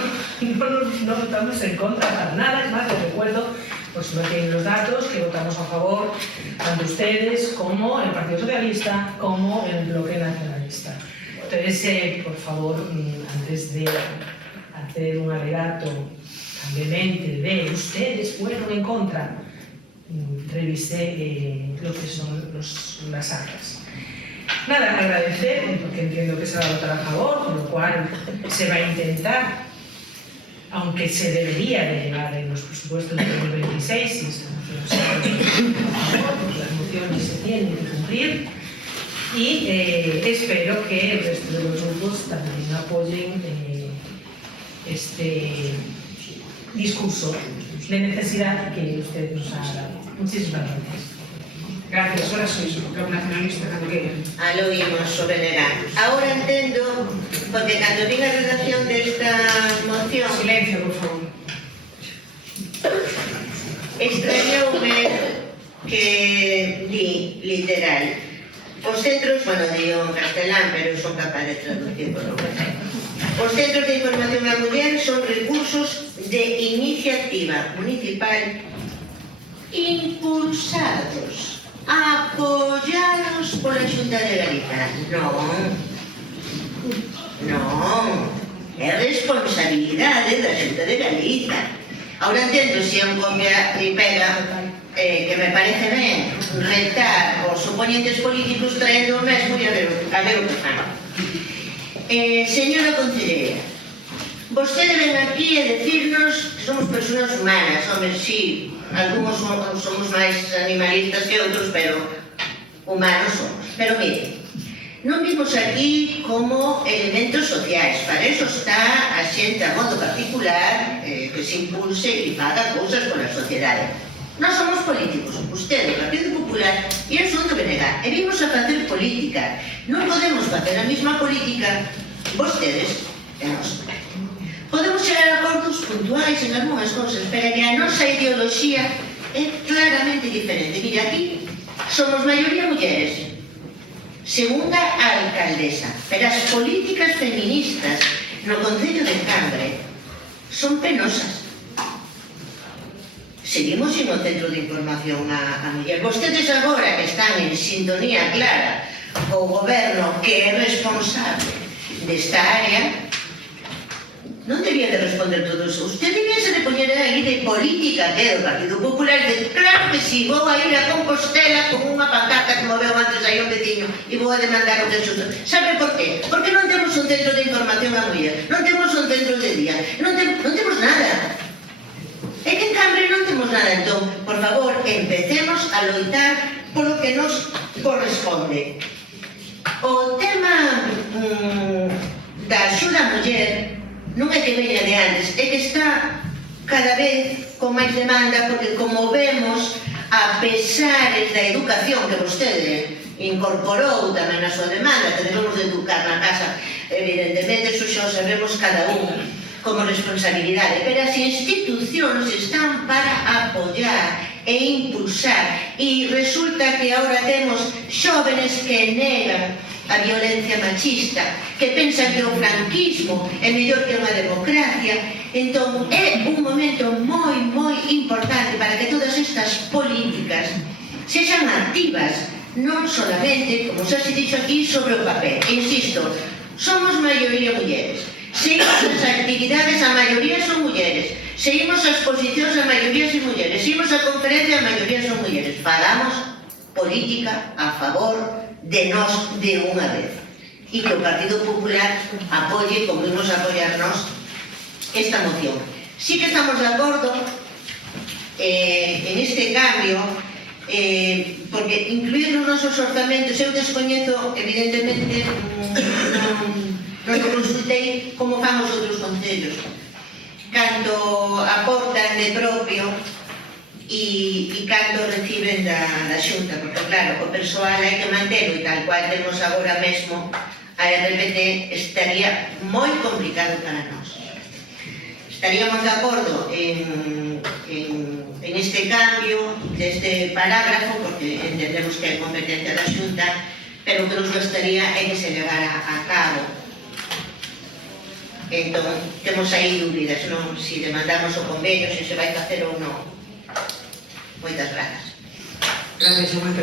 votamos en contra para nada, es más, les recuerdo, por si no tienen los datos, que votamos a favor tanto ustedes como el Partido Socialista como el Bloque Nacionalista. Entonces, por favor, antes de hacer un alegato tan vehemente de ustedes fueron en contra, revise lo que son las actas. Nada, agradecer, porque entiendo que se va a votar a favor, con lo cual se va a intentar, aunque se debería de llevar en los presupuestos de 2026, si esta moción se va a favor, porque las mociones se tienen que cumplir, y espero que el resto de los grupos también apoyen este discurso de necesidad que usted nos ha dado. Muchísimas gracias. Gracias, ahora sois o Bloque Nacionalista cando queiran. Lo oímos sobre negar. Ahora entendo, porque cando vi a redacción desta moción... Silencio, por favor. Extrañoume que di, literal, os centros, bueno, digo en castelán, pero son capaz de traducir por lo menos. Os centros de información á muller son recursos de iniciativa municipal impulsados, apoyados pola Xunta de Galicia. Non, é responsabilidade da Xunta de Galicia. Ahora entendo se é un copia e pega, que me parece ben retar os oponentes políticos traendo o mesmo e a ver o que fan. Señora concelleira, vostede ven aquí a decirnos que somos personas humanas. Home, sí, algunos somos máis animalistas que outros, pero humanos somos. Pero mire, non vimos aquí como elementos sociais. Para eso está a xente a modo particular que se impulse e que faga cousas pola sociedade. Nós somos políticos, usted, o Partido Popular e eu son do BNG, e vimos a facer política. Non podemos facer a mesma política vostedes e nós. Podemos chegar a acordos puntuais en algunhas cousas, pero que a nosa ideoloxía é claramente diferente. Mira, aquí somos maioría mulleres, segunda alcaldesa, pero as políticas feministas no Concello de Cambre son penosas. Seguimos sin o Centro de Información á Muller. Vostedes agora que están en sintonía clara o goberno que é responsable desta área, non debía de responder todo eso. Usted debía de poñer aí de política que é do Partido Popular, de claro que sí, vou a ir a Compostela con unha pancarta como veo antes aí un veciño e vou a demandar o que xusto. Sabe por qué? Porque non temos un centro de información á muller, non temos un centro de día, non temos nada. É que en Cambre non temos nada. Entón, por favor, empecemos a loitar polo que nos corresponde. O tema tema da axuda á muller non é que veña de antes, é que está cada vez con máis demanda, porque como vemos, a pesares da educación que vostede incorporou tamén na súa demanda, que debemos de educar na casa, evidentemente, eso xa o sabemos cada un como responsabilidade, pero as institucións están para apoiar e impulsar, e resulta que agora temos xóvenes que negan a violencia machista, que pensan que o franquismo é mellor que unha democracia. Entón, é un momento moi, moi importante para que todas estas políticas sexan activas, non solamente, como xa se dixo aquí, sobre o papel. Insisto, somos maioría mulleres. Se imos as actividades, a maioría son mulleres. Se imos as exposicións, a maioría son mulleres. Se imos a conferencia, a maioría son mulleres. Falamos política a favor de nós de unha vez. E que o Partido Popular apoie, como imos apoiarnos, esta moción. Sí que estamos de acordo en este cambio, porque incluir nos nosos orzamentos, eu descoñezo, evidentemente, non consultei como fan os outros concellos, canto aportan de propio e canto reciben da Xunta, porque claro, o persoal hai que mantelo e tal cual temos agora mesmo, a RPT estaría moi complicado para nós. Estaríamos de acordo en este cambio deste parágrafo, porque entendemos que é competencia da Xunta, pero o que nos gustaría é que se llegara a cabo. Entón, temos aí dúbidas, non? Si demandamos o convenio, se se vai facer ou non. Moitas grazas. Gracias, Samuel.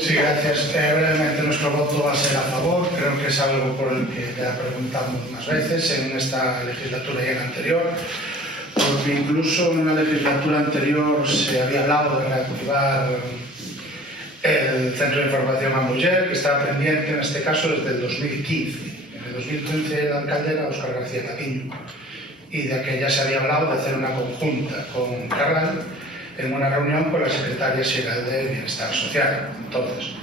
Sí, gracias. Brevemente, nuestro voto va a ser a favor. Creo que es algo por el que ya preguntamos unas veces en esta legislatura y en la anterior, porque incluso en una legislatura anterior se había hablado de reactivar el Centro de Información a Muller, que estaba pendiente en este caso desde el 2015. En el 2015 el alcalde era Óscar García Patiño, y de aquella se había hablado de hacer una conjunta con Carral en una reunión con la secretaria xeral de Bienestar Social. Entonces,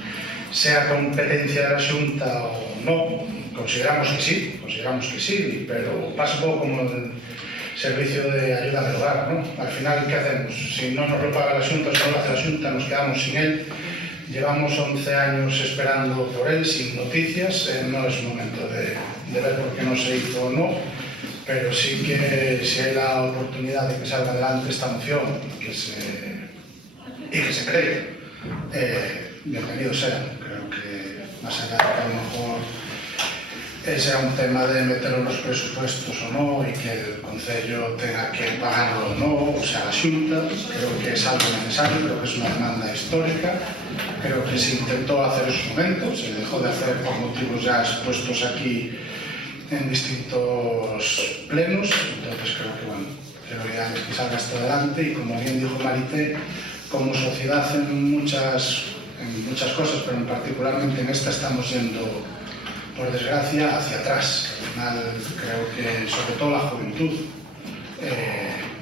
sea competencia de la Xunta o no, consideramos que sí, pero pasa un poco como el servicio de ayuda del hogar, ¿no? Al final, ¿qué hacemos? Si no nos lo paga la Xunta, si no lo hace la Xunta, nos quedamos sin él. Llevamos 11 años esperando por él, sin noticias. No es momento de ver por qué no se hizo o no, pero sí que si hay la oportunidad de que salga adelante esta moción y que se cree, bienvenido sea. Creo que más allá de que a lo mejor sea un tema de meter en los presupuestos o no y que el Concello tenga que pagarlo o no, o sea, la Xunta, creo que es algo necesario, creo que es una demanda histórica, creo que se intentó hacer en su momento, se dejó de hacer por motivos ya expuestos aquí en distintos plenos, entonces creo que bueno, que lo ideal es que salga esto adelante y como bien dijo Marité, como sociedad en muchas cosas, pero particularmente en esta estamos yendo, por desgracia, hacia atrás. Al final creo que sobre todo la juventud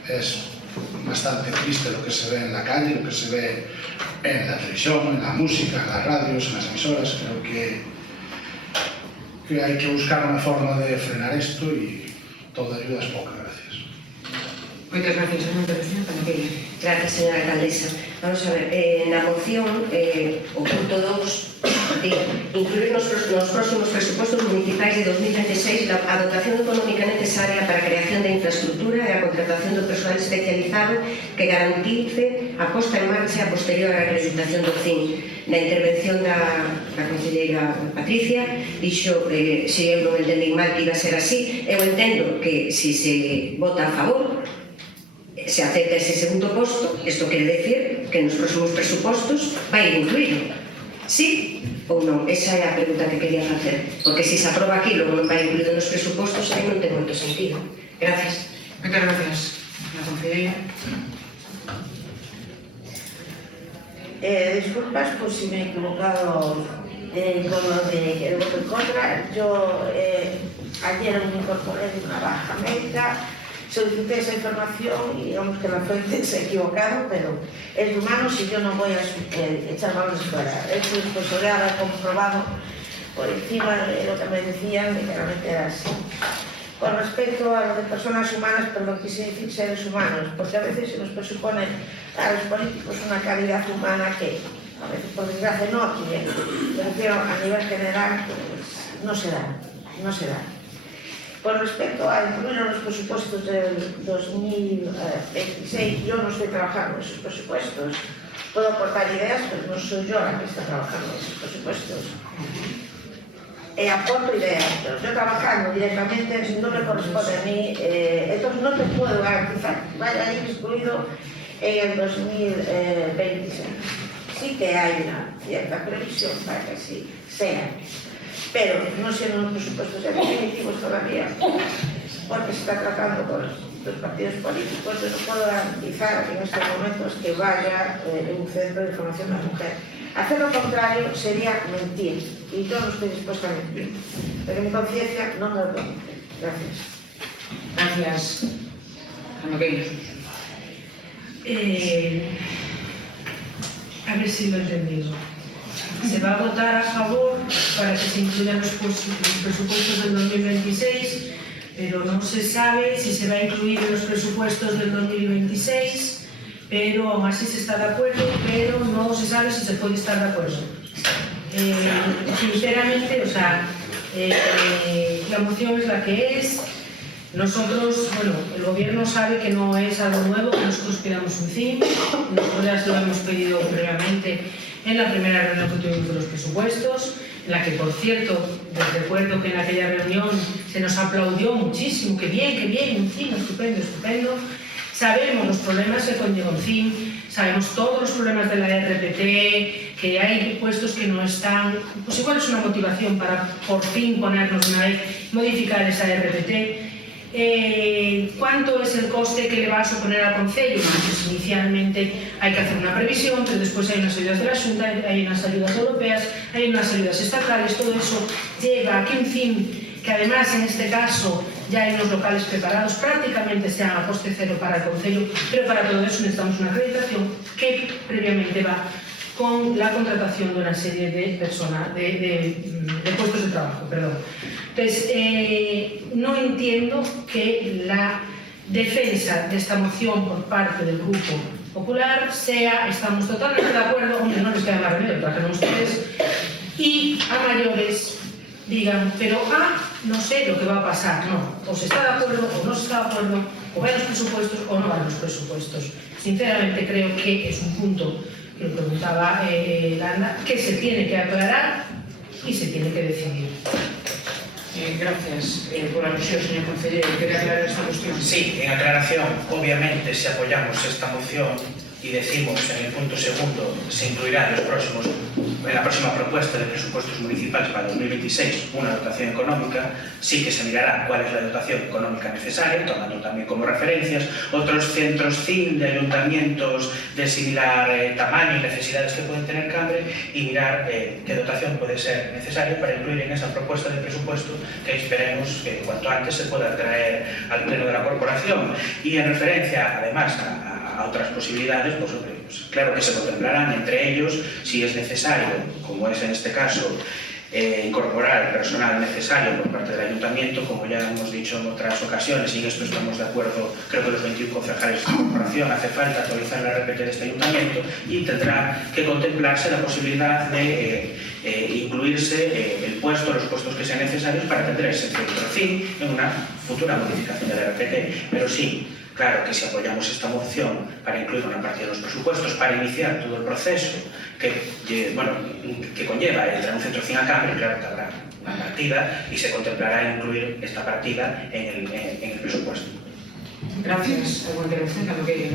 es bastante triste lo que se ve en la calle, lo que se ve en la televisión, en la música, en las radios, en las emisoras. Creo que hay que buscar una forma de frenar esto y toda ayuda es poca. Gracias. Muchas gracias. Una intervención para que... Gracias, señora alcaldesa. Vamos a ver, na moción, o punto 2, incluir nos próximos presupostos municipais de 2026 a dotación económica necesaria para a creación de infraestructura e a contratación do persoal especializado que garantice a posta en marcha posterior á acreditación do CIN. Na intervención da conselleira Patricia dixo, se eu non entendí mal que iba a ser así, eu entendo que se se vota a favor se acepta ese segundo posto, isto quere decir que nos próximos presupostos vai incluído. Sí ou non? Esa é a pregunta que quería facer, porque se se aproba aquí e logo non vai incluído nos presupostos, aí non ten moito sentido. Gracias. Muchas gracias. La conselleira. Disculpas por si me he equivocado con lo de el voto en contra. Yo ayer me incorporé de una baja médica solicité esa información y digamos que la fuente se ha equivocado, pero es de humanos y yo no voy a echar balones fuera. Es responsabilidad comprobado por encima de lo que me decían y claramente era así. Con respecto a lo de personas humanas, perdón, quise decir seres humanos, porque a veces se nos presupone a los políticos una calidad humana que a veces por desgracia no aquí, me refiero a nivel general, pues no se da. Con respecto a incluir en los presupuestos del 2026, yo no estoy trabajando en esos presupuestos, puedo aportar ideas, pero no soy yo la que está trabajando en esos presupuestos. Aporto ideas, pero yo trabajando directamente no me corresponde a mí, entonces no te puedo garantizar que vaya a ir excluido en el 2026. Sí que hay una cierta previsión para que así sea, pero no siendo unos presupuestos definitivos todavía, porque se está tratando con los partidos políticos, yo no puedo garantizar en estos momentos que vaya un centro de información de la mujer. Hacer lo contrario sería mentir, y yo no estoy dispuesta a mentir, porque mi conciencia no me lo permite. Gracias. Gracias. A ver si lo he entendido. Se va a votar a favor para que se incluyan los presupuestos del 2026, pero no se sabe si se va a incluir en los presupuestos del 2026, pero aún así se está de acuerdo, pero no se sabe si se puede estar de acuerdo. Sinceramente, o sea, la moción es la que es. Nosotros, bueno, el gobierno sabe que no es algo nuevo, que nosotros pidamos un fin. Nosotros ya se lo hemos pedido previamente en la primera reunión que tuvimos de los presupuestos, en la que, por cierto, les recuerdo que en aquella reunión se nos aplaudió muchísimo, que bien, un fin, estupendo. Sabemos los problemas que conlleva un fin, sabemos todos los problemas de la RPT, que hay puestos que no están, pues igual es una motivación para por fin ponernos una vez, modificar esa RPT. ¿Cuánto es el coste que le va a suponer al Concello? Pues inicialmente hay que hacer una previsión, pero después hay unas ayudas de la Xunta, hay unas ayudas europeas, hay unas ayudas estatales, todo eso lleva a que un fin, que además en este caso ya hay unos locales preparados, prácticamente sean a coste cero para el Concello, pero para todo eso necesitamos una acreditación que previamente va con la contratación de una serie de personas, de puestos de trabajo, perdón. Entonces, no entiendo que la defensa de esta moción por parte del Grupo Popular sea, estamos totalmente de acuerdo, hombre, no les queda más remedio, trajeron ustedes, y a mayores digan, pero no sé lo que va a pasar, no, o se está de acuerdo o no se está de acuerdo, o van los presupuestos o no van los presupuestos. Sinceramente creo que es un punto que lo preguntaba Landa, que se tiene que aclarar y se tiene que decidir. Gracias por la alusión, señor consejero. ¿Quiere aclarar esta cuestión? Sí, en aclaración, obviamente, si apoyamos esta moción y decimos en el punto segundo se incluirá en la próxima propuesta de presupuestos municipales para 2026 una dotación económica, sí que se mirará cuál es la dotación económica necesaria, tomando también como referencias otros centros CIN de ayuntamientos de similar tamaño y necesidades que pueden tener Cambre y mirar qué dotación puede ser necesaria para incluir en esa propuesta de presupuesto que esperemos que cuanto antes se pueda traer al pleno de la corporación. Y en referencia además a otras posibilidades, pues claro que se contemplarán, entre ellos, si es necesario, como es en este caso, incorporar el personal necesario por parte del ayuntamiento, como ya hemos dicho en otras ocasiones, y en esto estamos de acuerdo, creo que los 21 concejales de la corporación, hace falta actualizar la RPT de este ayuntamiento y tendrá que contemplarse la posibilidad de incluirse el puesto, los puestos que sean necesarios para atender ese centro fin en una futura modificación de la RPT, pero sí. Claro que si apoyamos esta moción para incluir una partida de los presupuestos, para iniciar todo el proceso que conlleva el traer un centro fin a Cambre, claro que habrá una partida y se contemplará incluir esta partida en el presupuesto. Gracias. ¿Alguna intervención? Cuando quede.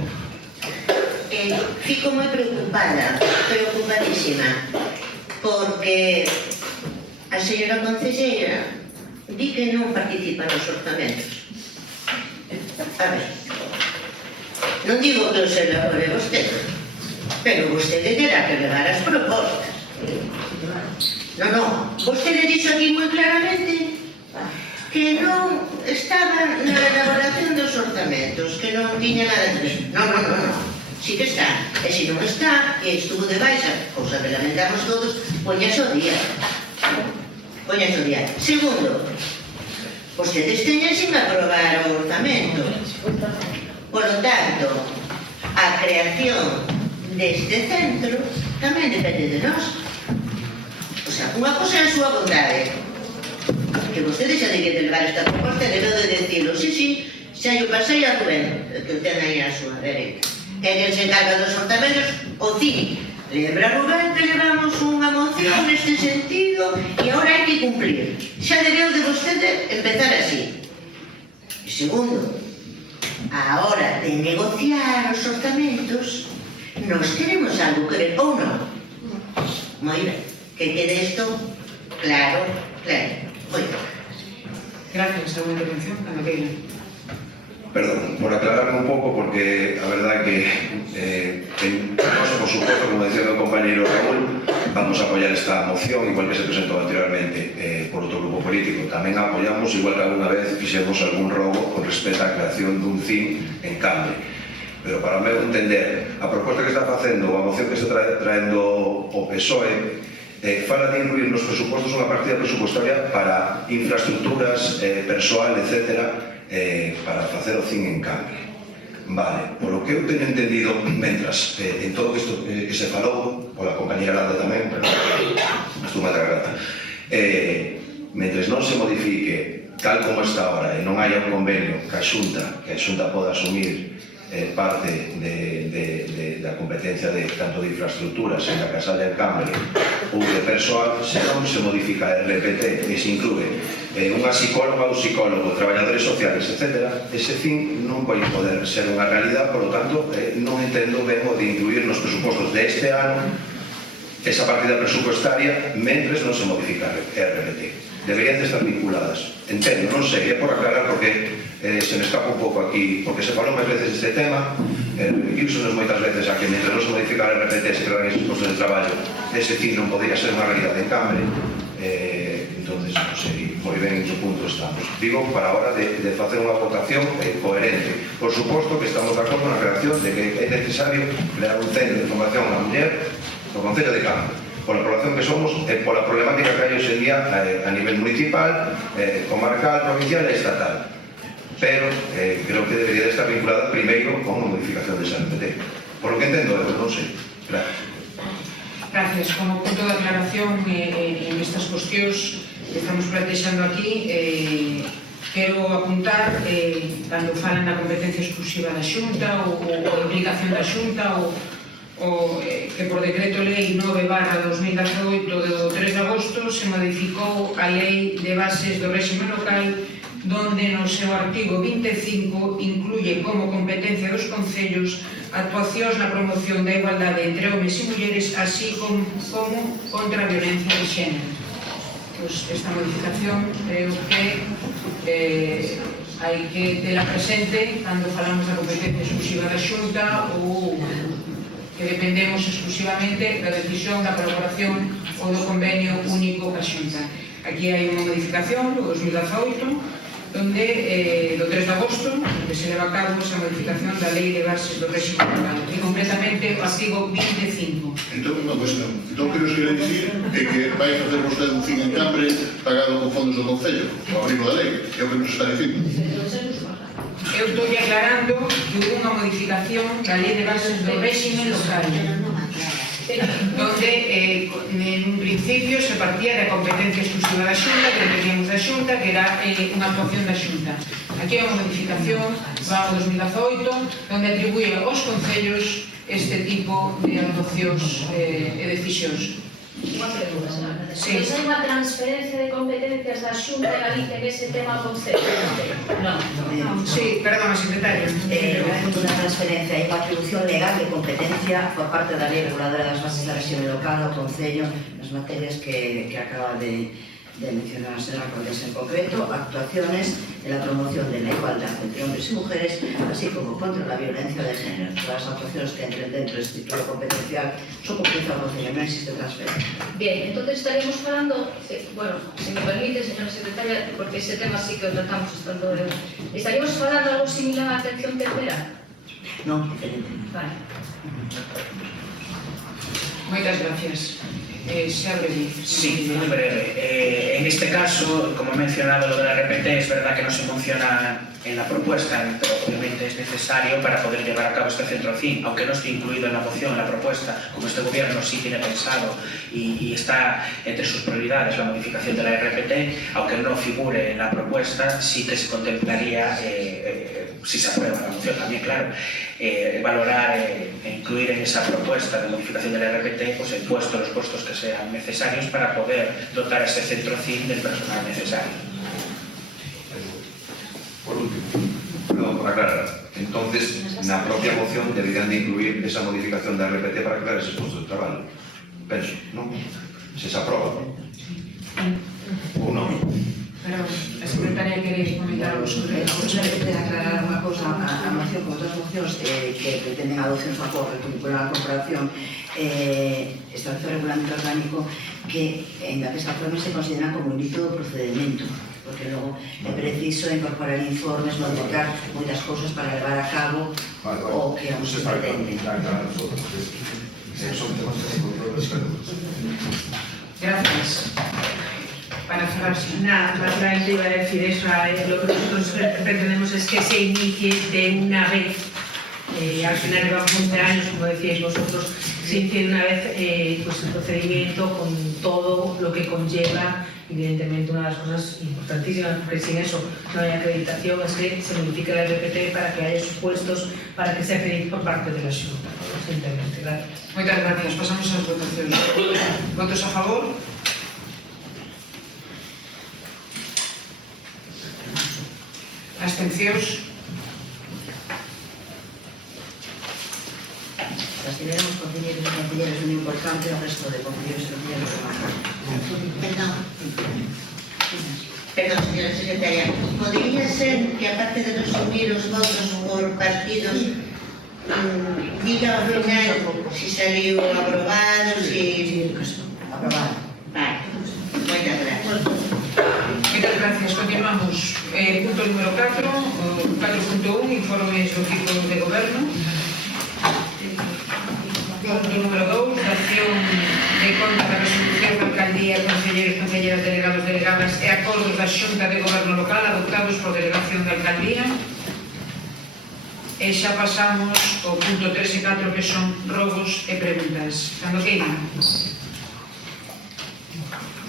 Fico moi preocupadísima, porque a señora concelleira di que non participa nos orzamentos. A ver, non digo que os elabore vostede, pero vostede terá que levar as propostas. Non, vostede dixo aquí moi claramente que non estaba na elaboración dos orzamentos, que non tiña nada que ver. Non. Sí que está. E se non está, e estuvo de baixa, cousa que lamentamos todos, poñase ao día. Segundo, vostedes teñen sin aprobar o orzamento. Por lo tanto, a creación deste centro tamén depende de nós. O sea, unha cosa é a súa vontade, que vostedes xa debían de levar esta proposta e debeu de decirlo, sí, xa yo pasei a Rubén, que o ten aí a súa dereita. E que se encarga dos orzamentos, o CIN. Lembra Rubén que levamos unha moción neste sentido e agora hai que cumplir. Xa debeu de vostede empezar así. E segundo, a hora de negociar os orzamentos, nos teremos algo que ver, ou non? Moi ben, que quede isto claro. Moi ben. Gracias, segunda intervención, Ana Peira. Perdón, por aclararme un pouco, porque a verdad que nós, por suposto, como decía o compañeiro Raúl, vamos a apoiar esta moción, igual que se presentou anteriormente por outro grupo político. Tamén a apoiamos, igual que alguna vez fixemos algún rogo con respecto á creación dun CIN en Cambre. Pero para o meu entender, a proposta que está facendo, a moción que está traendo o PSOE, fala de incluir nos presupostos unha partida presupostaria para infraestructuras, persoal, etcétera, para facer o CIN en Cambre. Vale, por lo que eu teño entendido, mentras, en todo isto que se falou, pola compañera Landa tamén, pero estuvo máis grata, mentres non se modifique tal como está ahora e non haya un convenio que a Xunta poda asumir parte da competencia tanto de infraestructuras en la Casal del Cambre ou de persoal, se non se modifica a RPT e se inclúe unha psicóloga ou psicólogo, traballadores sociales, etc., ese fin non vai poder ser unha realidad. Por lo tanto, non entendo ben o de incluir nos presupostos deste ano esa partida presupuestaria mentres non se modifica a RPT. Deberían de estar vinculadas. Entendo, non sei, é por aclarar porque se me escapa un pouco aquí, porque se falou máis veces deste tema, incluso moitas veces a que mentre non se modifica a RPT se crean esos postos de traballo, ese fin non podría ser unha realidade en Cambre. Entonces, non sei moi ben en que punto estamos. Digo, para a hora de facer unha votación coherente. Por suposto que estamos de acordo na creación de que é necesario crear un centro de formación a muller no Concello de Cambre, pola población que somos e pola problemática que hai hoxe en día a nivel municipal, comarcal, provincial e estatal. Pero creo que debería de estar vinculada primeiro con a modificación de RPT. Por lo que entendo, non sei. Gracias. Gracias. Como punto de aclaración en estas cuestións que estamos plantexando aquí, quero apuntar, cando falan da competencia exclusiva da Xunta ou implicación da Xunta ou que por decreto lei 9/2018 do 3 de agosto se modificou a lei de bases do réxime local, donde no seu artigo 25 incluye como competencia dos concellos actuacións na promoción da igualdade entre homes e mulleres, así como contra a violencia de xénero. Esta modificación creo que hai que tela presente cando falamos da competencia exclusiva da Xunta ou que dependemos exclusivamente da decisión da colaboración ou do convenio único ca Xunta. Aquí hai unha modificación do 2018 donde do 3 de agosto que se leva a cabo esa modificación da lei de bases do réxime local e concretamente o artigo 25. Entón, unha cuestión. Entón, que nos quere dicir é que vai facer vostede un CIN en Cambre pagado con fondos do Concello, o abrigo da lei, é o que nos está dicindo. Eu estou aclarando que hubo unha modificación da lei de bases do réxime local, donde en un principio se partía da competencia exclusiva da Xunta, que dependíamos da Xunta, que era unha actuación da Xunta. Aquí hai unha modificación, va ao 2018, donde atribuye aos concellos este tipo de actuacións e decisións. Unha pregunta. Sí. Pois hai unha transferencia de competencias da Xunta de Galicia en ese tema ao Concello? Non. Sí, perdón, secretaria. Hai unha transferencia, hai unha atribución legal de competencia por parte da lei reguladora das bases da rexión local ao Concello nas materias que acaba de de mencionar a la señora alcaldesa en concreto, actuaciones en la promoción de la igualdad entre hombres y mujeres, así como contra la violencia de género. Todas las actuaciones que entren dentro del título competencial son competencia procesal, no existe transferencia. Bien, entonces estaríamos falando, bueno, si me permite, señora secretaria, porque ese tema sí que lo tratamos estando de... ¿Estaríamos falando algo similar a atención tercera? No, diferente. Vale. Moitas gracias. Sea breve. Sí, muy breve. En este caso, como he mencionado lo de la RPT, es verdad que no se menciona en la propuesta, pero obviamente es necesario para poder llevar a cabo este centrocín, aunque no esté incluido en la moción, en la propuesta, como este gobierno sí tiene pensado y está entre sus prioridades la modificación de la RPT, aunque no figure en la propuesta, sí que se contemplaría, si se aprueba la moción también, claro, valorar e incluir en esa propuesta de modificación de la RPT pues, los puestos que sean necesarios para poder dotar ese centrocín del personal necesario. Por último, perdón, por aclarar, entonces, na propia moción deberían de incluir esa modificación da RPT para crear eses postos de traballo. Penso, non? Se se aproba. Ou non? Pero a secretaria quere comentar algo sobre Vamos a aclarar unha cousa, a moción con outras mocións que pretenden adopcións a cor, vincular a corporación, establece o regulamento orgánico que en la que esta forma se consideran como un hito do procedimento, porque logo é preciso incorporar informes, modificar moitas cousas para levar a cabo o que se pretende. Gracias. Para cerrar, Nada, básicamente iba a decir eso, lo que nosotros pretendemos es que se inicie de una vez. Al final llevamos 11 años, como decíais vosotros, se inicie de una vez pues el procedimiento con todo lo que conlleva. Evidentemente, una de las cosas importantísimas, porque sin eso no hay acreditación, es que se modifique la RPT para que haya esos puestos para que se acredite por parte de la Xunta. Simplemente, gracias. moitas gracias. Pasamos ás votacións. Votos a favor? Abstencións? Consideramos concelleiros e concelleiras un importante ao resto de concelleiros e concelleiras do mar. Perdón, señora secretaria, podría ser que aparte de resumir os votos por partidos, diga ao final si saliu aprobado, si... Aprobado. Vale, moitas gracias. Moitas gracias. Continuamos. Punto número 4, 4.1, informes do equipo de goberno. Punto número 2, dación de conta da resolución da alcaldía, concelleiros, concelleiras, delegados, delegadas e acordos da Xunta de Goberno Local adoptados por delegación da alcaldía. E xa pasamos ao punto 3 e 4, que son robos e preguntas. Cando queiran.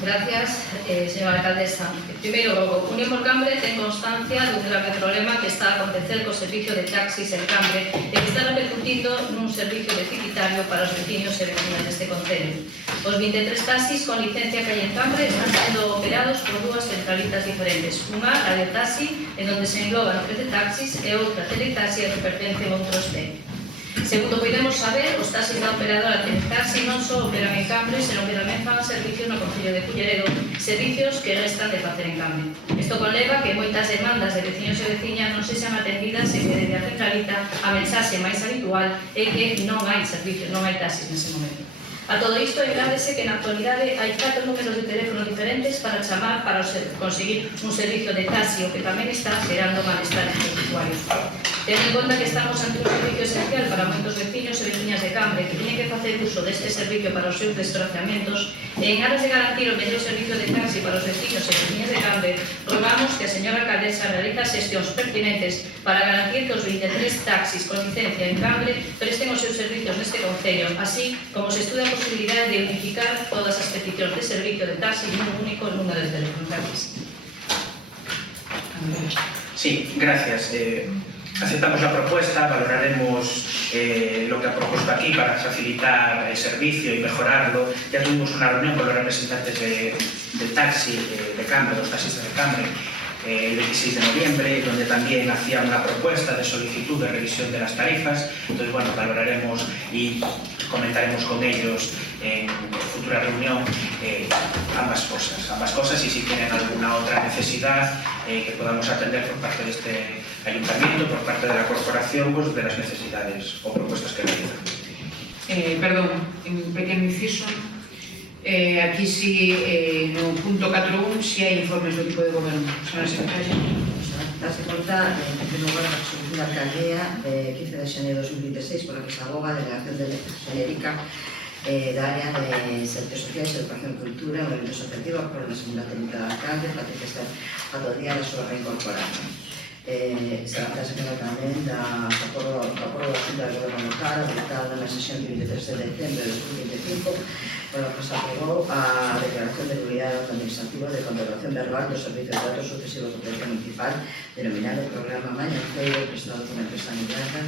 Gracias, señora alcaldesa. Primeiro, Unión por Cambre ten constancia dun grave problema que está a acontecer co servicio de taxis en Cambre e que está repercutindo nun servicio deficitario para os veciños e vecinas deste concello. Os 23 taxis con licencia que hai en Cambre están sendo operados por dúas centralitas diferentes. Unha, a de taxi, en donde se engloban o de taxis, e outra, teletaxi, que pertence a outro especie. Segundo podemos saber, os taxis da operadora Teletaxi non só operan en Cambre, senón que tamén fan servicios no Concello de Culleredo, servicios que restan de facer en Cambre. Isto conleva que moitas demandas de veciños e veciñas non sexan atendidas e que desde a centralita a mensaxe máis habitual é que non hai servicios, non hai taxis nese momento. A todo isto, engádese que na actualidade hai 4 números de teléfono diferentes para chamar para conseguir un servicio de taxi, o que tamén está xerando malestar entre os usuarios. Ten en conta que estamos ante un servicio esencial para moitos veciños e veciñas de Cambre que teñen que facer uso deste servicio para os seus desplazamentos e en aras de garantir o mellor servicio de taxi para os veciños e veciñas de Cambre, rogamos que a señora alcaldesa realiza xestións pertinentes para garantir que os 23 taxis con licencia en Cambre presten os seus servicios neste concello, así como se estuda a posibilidade de unificar todas as peticións de servicio de taxi nun único número de teléfono taxis. Sí, gracias. Aceptamos la propuesta, valoraremos lo que ha propuesto aquí para facilitar el servicio y mejorarlo. Ya tuvimos una reunión con los representantes del taxi de Cambre, los taxistas de Cambre, el 26 de noviembre, donde también hacía una propuesta de solicitud de revisión de las tarifas. Entonces, bueno, valoraremos y comentaremos con ellos en futura reunión ambas cosas y si tienen alguna otra necesidad que podamos atender por parte de este ayuntamiento, por parte de la corporación, pues de las necesidades o propuestas que realizan. Perdón, un pequeno inciso. Aquí si no punto 4.1 si hai informes do equipo de goberno. Señora secretaria. Darse conta, en primeiro lugar, da resolución da alcaldía de 15 de xaneiro de 2016 pola que se aboga a delegación de genérica da área de servicios sociais, educación e cultura, un evento asociativo por la segunda técnica da alcalde para que este día da súa reincorporación. Se queda tamén da acordo da Xunta de Goberno Local adoptada na sesión de 23 de decembro de 2025 polo que se aprobou a declaración de nulidade administrativa de contratación verbal do Servicio de Datos Sucesivos do Poder Municipal denominado Programa Mañanceiro prestado por a empresa Nigrata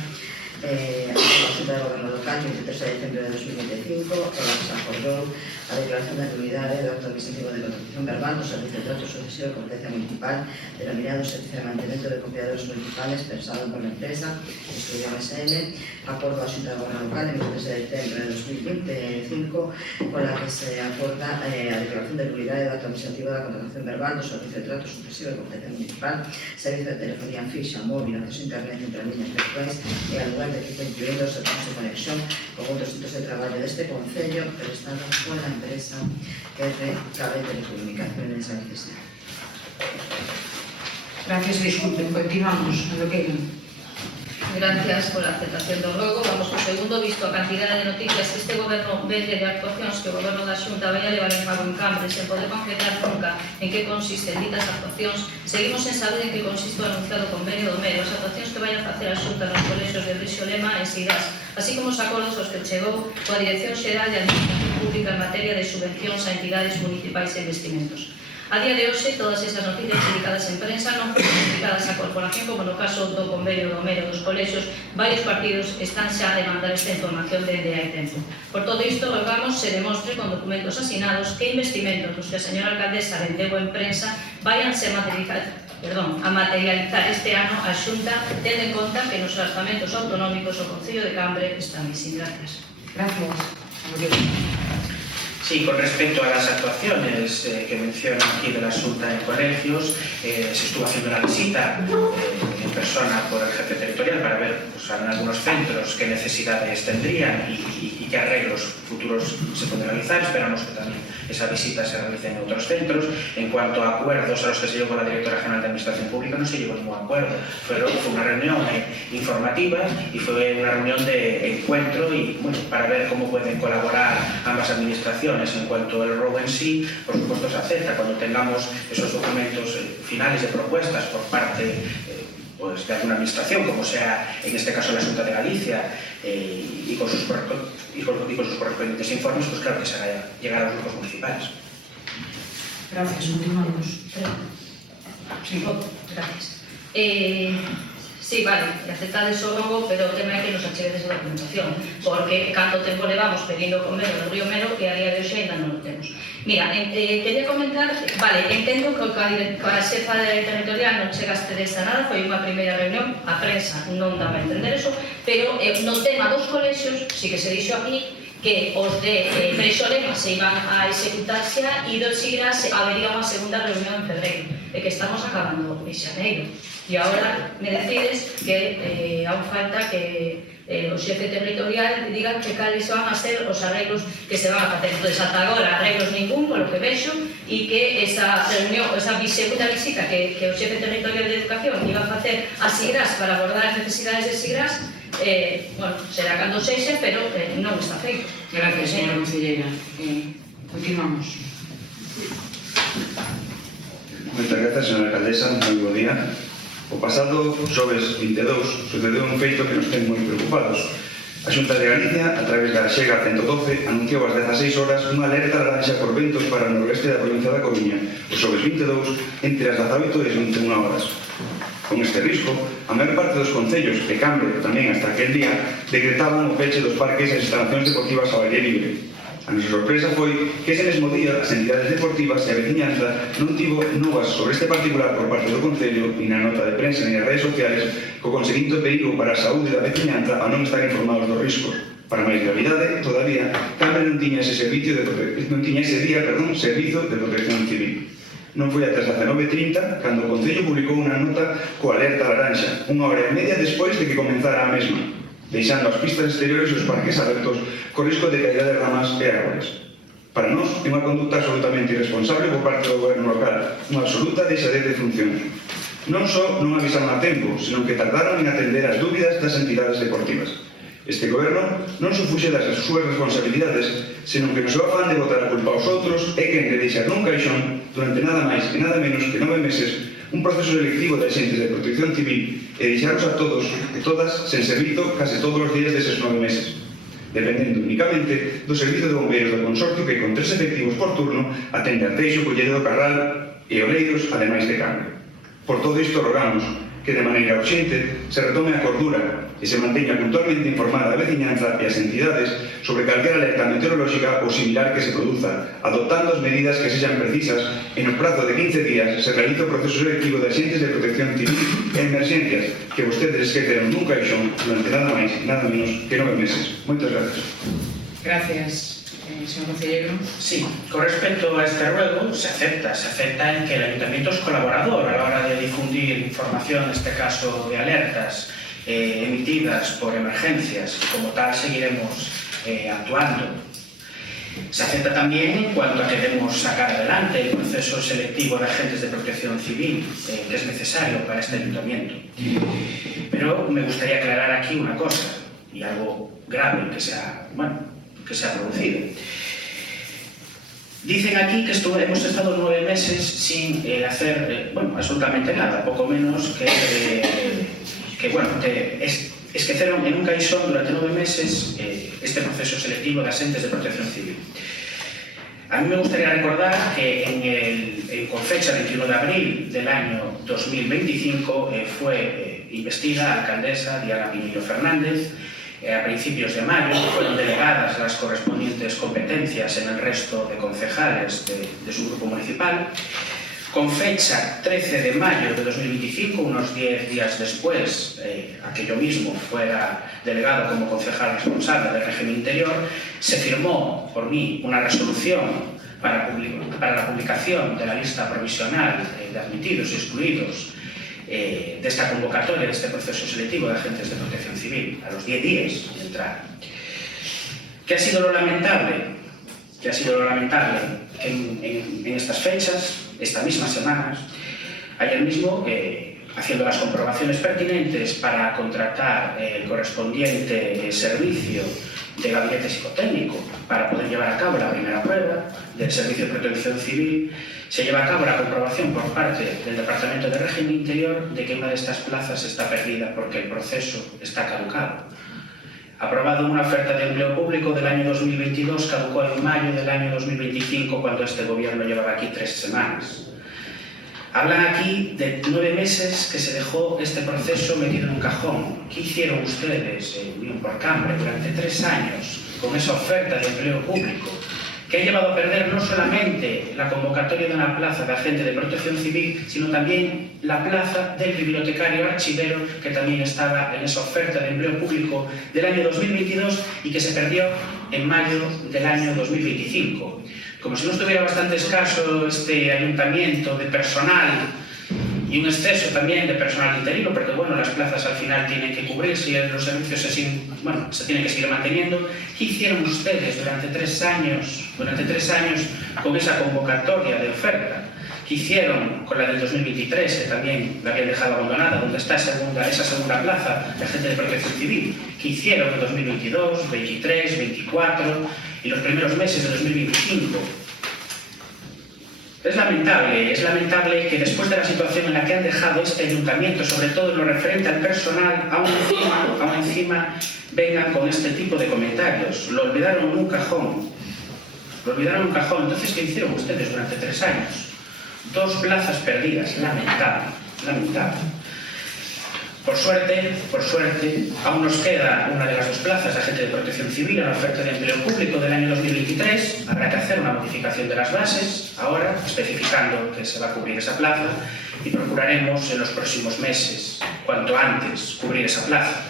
a Xunta de Goberno Local 23 de decembro de 2025 polo que se acordou a declaración de nulidade do acto administrativo de contratación verbal do Servicio de Datos Sucesivos de Competencia Municipal denominado Servicio de Mantenimiento de Copiadores Municipales pensado por la empresa Estudio SL, acordo a Xunta de Goberno Local en 23 de decembro de 2025 con la que se acorda a declaración de nulidade do acto administrativo da contratación verbal do Servicio de Trato Sucesivo de Competencia Municipal, Servicio de Telefonía fixa, móvil, acceso a internet entre líneas virtuais e al lugar de equipo incluindo os servicios de conexión con outros centros de traballo deste concello prestado por la empresa RKB Telecomunicaciones de San Cristina. Gracias, disculpen, continuamos. A lo que Gracias por la aceptación do rogo. Vamos co segundo, visto a cantidade de noticias que este goberno vende de actuacións que o goberno da Xunta vai a levar en pago en Cambre sen poder concretar nunca en que consisten ditas actuacións, seguimos sen saber en que consiste o anunciado convenio do MERO, as actuacións que vai a facer a Xunta nos colexios de Brixo Lema e Sigas, así como os acordos aos que chegou coa Dirección Xeral de Administración Pública en materia de subvencións a entidades municipais e investimentos. A día de hoxe, todas esas noticias publicadas en prensa non foron notificadas á corporación, como no caso do convenio do MERO dos colexios, varios partidos están xa a demandar esta información dende hai tempo. Por todo isto, rogamos se demostre con documentos asinados que investimentos dos que a señora alcaldesa vendeu en prensa vayan a materializar este ano a Xunta, tendo en conta que nos orzamentos autonómicos o Concello de Cambre están sin. Gracias. Gracias. Sí, con respecto a las actuaciones que mencionan aquí de la Xunta en colegios, se estuvo haciendo una visita en persona por el jefe territorial para ver pues, en algunos centros qué necesidades tendrían y qué arreglos futuros se pueden realizar. Esperamos que también esa visita se realice en otros centros. En cuanto a acuerdos a los que se llegó con la Directora General de Administración Pública, no se llegó ningún acuerdo. Fue una reunión informativa y fue una reunión de encuentro y bueno, para ver cómo pueden colaborar ambas administraciones. En cuanto al robo en sí, por supuesto se acepta cuando tengamos esos documentos finales de propuestas por parte pues, de alguna administración, como sea en este caso la Xunta de Galicia, y con sus correspondientes informes, pues claro que se hará llegar a los grupos municipales. Gracias, continuamos. Sí, gracias. Sí, vale, aceptades o rogo, pero o tema é que nos acheguedes a documentación, porque canto tempo levamos pedindo convenio do Río Mero que a día de hoxe ainda non o temos. Mira, quería comentar, vale, entendo que coa xefa territorial non chegaste desta nada, foi unha primeira reunión, a prensa non daba a entender eso, pero no tema dos colexios, sí que se dixo aquí, que os de Brixo Lema se iban a executar xa e dos Sigras habería unha segunda reunión en febreiro, e que estamos acabando en xaneiro. E agora me decides que aún falta que o xefe territorial diga que cales van a ser os arreglos que se van a facer. Entón, ata agora arreglos ningún, polo que vexo, e que esa reunión, esa segunda visita que o xefe territorial de Educación iba a facer a Sigras para abordar as necesidades de Sigras, bueno, será cando sexa, pero non está feito. Gracias, señora concelleira. Continuamos. Moitas grazas, señora alcaldesa, moi bo día. O pasado xoves 22 sucedeu un feito que nos ten moi preocupados. A Xunta de Galicia, a través da Xega 112, anunciou ás 16 horas unha alerta laranxa por ventos para o noroeste da provincia da Coruña, o xoves 22, entre as 18 e as 21 horas. Con este risco, a maior parte dos concellos de Cambre, tamén hasta aquel día, decretaban o peche dos parques e instalacións deportivas ao aire libre. A nosa sorpresa foi que ese mesmo día as entidades deportivas e a veciñanza non tivo novas sobre este particular por parte do Concello e na nota de prensa e nas redes sociales co conseguinte perigo para a saúde da veciñanza ao non estar informados dos riscos. Para máis gravidade, todavía, Cambre non tiña ese servizo de protección civil. Non foi ata as 19:30 cando o Concello publicou unha nota coa alerta laranxa, unha hora e media despois de que comenzara a mesma, deixando as pistas exteriores e os parques abertos co risco de caída de ramas e árboles. Para nós, é unha conduta absolutamente irresponsable por parte do goberno local, unha absoluta deixadez de función. Non só non avisaron a tempo, senón que tardaron en atender as dúbidas das entidades deportivas. Este goberno non se fuxe das súas responsabilidades, senón que no seu afán de botar a culpa aos outros é quen de deixar nun caixón durante nada máis e nada menos que 9 meses un proceso selectivo de agentes de protección civil e deixaros a todos e todas sen servizo case todos os días deses 9 meses, dependendo únicamente do servizo de bombeiros do consorcio que con 3 efectivos por turno atende a Teixo, Culleredo, Carral e Oleiros, ademais de Cambre. Por todo isto rogamos que de maneira urxente se retome a cordura e se manteña puntualmente informada a veciñanza e as entidades sobre calquera alerta meteorolóxica ou similar que se produza, adoptando as medidas que sexan precisas e no prazo de 15 días se realiza o proceso selectivo de agentes de protección civil e emerxencias que vostedes esqueceron nun caixón durante nada máis e nada menos que 9 meses. Moitas gracias. Gracias, señor concelleiro. Sí, con respecto a este ruego, se acepta en que el Ayuntamiento es colaborador a la hora de difundir información, en este caso de alertas emitidas por emergencias, y como tal seguiremos actuando. Se acepta también en cuanto a que debemos sacar adelante el proceso selectivo de agentes de protección civil que es necesario para este Ayuntamiento. Pero me gustaría aclarar aquí una cosa, y algo grave que se ha producido. Dicen aquí que hemos estado 9 meses sin hacer absolutamente nada, poco menos que esqueceron en un caixón durante 9 meses este proceso selectivo de agentes de protección civil. A mí me gustaría recordar que con fecha 21 de abril del año 2025 fue investida la alcaldesa Diana Pinillo Fernández. A principios de mayo fueron delegadas las correspondientes competencias en el resto de concejales de su grupo municipal. Con fecha 13 de mayo de 2025, unos 10 días después a que yo mismo fuera delegado como concejal responsable del régimen interior, se firmó por mí una resolución para la publicación de la lista provisional de admitidos y excluidos de esta convocatoria, de este proceso selectivo de agentes de protección civil, a los 10 días de entrar. ¿Qué ha sido lo lamentable? Que en estas fechas, estas mismas semanas, ayer mismo, haciendo las comprobaciones pertinentes para contratar el correspondiente servicio de gabinete psicotécnico para poder llevar a cabo la primera prueba del Servicio de Protección Civil, se lleva a cabo la comprobación por parte del Departamento de Régimen Interior de que una de estas plazas está perdida porque el proceso está caducado. Aprobado una oferta de empleo público del año 2022, caducó en mayo del año 2025, cuando este gobierno llevaba aquí 3 semanas. Hablan aquí de 9 meses que se dejó este proceso metido en un cajón. ¿Qué hicieron ustedes en Unión por Cambre durante 3 años con esa oferta de empleo público? Que ha llevado a perder no solamente la convocatoria de una plaza de agente de protección civil, sino también la plaza del bibliotecario archivero, que también estaba en esa oferta de empleo público del año 2022 y que se perdió en mayo del año 2025. Como si no estuviera bastante escaso este ayuntamiento de personal y un exceso también de personal interino, porque bueno, las plazas al final tienen que cubrirse y los servicios se tienen que seguir manteniendo. ¿Qué hicieron ustedes durante 3 años con esa convocatoria de oferta? ¿Qué hicieron con la del 2023, que también la habían dejado abandonada, donde está esa segunda plaza de agente de protección civil? ¿Qué hicieron en 2022, 23, 24 y los primeros meses de 2025? Es lamentable que después de la situación en la que han dejado este ayuntamiento, sobre todo en lo referente al personal, aún encima vengan con este tipo de comentarios. Lo olvidaron en un cajón. Entonces, ¿qué hicieron ustedes durante 3 años? 2 plazas perdidas. Lamentable. Por suerte, aún nos queda una de las 2 plazas de agente de protección civil en la oferta de empleo público del año 2023. Habrá que hacer una modificación de las bases, ahora, especificando que se va a cubrir esa plaza, y procuraremos en los próximos meses, cuanto antes, cubrir esa plaza.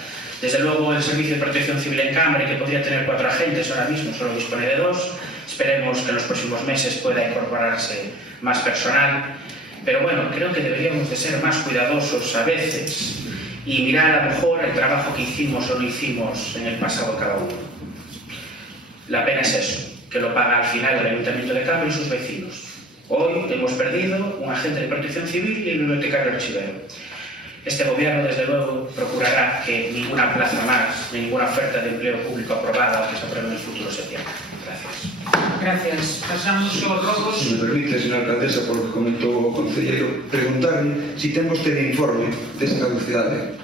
Desde luego, el Servicio de Protección Civil en Cambre, que podría tener 4 agentes ahora mismo, solo dispone de 2. Esperemos que en los próximos meses pueda incorporarse más personal. Pero bueno, creo que deberíamos de ser más cuidadosos a veces y mirar a lo mejor el trabajo que hicimos o no hicimos en el pasado cada uno. La pena es eso, que lo paga al final el Ayuntamiento de Cambre y sus vecinos. Hoy hemos perdido un agente de protección civil y el bibliotecario archivero. Este gobierno, desde luego, procurará que ninguna plaza más, ni ninguna oferta de empleo público aprobada o que se apruebe en el futuro se pierda. Gracias. Gracias. Pasamos aos robos. Se me permite, señora alcaldesa, por lo que comentou o concelleiro, preguntarle si ten vostede informe desa caducidade,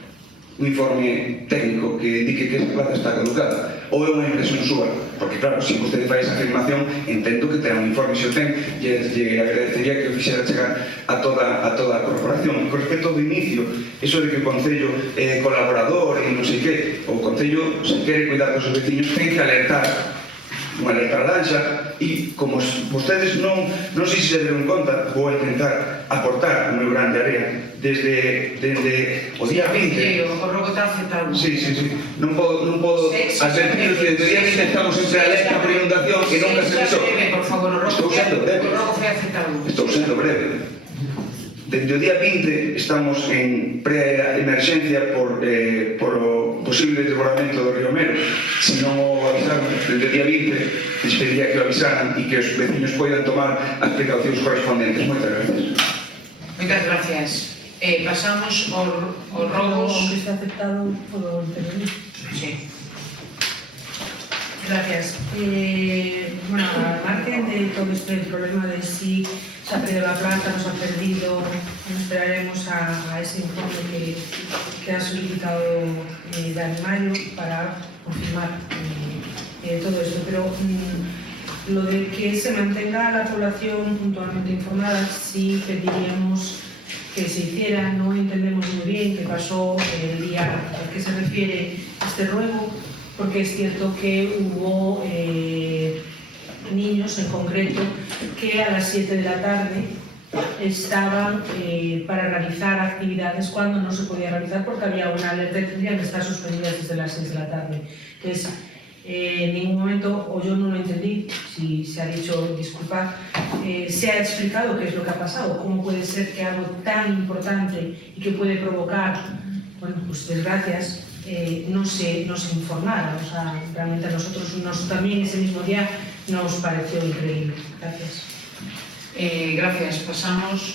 un informe técnico que indique que esta plaza está caducada, ou é unha impresión súa, porque claro, se vostede fai esa afirmación, entendo que ten un informe, se o ten, lle agradecería que o fixera chegar a toda a corporación. Con respecto do inicio, eso de que o Concello é colaborador e non sei que, o Concello, se quere cuidar dos seus veciños, ten que alertar unha alerta laranja e como vostedes non sei se se deron conta, vou intentar aportar o meu grande área desde o día 20. O robo está aceptado. Sí, non podo advertir que desde o día 20 estamos sempre alerta por inundación que nunca se fixou. Por favor, o robo foi aceptado. Estou sendo breve. Desde o día 20 estamos en pre-emergencia por o posible desbordamento do río Mero. Se non o avisaron desde o día 20, les pediría que o avisaran e que os vecinos poidan tomar as precaucións correspondentes. Moitas gracias. Moitas gracias. Pasamos aos robos. Que está aceptado polo intervenir. Sí. Gracias. Bueno, al margen de todo este problema de si se ha perdido la planta, no se ha perdido, esperaremos a ese informe que ha solicitado Dani Mayo para confirmar todo esto. Pero lo de que se mantenga la población puntualmente informada, sí pediríamos que se hiciera. No entendemos muy bien qué pasó el día al que se refiere este ruego, porque es cierto que hubo niños en concreto que a las 7 de la tarde estaban para realizar actividades cuando no se podía realizar porque había una alerta que tendrían que estar suspendidas desde las 6 de la tarde. Entonces, en ningún momento, o yo no lo entendí, si se ha dicho disculpad, se ha explicado qué es lo que ha pasado, cómo puede ser que algo tan importante y que puede provocar, bueno, pues desgracias, no se informara. O sea, realmente a nosotros también ese mismo día nos pareció increíble. Gracias. Gracias. Pasamos.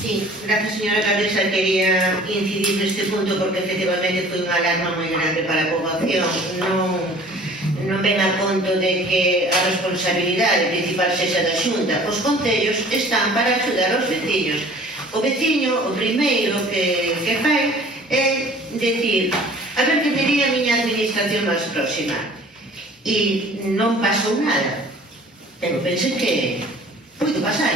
Sí, gracias, señora alcaldesa. Quería incidir neste punto porque efectivamente foi unha alarma moi grande para a poboación. Non ven a conto de que a responsabilidade principal sexa da Xunta. Os concellos están para axudar aos veciños. O veciño, o primeiro que fai é decir, a ver que diría a miña administración máis próxima. E non pasou nada. Pero pensen que puido pasar,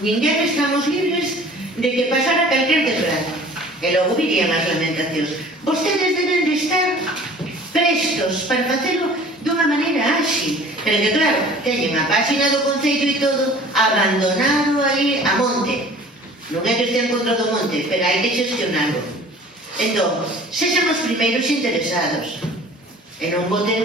Ninguén estamos libres de que pasara calquer desgracia. E logo virían as lamentacións. Vostedes deben de estar prestos para facelo dunha maneira áxil. Pero que claro, teñen a página do Concello e todo abandonado aí a monte. Non é que estean contra do monte, pero hai que gestionarlo. Entón, sexan os primeiros interesados. E non boten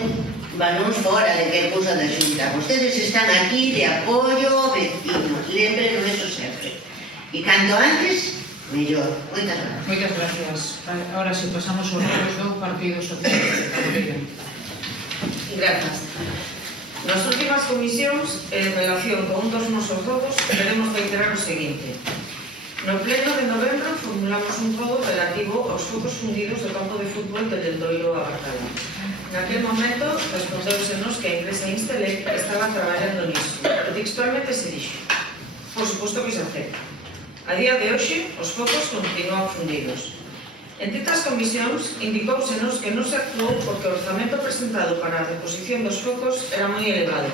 balóns fora de que cousa da Xunta. Vostedes están aquí de apoio ao vecino. Lembren eso sempre. E canto antes, mellor. Moitas gracias. Moitas gracias. Ahora si pasamos aos robos do Partido Socialista. Gracias. Nas últimas comisións, en relación con un dos nosos robos, queremos reiterar o seguinte. No pleno de novembro formulamos un robo relativo aos focos fundidos do campo de fútbol de Lendoiro a Barcala. Naquel momento, respondeusenos que a empresa Instelec estaba traballando nisso. Textualmente se dixo. Por suposto que se acepta. A día de hoxe, os focos continúan fundidos. En ditas comisións, indicousenos que non se actuou porque o orzamento presentado para a reposición dos focos era moi elevado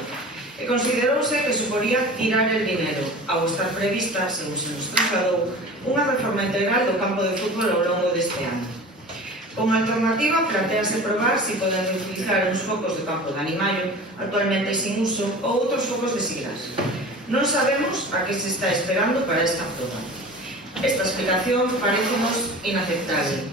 e considerouse que suporía tirar el dinero, ao estar prevista, según se nos trasladou, unha reforma integral do campo de fútbol ao longo deste ano. Como alternativa, plantease probar si poden reutilizar uns focos de campo de Animallo, actualmente sin uso, ou outros focos de Sigras. Non sabemos a que se está esperando para esta proba. Esta explicación parecenos inaceptable.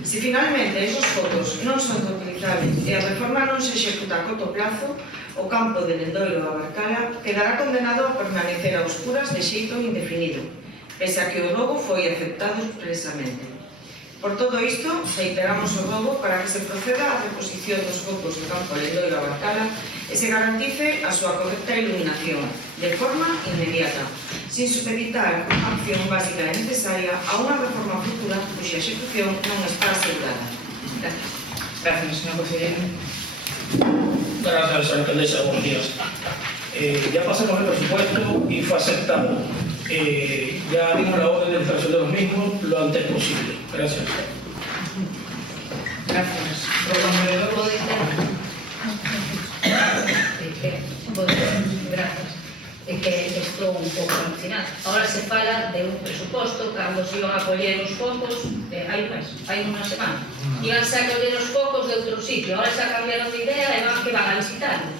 Se finalmente esos focos non son reutilizables e a reforma non se executa a corto plazo, o campo de Lendoiro a Barcala quedará condenado a permanecer a oscuras de xeito indefinido, pese a que o robo foi aceptado expresamente. Por todo isto, reiteramos o robo para que se proceda á reposición dos focos do campo de Lendoiro a Barcala e se garantice a súa correcta iluminación de forma inmediata, sin supeditar a acción básica e necesaria a unha reforma futura cuxa execución non está asegurada. Gracias. Gracias, señor conselleiro. Gracias, alcaldesa. Buenos días. Ya pasamos el presupuesto y fue aceptado. Ya dimos la orden de infracción de los mismos lo antes posible. Gracias. Gracias. Gracias. É que estou un pouco alucinada. Ahora se fala de un presuposto cando se iban a coller os focos hai unha semana. Ibanse a coller os focos de outro sitio, ahora xa cambiaron de idea e van a visitarlo.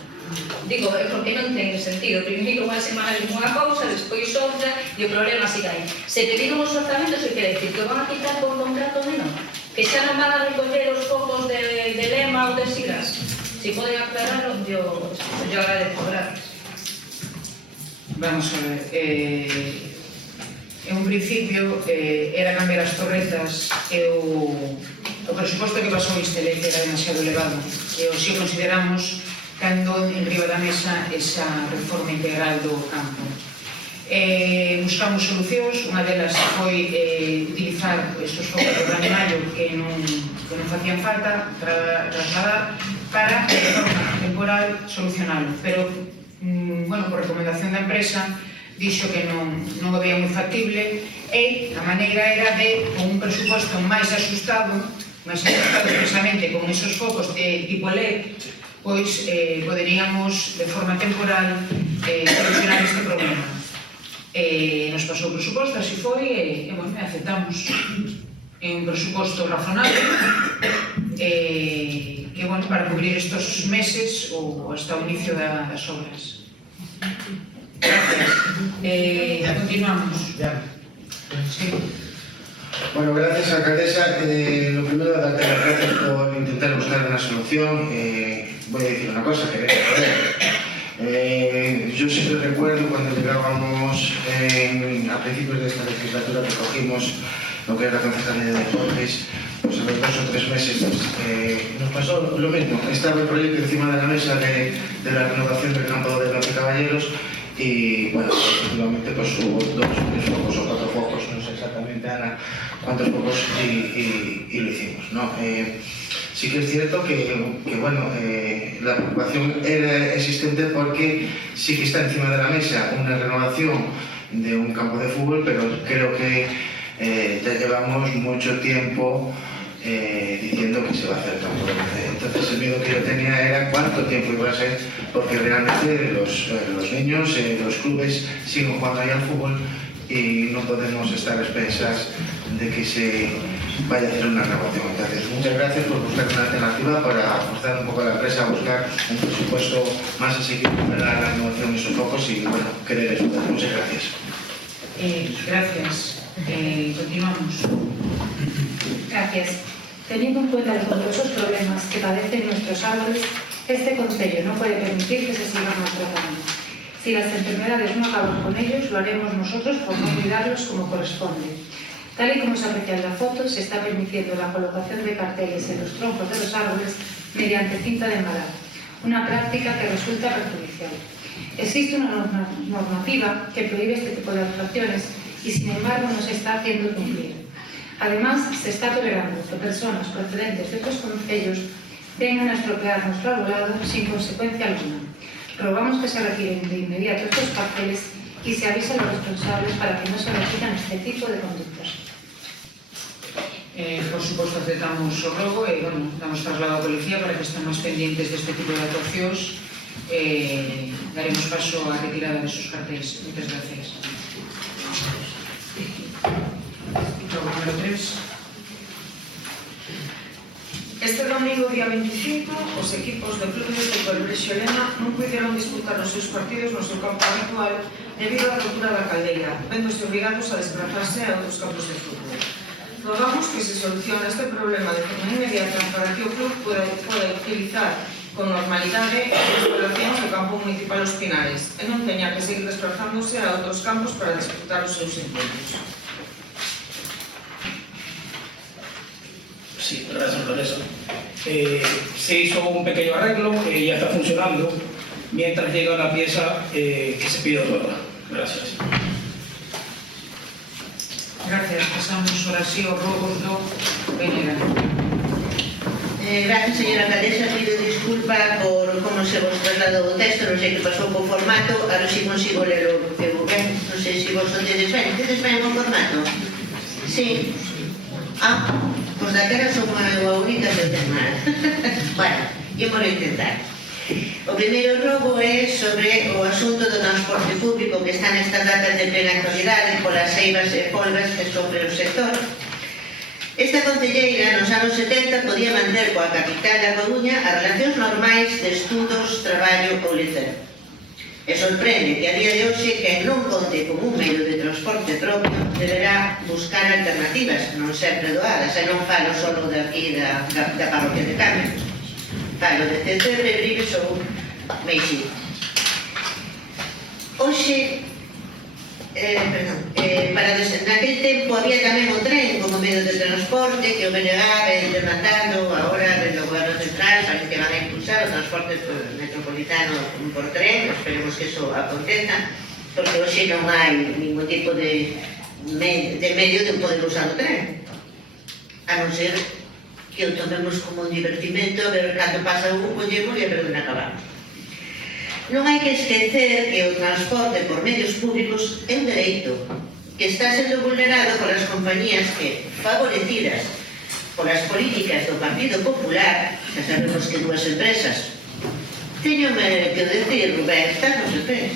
Digo, é porque non ten sentido. Primeiro unha semana é unha cousa, despois outra, e o problema siga aí. Se pediron os orzamentos, que quere decir que o van a quitar por contrato menor, que xa non van a recoller os focos de Lema ou de Sigas. Si poden aclararlo, yo agradezco. Gracias. Vamos a ver, en un principio era cambiar as torretas e o presuposto que pasou Istelec era demasiado elevado e o si consideramos cando en riba da mesa esa reforma integral do campo. Buscamos solucións, unha delas foi utilizar estes focos do Gran Maio que non facían falta trasladar para de forma temporal solucionalo, pero por recomendación da empresa dixo que non o veía moi factible e a maneira era de, con un presuposto máis ajustado precisamente con esos focos de tipo LED, pois poderíamos de forma temporal solucionar este problema. Nos pasou o presuposto, así foi, e aceptamos un presuposto razonable para cubrir estos meses ou hasta o inicio das obras. Gracias. Continuamos. Sí. Bueno, gracias, alcaldesa. Lo primero, darte las gracias por intentar buscar una solución. Voy a decir una cosa, que yo siempre recuerdo cuando llegábamos a principios de esta legislatura, recogimos lo que era la Concejalía de Deportes, pues a los 2 o 3 meses nos pasó lo mismo. Estaba el proyecto encima de la mesa de la renovación del campo de los Caballeros y, bueno, efectivamente pues hubo 2 o 3 focos o 4 focos, no sé exactamente, Ana, cuántos focos y lo hicimos, ¿no? Sí que es cierto que bueno, la preocupación era existente porque sí que está encima de la mesa una renovación de un campo de fútbol, pero creo que ya llevamos mucho tiempo diciendo que se va a hacer el campo de fútbol. Entonces el miedo que yo tenía era cuánto tiempo iba a ser, porque realmente los niños, los clubes siguen jugando ahí al fútbol y no podemos estar a expensas de que se vaya a hacer una renovación. Entonces, muchas gracias por buscar una alternativa para forzar un poco a la empresa a buscar un presupuesto más asequible para la renovación de esos focos y, bueno, querer ayudar. Muchas gracias. Gracias. Continuamos. Gracias. Teniendo en cuenta los numerosos problemas que padecen nuestros árboles, este Concello no puede permitir que se sigan maltratando. Si las enfermedades no acaban con ellos, lo haremos nosotros por no cuidarlos como corresponde. Tal y como se aprecia en la foto, se está permitiendo la colocación de carteles en los troncos de los árboles mediante cinta de embalar, una práctica que resulta perjudicial. Existe una normativa que prohíbe este tipo de actuaciones y, sin embargo, no se está haciendo cumplir. Además, se está tolerando que personas procedentes de otros concellos vengan a estropear nuestro arbolado sin consecuencia alguna. Rogamos que se retiren de inmediato estos carteles y se avise a los responsables para que no se repitan este tipo de conductas. Por suposto, aceptamos o rogo e, damos traslado á policía para que estén máis pendientes deste tipo de actuacións. Daremos paso á retirada desos cartéis. Moitas gracias. Rogo número 3. Este domingo, día 25, os equipos do Club de Fútbol Brexio Lema non puderon disputar os seus partidos no seu campo habitual debido á rotura da caldeira, vendose obrigados a desplazarse a outros campos de fútbol. rogamos que se solucione este problema de forma inmediata para que o club poda utilizar con normalidade as instalacións do campo municipal Os Pinares e non teña que seguir desplazándose a outros campos para disfrutar os seus encontros. Sí, gracias, alcaldesa. Se hizo un pequeño arreglo y ya está funcionando mientras llega la pieza que se pide nueva. Gracias. Gracias. Pasamos ahora sí aos rogos do Venera. Gracias, señora alcaldesa. Pido disculpa por como se vos trasladou o texto, non sei que pasou co formato, a ver se consigo ler o que vou ver, non sei se vos tedes ben o formato? Sí. Pois daquela son a única que ten mal. Bueno, ímolo intentar. O primeiro rogo é sobre o asunto do transporte público que está nestas datas de plena actualidade polas eivas e polvas que sofre o sector. Esta concelleira nos anos 70 podía manter coa capital da Coruña as relacións normais de estudos, traballo ou liceo. E sorprende que a día de hoxe quen non conte con un medio de transporte propio deberá buscar alternativas, non sempre doadas, e non falo só de aquí da parroquia de Carmen. Falo de Cetebre, Bribes ou Meixí. Hoxe, naquele tempo había tamén o tren como medio de transporte que o BNG ven demandando agora desde o goberno central, parece que van a impulsar o transporte metropolitano por tren, esperemos que eso aconteza, porque hoxe non hai ningún tipo de medio de poder usar o tren, a non ser que o tomemos como un divertimento, a ver cando pasa un collemos e a ver onde acabamos. Non hai que esquecer que o transporte por medios públicos é un dereito que está sendo vulnerado polas compañías que, favorecidas polas políticas do Partido Popular, xa sabemos que dúas empresas, teñome que decir, Rubén, estás nos pés,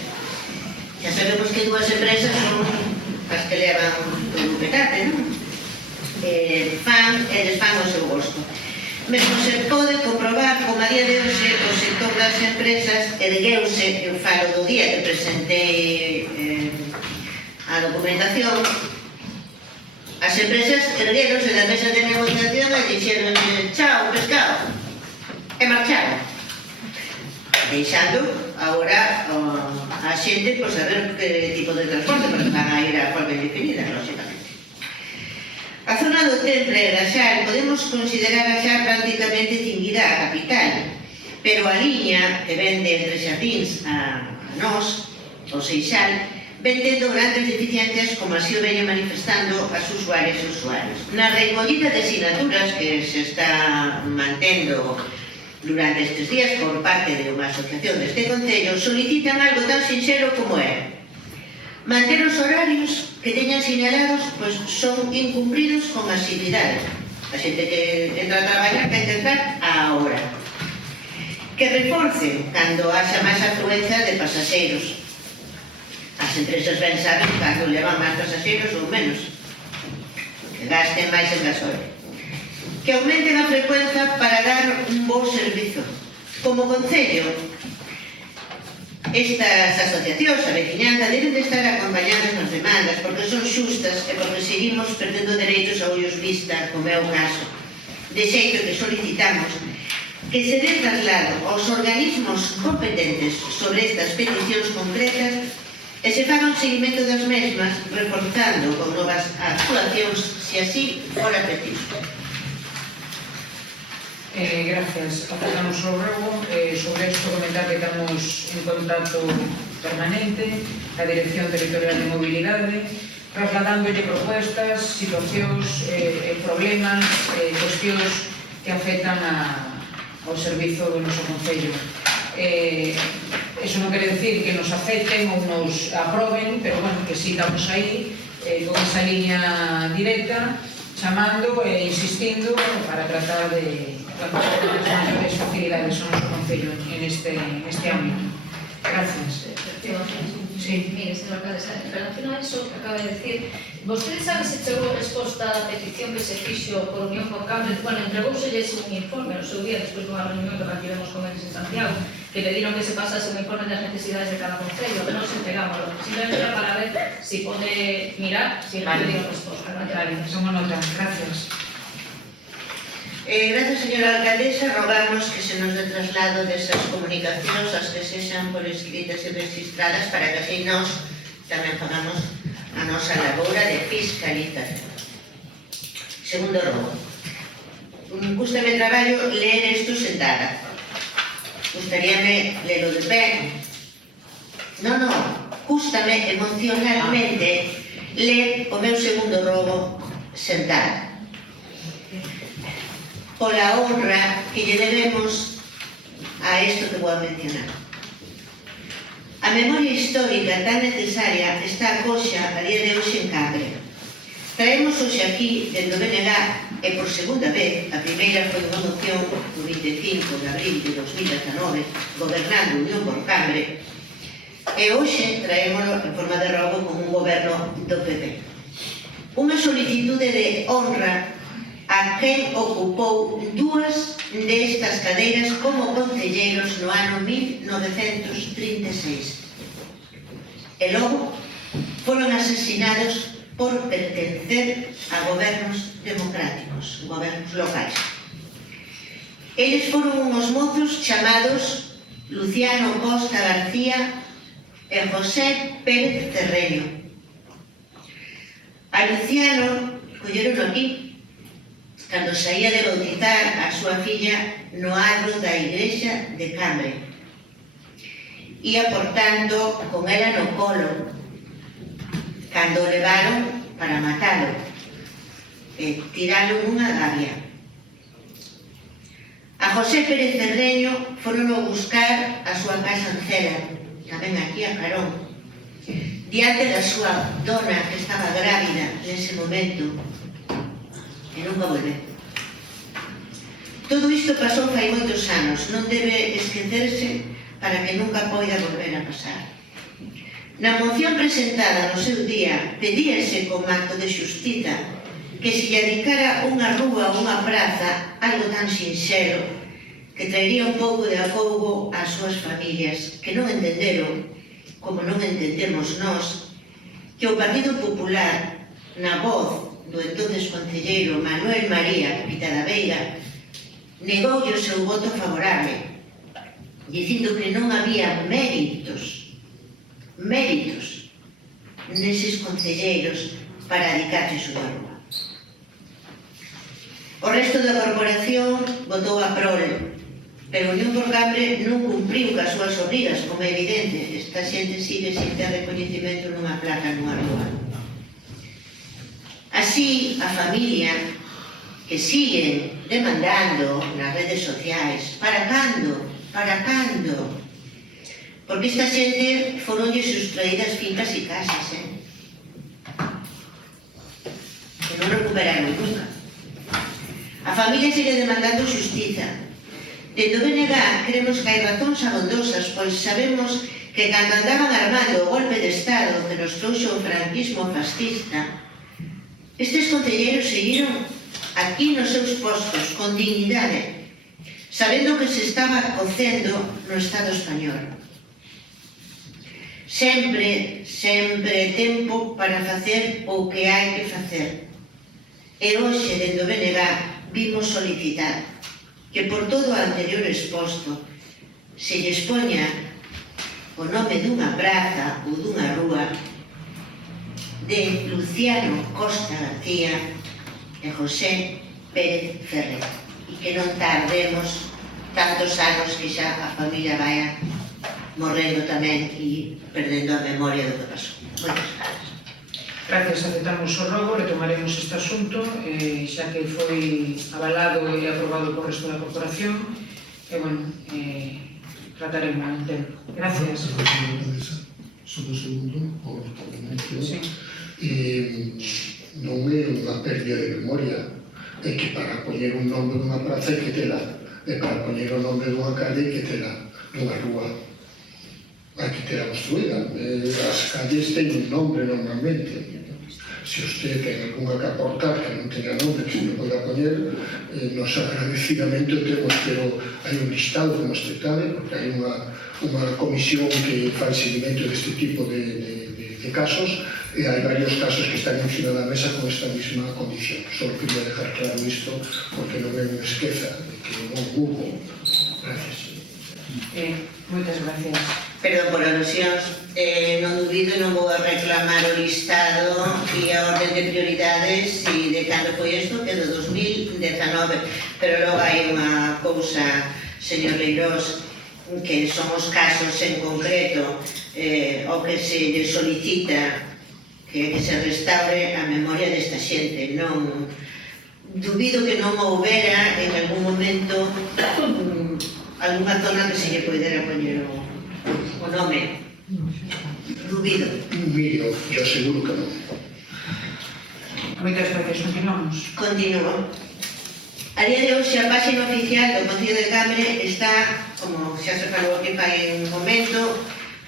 xa sabemos que dúas empresas son as que levan o petate, non? Eles fan o seu gosto. Mesmo se pode comprobar como a día de hoxe o sector das empresas ergueuse, eu falo do día que presentei a documentación, as empresas ergueronse da mesa de negociación e dixeron chao, pescado, e marcharon, deixando agora a xente por saber que tipo de transporte, porque van a ir a forma indefinida, lógicamente. A zona do Temple e da Xal podemos considerar a Xal prácticamente cinguida a capital, pero a liña que vende entre Xardíns a nós, o Seixal, ven tendo grandes deficiencias como así o veño manifestando as usuarias e usuarios. Na recollida de sinaturas que se está mantendo durante estes días por parte de unha asociación deste concello, solicitan algo tan sinxelo como é manter os horarios que teñan sinalados, pois son incumpridos con asiduidade. A xente que entra a traballar que entrar a hora. Que reforcen cando haxa máis afluencia de pasaxeiros. As empresas ben saben cando levan máis pasaxeiros ou menos. Que gasten máis en gasoil. Que aumenten a frecuencia para dar un bo servizo. Como concello, estas asociacións, a veciñanza, deben de estar acompañadas nas demandas porque son xustas e porque seguimos perdendo dereitos a ollos vista, como é o caso. De xeito que solicitamos que se dé traslado aos organismos competentes sobre estas peticións concretas e se faga un seguimento das mesmas, reforzando con novas actuacións, se así fora preciso. Gracias. Aportamos o rogo. Sobre isto comentar que estamos en contacto permanente a Dirección Territorial de Mobilidade, trasladándolle propuestas, situacións, problemas, cuestións que afectan ao servizo do noso concello. Eso non quere decir que nos acepten ou nos aproben, pero bueno, que si estamos aí con esa línea directa, chamando e insistindo para tratar de as maiores facilidades ao noso concello en este ámbito. Gracias. Sí. Mire, señor alcaldesa, en relación a eso que acaba de decir, ¿vostede sabe se chegou a resposta á petición que se fixo por Unión por Cambres? Bueno, entregouselles un informe no seu día despois dunha reunión que mantivemos con eles en Santiago, que pediron que se pasase un informe das necesidades de cada concello, que non se entregámoslo. Simplemente era para ver si pode mirar, si le pedido resposta. Vale, tomo nota. Gracias. Gracias, señora alcaldesa. Rogamos que se nos dé traslado desas comunicacións as que sexan por escritas e registradas para que así nós tamén fagamos a nosa laboura de fiscalización. Segundo rogo. Gústame traballo ler isto sentada. Gustaríame lelo de pé. Non, gústame emocionalmente ler o meu segundo rogo sentada. Pola honra que lle debemos a isto que vou a mencionar. A memoria histórica tan necesaria está coxa a día de hoxe en Cambre. Traemos hoxe aquí, dentro de BNG, e por segunda vez, a primeira foi unha moción do 25 de abril de 2019, gobernando Unión por Cambre, e hoxe traémoslo en forma de rogo como un goberno do PP. Unha solicitude de honra a quen ocupou dúas destas cadeiras como concelleiros no ano 1936. E logo foron asesinados por pertencer a gobernos democráticos, gobernos locais. Eles foron unhos mozos chamados Luciano Costa García e José Pérez Cerreño. A Luciano colleron aquí cando saía de bautizar a súa filla no adro da igrexa de Cambre. Ia portando con ela no colo cando o levaron para matalo e tiralo nunha gavia. A José Pérez Cerreño foron a buscar a súa casa en Cela, tamén aquí a Carón, diante da súa dona que estaba grávida nese momento e nunca volveu. Todo isto pasou fai moitos anos, non debe esquecerse para que nunca poida volver a pasar. Na moción presentada no seu día, pedíase como acto de xustiza que se lle dedicara unha rúa ou unha praza, algo tan sinxelo, que traería un pouco de acougo ás súas familias, que non entenderon, como non entendemos nós, que o Partido Popular, na voz do entonces concelleiro Manuel María Pitadaveiga, negoulle o seu voto favorable, dicindo que non había méritos neses concelleiros para dedicarse a súa rúa. O resto da corporación votou a prole, pero Unión por Cambre non cumpriu cas súas obrigas, como é evidente. Esta xente sigue sin ter recoñecimento nunha placa nunha rúa. Así, a familia que siguen demandando nas redes sociais, para cando? Porque esta xente foronlle sustraídas fincas e casas, que non recuperaron nunca. A familia sigue demandando xustiza. Dentro do BNG creemos que hai razóns abondosas, pois sabemos que cando andaban armando o golpe de Estado que nos trouxo o franquismo fascista, estes concelleiros seguiron aquí nos seus postos, con dignidade, sabendo que se estaba cocendo no Estado español. Sempre tempo para facer o que hai que facer. E hoxe, dentro do BNG, vimos solicitar que por todo o anterior exposto se lle expoña o nome dunha praza ou dunha rúa de Luciano Costa García e José Pérez Ferrer, e que non tardemos tantos anos que xa a familia vai morrendo tamén e perdendo a memoria do que pasou. Moitas gracias. Gracias, aceptamos o rogo, retomaremos este asunto, xa que foi avalado e aprobado por resto da corporación, e, bueno, trataremos en tempo. Gracias. Sobre o segundo, por mención, sí. Non é unha pérdida de memoria, é que para poñer un nome dunha praza hai que tela, e para poñer o nome dunha calle hai que tela, dunha rúa hai que tela construída. As calles teñen un nome normalmente. Se usted ten alguna que aportar que non teña nombre que se me poida poñer, nos agradecidamente o temos, pero hai un listado como espectade, porque hai unha comisión que fai seguimento deste tipo de casos, e hai varios casos que están encima da mesa con esta mesma condición. Só quería dejar claro isto, porque non me esqueza de que non hubo. Gracias. Moitas gracias. Perdón por alusións, non dubido, non vou a reclamar o listado e a orden de prioridades e de cando foi isto, que é do 2019, pero logo hai unha cousa, señor Leirós, que son os casos en concreto ao que se lle solicita que se restaure a memoria desta xente. Non dubido que non houbera en algún momento algunha zona que se lle poidera poñer o nome. Dubido. Mire, yo seguro que non. Moitas gracias, continuamos. Continúo. A día de hoxe a página oficial do Concello de Cambre está, como xa se falou aquí fai un momento,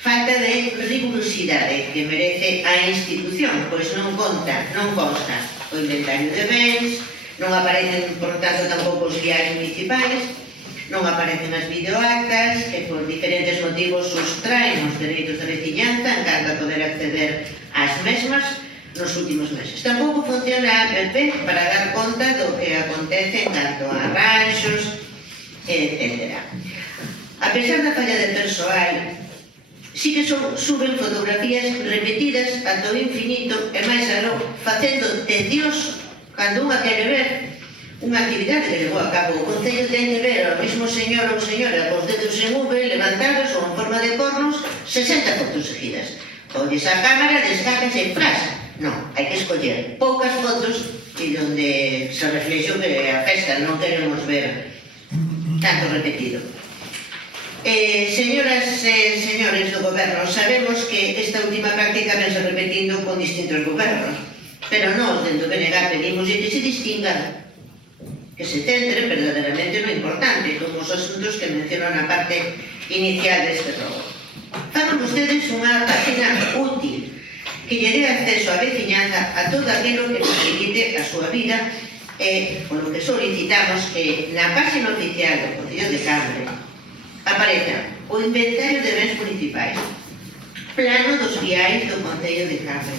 falta de rigurosidade que merece a institución, pois non consta o inventario de bens, non aparecen, por tanto, tampouco os guiais municipais, non aparecen as videoactas que por diferentes motivos sustraen os dereitos de veciñanza en canto a poder acceder ás mesmas nos últimos meses. Tampouco funciona a app para dar conta do que acontece en canto a arranxos, etc. A pesar da falla de persoal, sí que suben fotografías repetidas ata o infinito e máis aló, facendo tedioso cando unha quere ver unha actividade que levou a cabo o Concello. Ten que ver ao mismo señor ou señora cos dedos en V levantados ou en forma de cornos 60 fotos seguidas. Colles a cámara, descargas e flash. Non, hai que escoller poucas fotos e onde se reflexo que a festa non queremos ver tanto repetido. Señoras e señores do goberno, sabemos que esta última práctica vense repetindo con distintos gobernos, pero nós, dentro do BNG, pedimos que se distingan, que se centren verdadeiramente no importante, como os asuntos que mencionan na parte inicial deste rogo. Fagan vostedes unha página útil que lle dé acceso á veciñanza a todo aquilo que facilite a súa vida e, polo que solicitamos que na página oficial do Concello de Cambre apareza o inventario de bens municipais, plano dos viais do Concello de Cambre,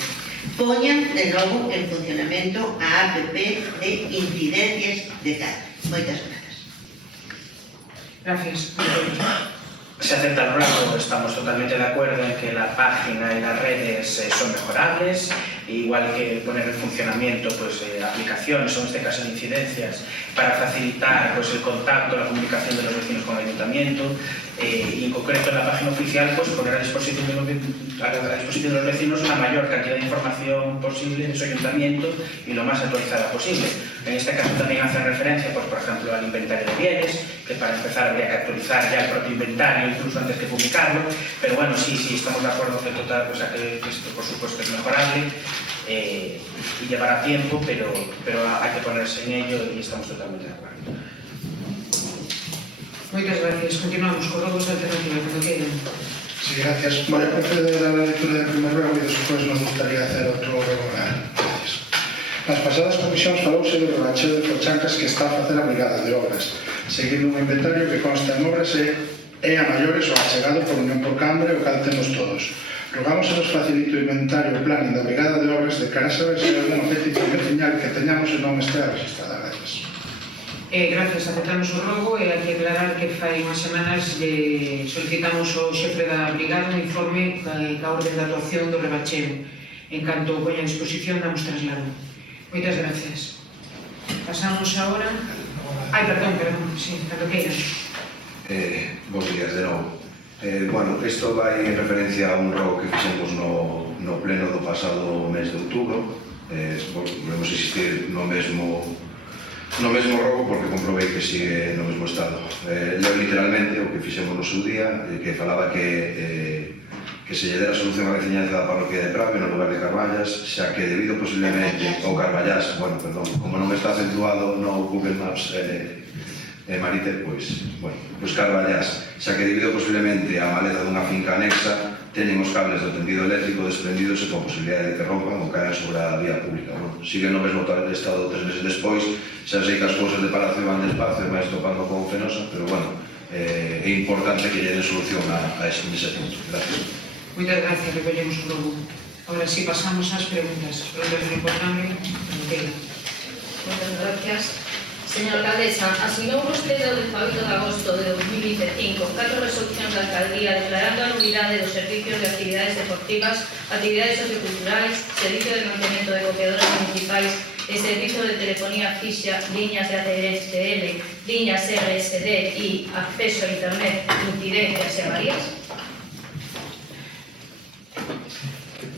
poñan de novo en funcionamento a app de incidencias de Cambre. Moitas grazas. Gracias. Se acepta el ruego, estamos totalmente de acuerdo en que la página y las redes son mejorables, igual que poner en funcionamiento aplicaciones, o en este caso incidencias, para facilitar el contacto, la comunicación de los vecinos con el ayuntamiento, y en concreto en la página oficial poner a disposición de los vecinos la mayor cantidad de información posible de su ayuntamiento y lo más actualizada posible. En este caso también hacen referencia, por ejemplo, al inventario de bienes, que para empezar habría que actualizar ya el propio inventario incluso antes de publicarlo, pero bueno, sí, estamos de acuerdo que esto por supuesto es mejorable y llevará tiempo, pero hay que ponerse en ello y estamos totalmente de acuerdo. Moitas gracias. Continuamos con robos alternativos, cuando quieran. Sí, gracias. Voy a proceder a la lectura del primer verbo y después nos gustaría hacer otro regular. Gracias. Nas pasadas comisións falouse do rebacheo de Forchancas que está a facer a Brigada de Obras, seguindo un inventario que consta en obras e a maiores o achegado por Unión por Cambre o cal temos todos. Rogamos a nos facilite o inventario e planning da Brigada de Obras de cara a saber se hai alguna petición veciñal que teñamos e non estea registrada. Gracias. Gracias, aceptamos o rogo e hai que aclarar que fai unhas semanas solicitamos ao xefe da brigada un informe ca orden de actuación do rebacheo. En canto o poña a disposición, damos traslado. Moitas gracias. Pasamos agora... perdón, sí, cando queiras. Bos días de novo. Bueno, isto vai en referencia a un rogo que fixemos no pleno do pasado mes de outubro. Volvemos a insistir no mesmo rogo porque comprobei que sigue no mesmo estado. Leo literalmente o que fixemos no seu día, que falaba que se lle dera solución á veciñanza da parroquia de Prave no lugar de Carballas, xa que debido posiblemente ao Carballás, como non está acentuado no Google Maps Marite, pois Carballás, xa que debido posiblemente á maleza dunha finca anexa, teñen os cables do tendido eléctrico desprendidos e con posibilidade de que rompan ou caen sobre a vía pública. Bueno, siguen no mesmo estado 3 meses despois, xa sei que as cousas de Palacio van despacio e máis topando con Fenosa, pero bueno, é importante que lle den solución a ese punto. Gracias. Moitas gracias, recollemos o logo. Ahora sí pasamos ás preguntas. Preguntas de importante. Muchas gracias. Señora alcaldesa, asinou vostede o 18 de agosto de 2025 4 resolucións da alcaldía declarando a nulidade dos servicios de actividades deportivas, actividades socioculturales, servicio de mantenimento de copiadoras municipais e servicio de telefonía fixa, líneas de ADSL, líneas RSD e acceso a internet, incidencias e avarías?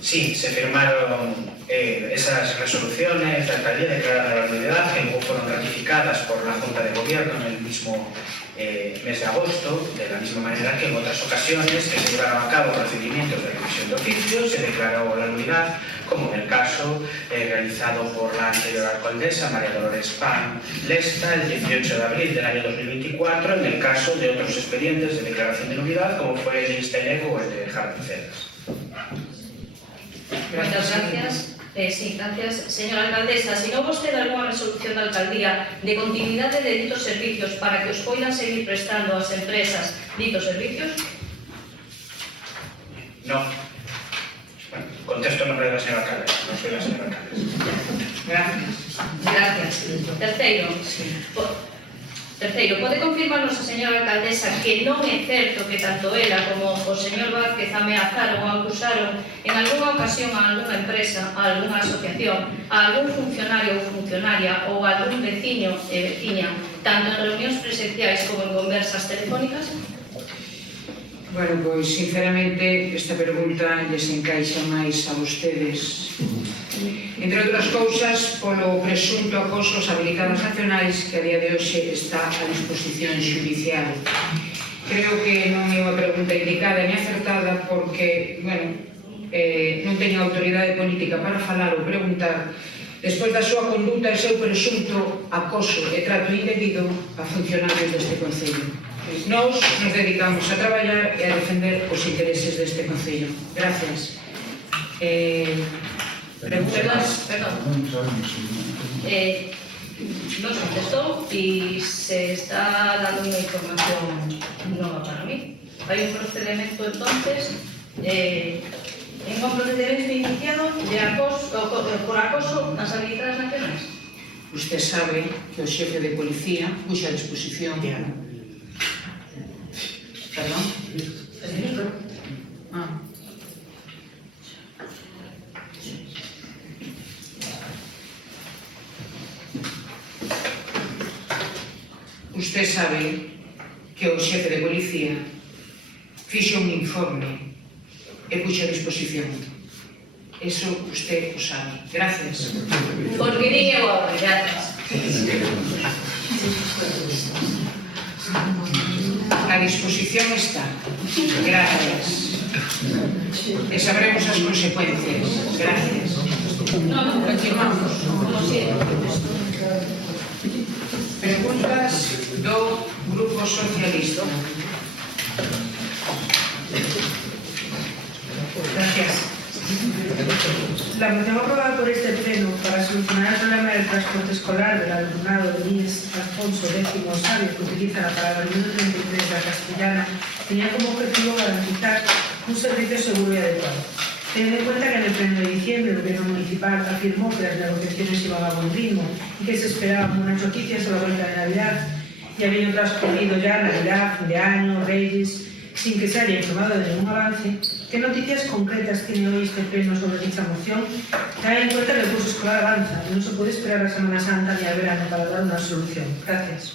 Sí, se firmaron esas resoluciones de alcaldía declarada la nulidad, que luego fueron ratificadas por la Junta de Gobierno en el mismo mes de agosto, de la misma manera que en otras ocasiones que se llevaron a cabo procedimientos de revisión de oficio, se declaró la nulidad, como en el caso realizado por la anterior alcaldesa, María Dolores Pan Lesta, el 18 de abril del año 2024, en el caso de otros expedientes de declaración de nulidad, como fue el de Iztelec o el de Jardiceras. Muchas gracias. Sí, gracias. Señora alcaldesa, asinou vostede algunha resolución da alcaldía de continuidade de ditos servicios para que os poidan seguir prestando ás empresas ditos servicios? No. Bueno, contesto en nombre de la señora alcaldesa, no soy la señora alcaldesa. Gracias. Gracias. Terceiro, pode confirmarnos a señora alcaldesa que non é certo que tanto ela como o señor Vázquez ameazaron ou acusaron en algunha ocasión a algunha empresa, a algunha asociación, a algún funcionario ou funcionaria ou a algún veciño e veciña, tanto en reunións presenciais como en conversas telefónicas? Bueno, pois, sinceramente, esta pregunta lles encaixa máis a vostedes. Entre outras cousas, polo presunto acoso aos habilitados nacionais que a día de hoxe está a disposición xudicial. Creo que non é unha pregunta indicada ni acertada porque, bueno, non teño autoridade política para falar ou preguntar despois da súa conduta e seu presunto acoso e trato indebido a funcionarios deste Concello. Nós nos dedicamos a traballar e a defender os intereses deste Concello. Gracias. Preguntas, perdón. Nos contestou e se está dando unha información nova para mí. Hai un procedimento entonces, en un procedimento iniciado de acoso, por acoso ás habilitadas nacionais. Usted sabe que o xefe de policía puxa a disposición. Perdón? Usted sabe que o xefe de policía fixo un informe e puxo a disposición. Eso usted o sabe. Gracias. Porque din eu agora, gracias. A disposición está. Gracias. E sabremos as consecuencias. Gracias. Continuamos. Preguntas do Grupo Socialista. Gracias. La moción aprobada por este pleno para solucionar el problema del transporte escolar del alumnado de Luis Alfonso X Sabio que utiliza la parada número 33 de la Castellana tenía como objetivo garantizar un servicio seguro y adecuado. Teniendo en cuenta que en el pleno de diciembre el gobierno municipal afirmó que las negociaciones iban a buen ritmo y que se esperaban buenas noticias a la vuelta de Navidad y habiendo transcurrido ya Navidad, fin de año, Reyes, sin que se haya informado de ningún avance, ¿qué noticias concretas tiene hoy este pleno sobre dicha moción? Tengan en cuenta que el curso escolar avanza y no se puede esperar a Semana Santa ni al verano para dar una solución. Gracias.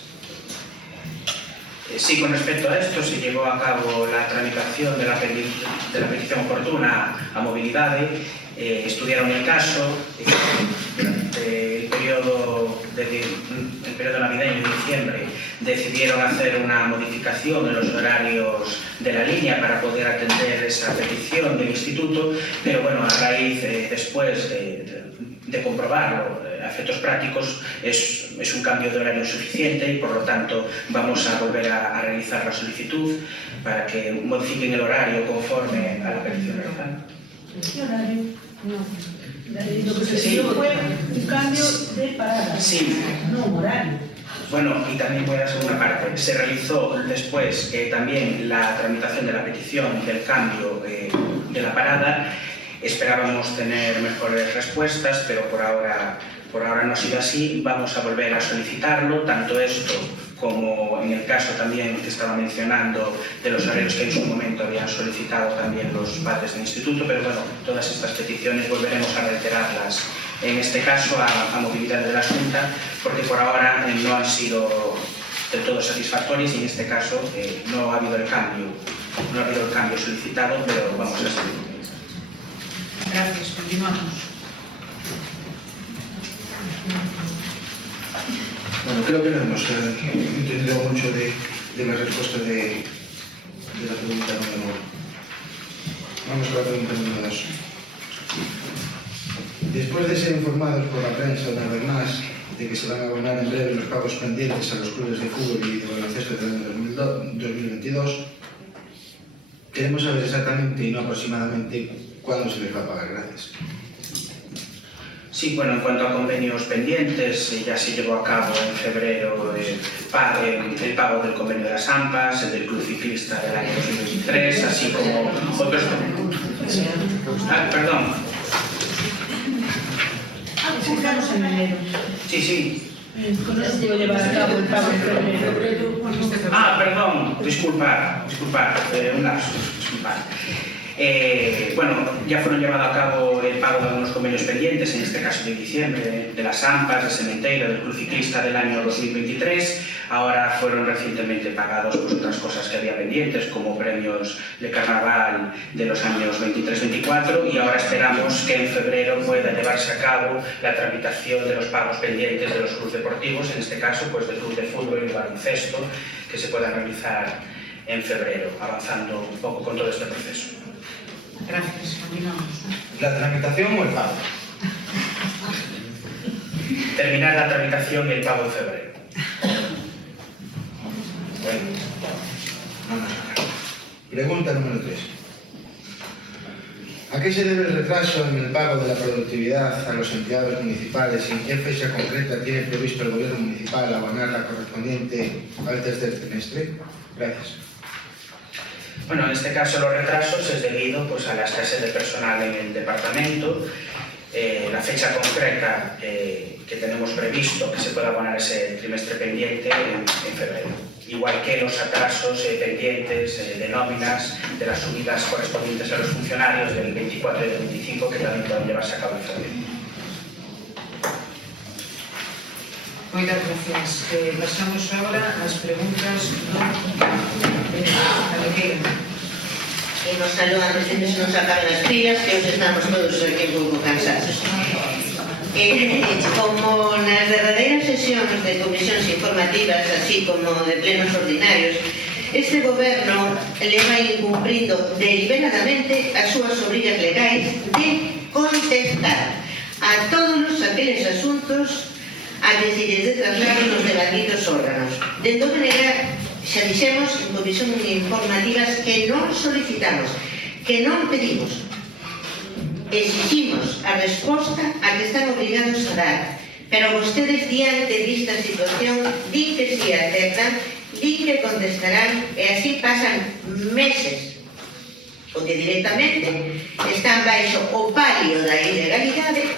Sí, con respecto a esto, se llevó a cabo la tramitación de la petición oportuna a movilidade, estudiaron el caso durante el periodo navideño de diciembre. decidieron hacer una modificación en los horarios de la línea para poder atender esa petición del instituto, pero bueno, a raíz, después de comprobarlo a efectos prácticos, es un cambio de horario suficiente y por lo tanto vamos a volver a realizar la solicitud para que modifiquen el horario conforme a la petición realizada. ¿Qué horario? No. Lo que se pidió fue un cambio de parada, sí. No un horario. Bueno, y también voy a la segunda parte. Se realizó después también la tramitación de la petición del cambio de la parada. Esperábamos tener mejores respuestas, pero por ahora no ha sido así. Vamos a volver a solicitarlo, tanto esto como en el caso también que estaba mencionando de los horarios que en su momento habían solicitado también los padres del instituto, pero bueno, todas estas peticiones volveremos a reiterarlas, en este caso a movilidad de la Junta, porque por ahora no han sido del todo satisfactorias y en este caso no ha habido el cambio solicitado, pero vamos a seguir. Gracias, continuamos. Bueno, creo que no hemos entendido mucho de la respuesta de la pregunta número 1. Vamos con la pregunta número 2. Después de ser informados por la prensa una vez más de que se van a abonar en breve los pagos pendientes a los clubes de fútbol y de baloncesto del año 2022, queremos saber exactamente y no aproximadamente cuándo se les va a pagar. Gracias. Sí, bueno, en cuanto a convenios pendientes, ya se llevó a cabo en febrero el pago del convenio de las AMPAs, el del Club Ciclista del año 2023, así como otros... perdón. Estamos en enero. Sí. Con eso puedo llevar a cabo el pago en febrero. Perdón, disculpad, un lapsus, disculpad. Bueno, ya fueron llevados a cabo el pago de algunos convenios pendientes, en este caso de diciembre, de las AMPAs, del Cementerio, del Club Ciclista del año 2023. Ahora fueron recientemente pagados pues, otras cosas que había pendientes, como premios de carnaval de los años 23-24, y ahora esperamos que en febrero pueda llevarse a cabo la tramitación de los pagos pendientes de los clubes deportivos, en este caso pues del club de fútbol y baloncesto, que se puedan realizar en febrero, avanzando un poco con todo este proceso. Gracias, continuamos. ¿La tramitación o el pago? Terminar la tramitación y el pago en febrero. Bueno, vamos a ver. Pregunta número 3. ¿A qué se debe el retraso en el pago de la productividad a los empleados municipales y en qué fecha concreta tiene previsto el gobierno municipal abonar la correspondiente al tercer trimestre? Gracias. Bueno, en este caso los retrasos es debido pues, a la escasez de personal en el departamento. La fecha concreta que tenemos previsto que se pueda abonar ese trimestre pendiente en febrero. Igual que los atrasos pendientes de nóminas, de las subidas correspondientes a los funcionarios del 24 y del 25 que también pueden llevarse a cabo en febrero. Muchas gracias. Pasamos ahora a las preguntas Y nos saludan antes de que se nos acaben las pilas, que hoy estamos todos aquí un pouco cansados. Como nas derradeiras sesións de comisións informativas, así como de plenos ordinarios, este goberno le vai incumprindo deliberadamente as súas obrigas legais de contestar a todos aqueles asuntos a que se lles de traslado nos debatidos órganos. Dentro de manera, xa dixemos en comisión informativas que non solicitamos, que non pedimos, exigimos a resposta a que están obligados a dar, pero vostedes diante desta situación din que si aceptan, din que contestarán e así pasan meses onde directamente están baixo o palio da ilegalidade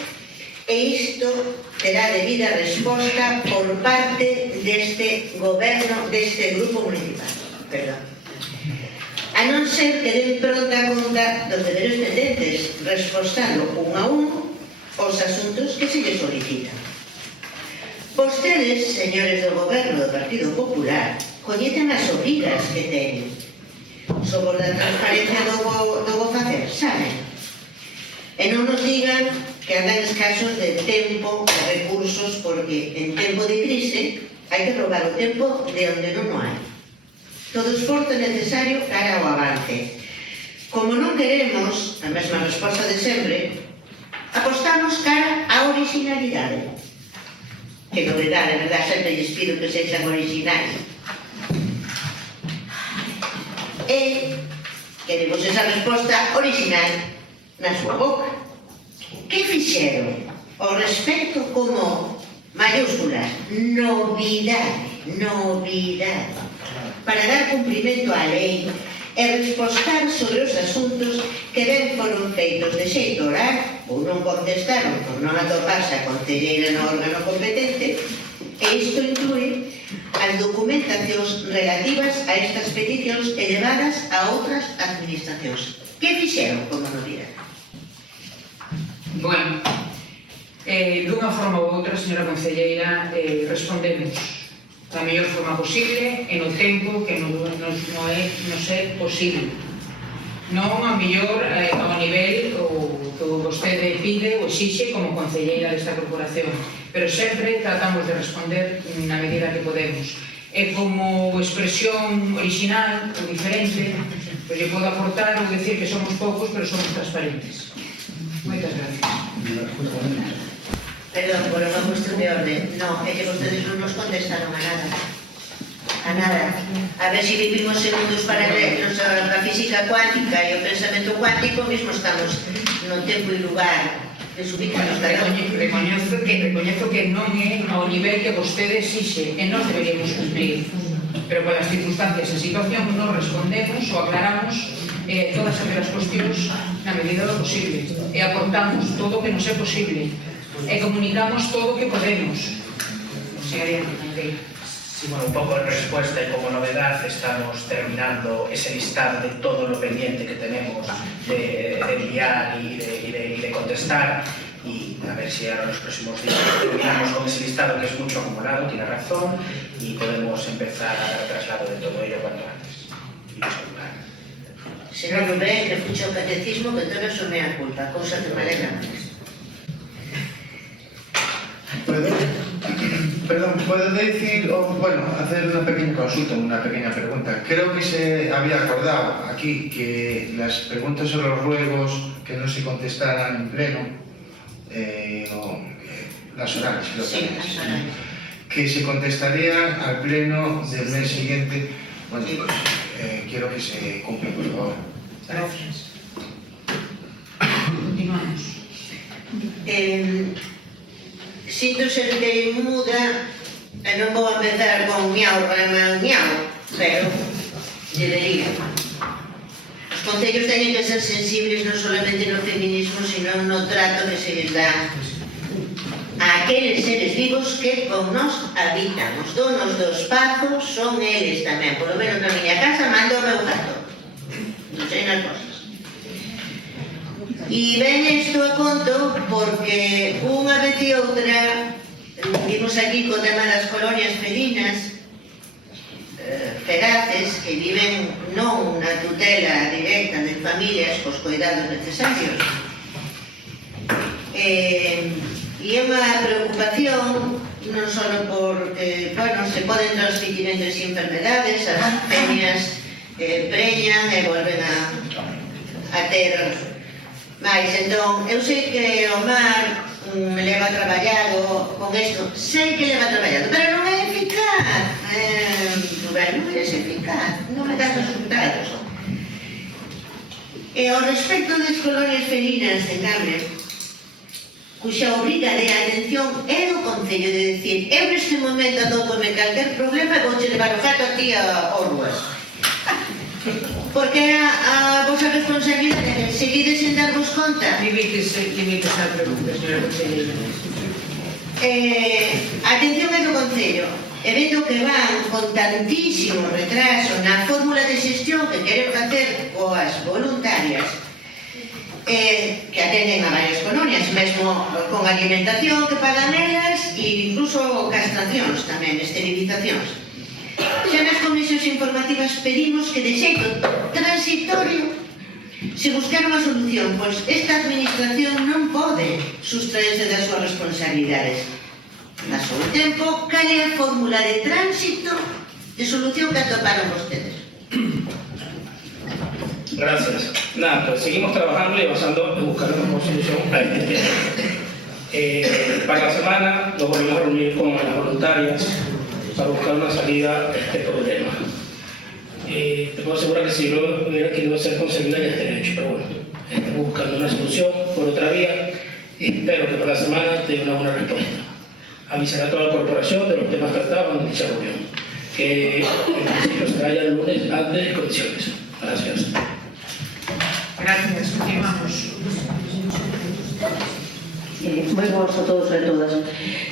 e isto terá debida resposta por parte deste goberno, deste grupo municipal. Perdón. A non ser que den pronta conta dos deberes pendentes, respostando un a un os asuntos que se lles solicitan. Vostedes, señores do goberno do Partido Popular, coñecen as obrigas que teñen sobre a transparencia do bo facer, saben? E non nos digan que andan escasos de tempo e recursos, porque en tempo de crise hai que robar o tempo de onde non o hai. Todo esforzo necesario cara ao avance. Como non queremos a mesma resposta de sempre, apostamos cara á originalidade. Que novedade, verdad? Sempre lles pido que sexan originais. E queremos esa resposta original na súa boca. Que fixeron ao respecto como mayúsculas? Novidade, novidade. Para dar cumprimento á lei e respostar sobre os asuntos que ben foron feitos de xeito oral ou non contestaron por non atoparse a concelleira no órgano competente, e isto inclui as documentacións relativas a estas peticións elevadas a outras administracións. Que fixeron como novidade? Bueno, dunha forma ou outra, señora concelleira, respondemos da mellor forma posible e no tempo que nos é posible. Non a mellor ao nivel que vostede pide ou exixe como concelleira desta corporación, pero sempre tratamos de responder na medida que podemos. E como expresión original ou diferente, pois lle podo aportar ou decir que somos poucos, pero somos transparentes. Moitas gracias. Perdón, por unha cuestión de orden. No, é que vostedes non nos contestaron a nada. A nada. A ver se vivimos en mundos paralelos, a física cuántica e o pensamento cuántico, mesmo estamos no tempo e lugar desubicados. Recoñezo que non é ao nivel que vostede exixe e nós deberíamos cumplir. Pero polas circunstancias e situación non respondemos ou aclaramos todas aquelas cuestións na medida do posible. E aportamos todo o que nos é posible. E comunicamos todo o que podemos. Sí, bueno, un pouco en respuesta y como novedad estamos terminando ese listado de todo lo pendiente que tenemos de enviar y de contestar, y a ver si ahora en los próximos días terminamos con ese listado que es mucho acumulado, tiene razón, y podemos empezar a dar el traslado de todo ello cuanto antes. Señor Rubén, que escucha o catecismo, que todo eso me da culpa, cousa que me alegra máis. Perdón, ¿puedo decir, bueno, hacer una pequeña consulta, una pequeña pregunta? Creo que se había acordado aquí que las preguntas o los ruegos que no se contestaran en pleno, o las orales, creo que se contestarían al pleno del mes siguiente. Bueno, pues quiero que se cumpla, por favor. Gracias. Continuamos. Sinto ser que muda e non vou empezar con miau, ramau, miau, pero debería. Os concellos teñen que ser sensibles non solamente no feminismo, sino no trato que se les dá a aqueles seres vivos que con nos habitan. Os donos dos espazos son eles tamén, polo menos na miña casa mando o meu gato. Non sei nas cosas. E ven isto a conto porque unha vez e outra vimos aquí co tema das colonias felinas feraces que viven non na tutela directa de familias cos cuidados necesarios. E é unha preocupación non só porque, bueno, se poden transmitir entre si enfermedades, as femias preñan e volven a ter. Mais, entón, eu sei que o mar leva traballado con isto, sei que leva traballado, pero non é eficaz. Rubén, non é eficaz, non me das resultados. E ao respecto das colonias felinas de Carmen, cuxa obriga de atención é o Concello de decir, eu neste momento adópome calquer problema e vouche levar o gato aquí ao Ruas. Porque a vosa responsabilidade seguides sen darvos conta. Limites a pregunta, señora concelleira. A atención é do Concello, e vendo que van con tantísimo retraso na fórmula de xestión que queren facer coas voluntarias, que atenden a varias colonias, mesmo con alimentación que pagan elas e incluso castracións tamén, esterilizacións. Xa nas comisións informativas pedimos que de xeito transitorio se buscar unha solución, pois esta administración non pode sustraerse das súas responsabilidades. Pasou o tempo, cal é a fórmula de tránsito de solución que atoparon vostedes? Gracias. Nada, pues seguimos trabajando y avanzando en buscar una mejor solución a este tema. Para la semana nos volvemos a reunir con las voluntarias para buscar una salida a este problema. Te puedo asegurar que si no hubiera querido ser concebida ya estaría hecho, pero bueno, estamos buscando una solución por otra vía y espero que para la semana te dé una buena respuesta. Avisaré a toda la corporación de los temas tratados en dicha reunión, que en principio será ya el lunes antes de condiciones. Gracias. Gracias, continuamos. Moi boas a todos e a todas.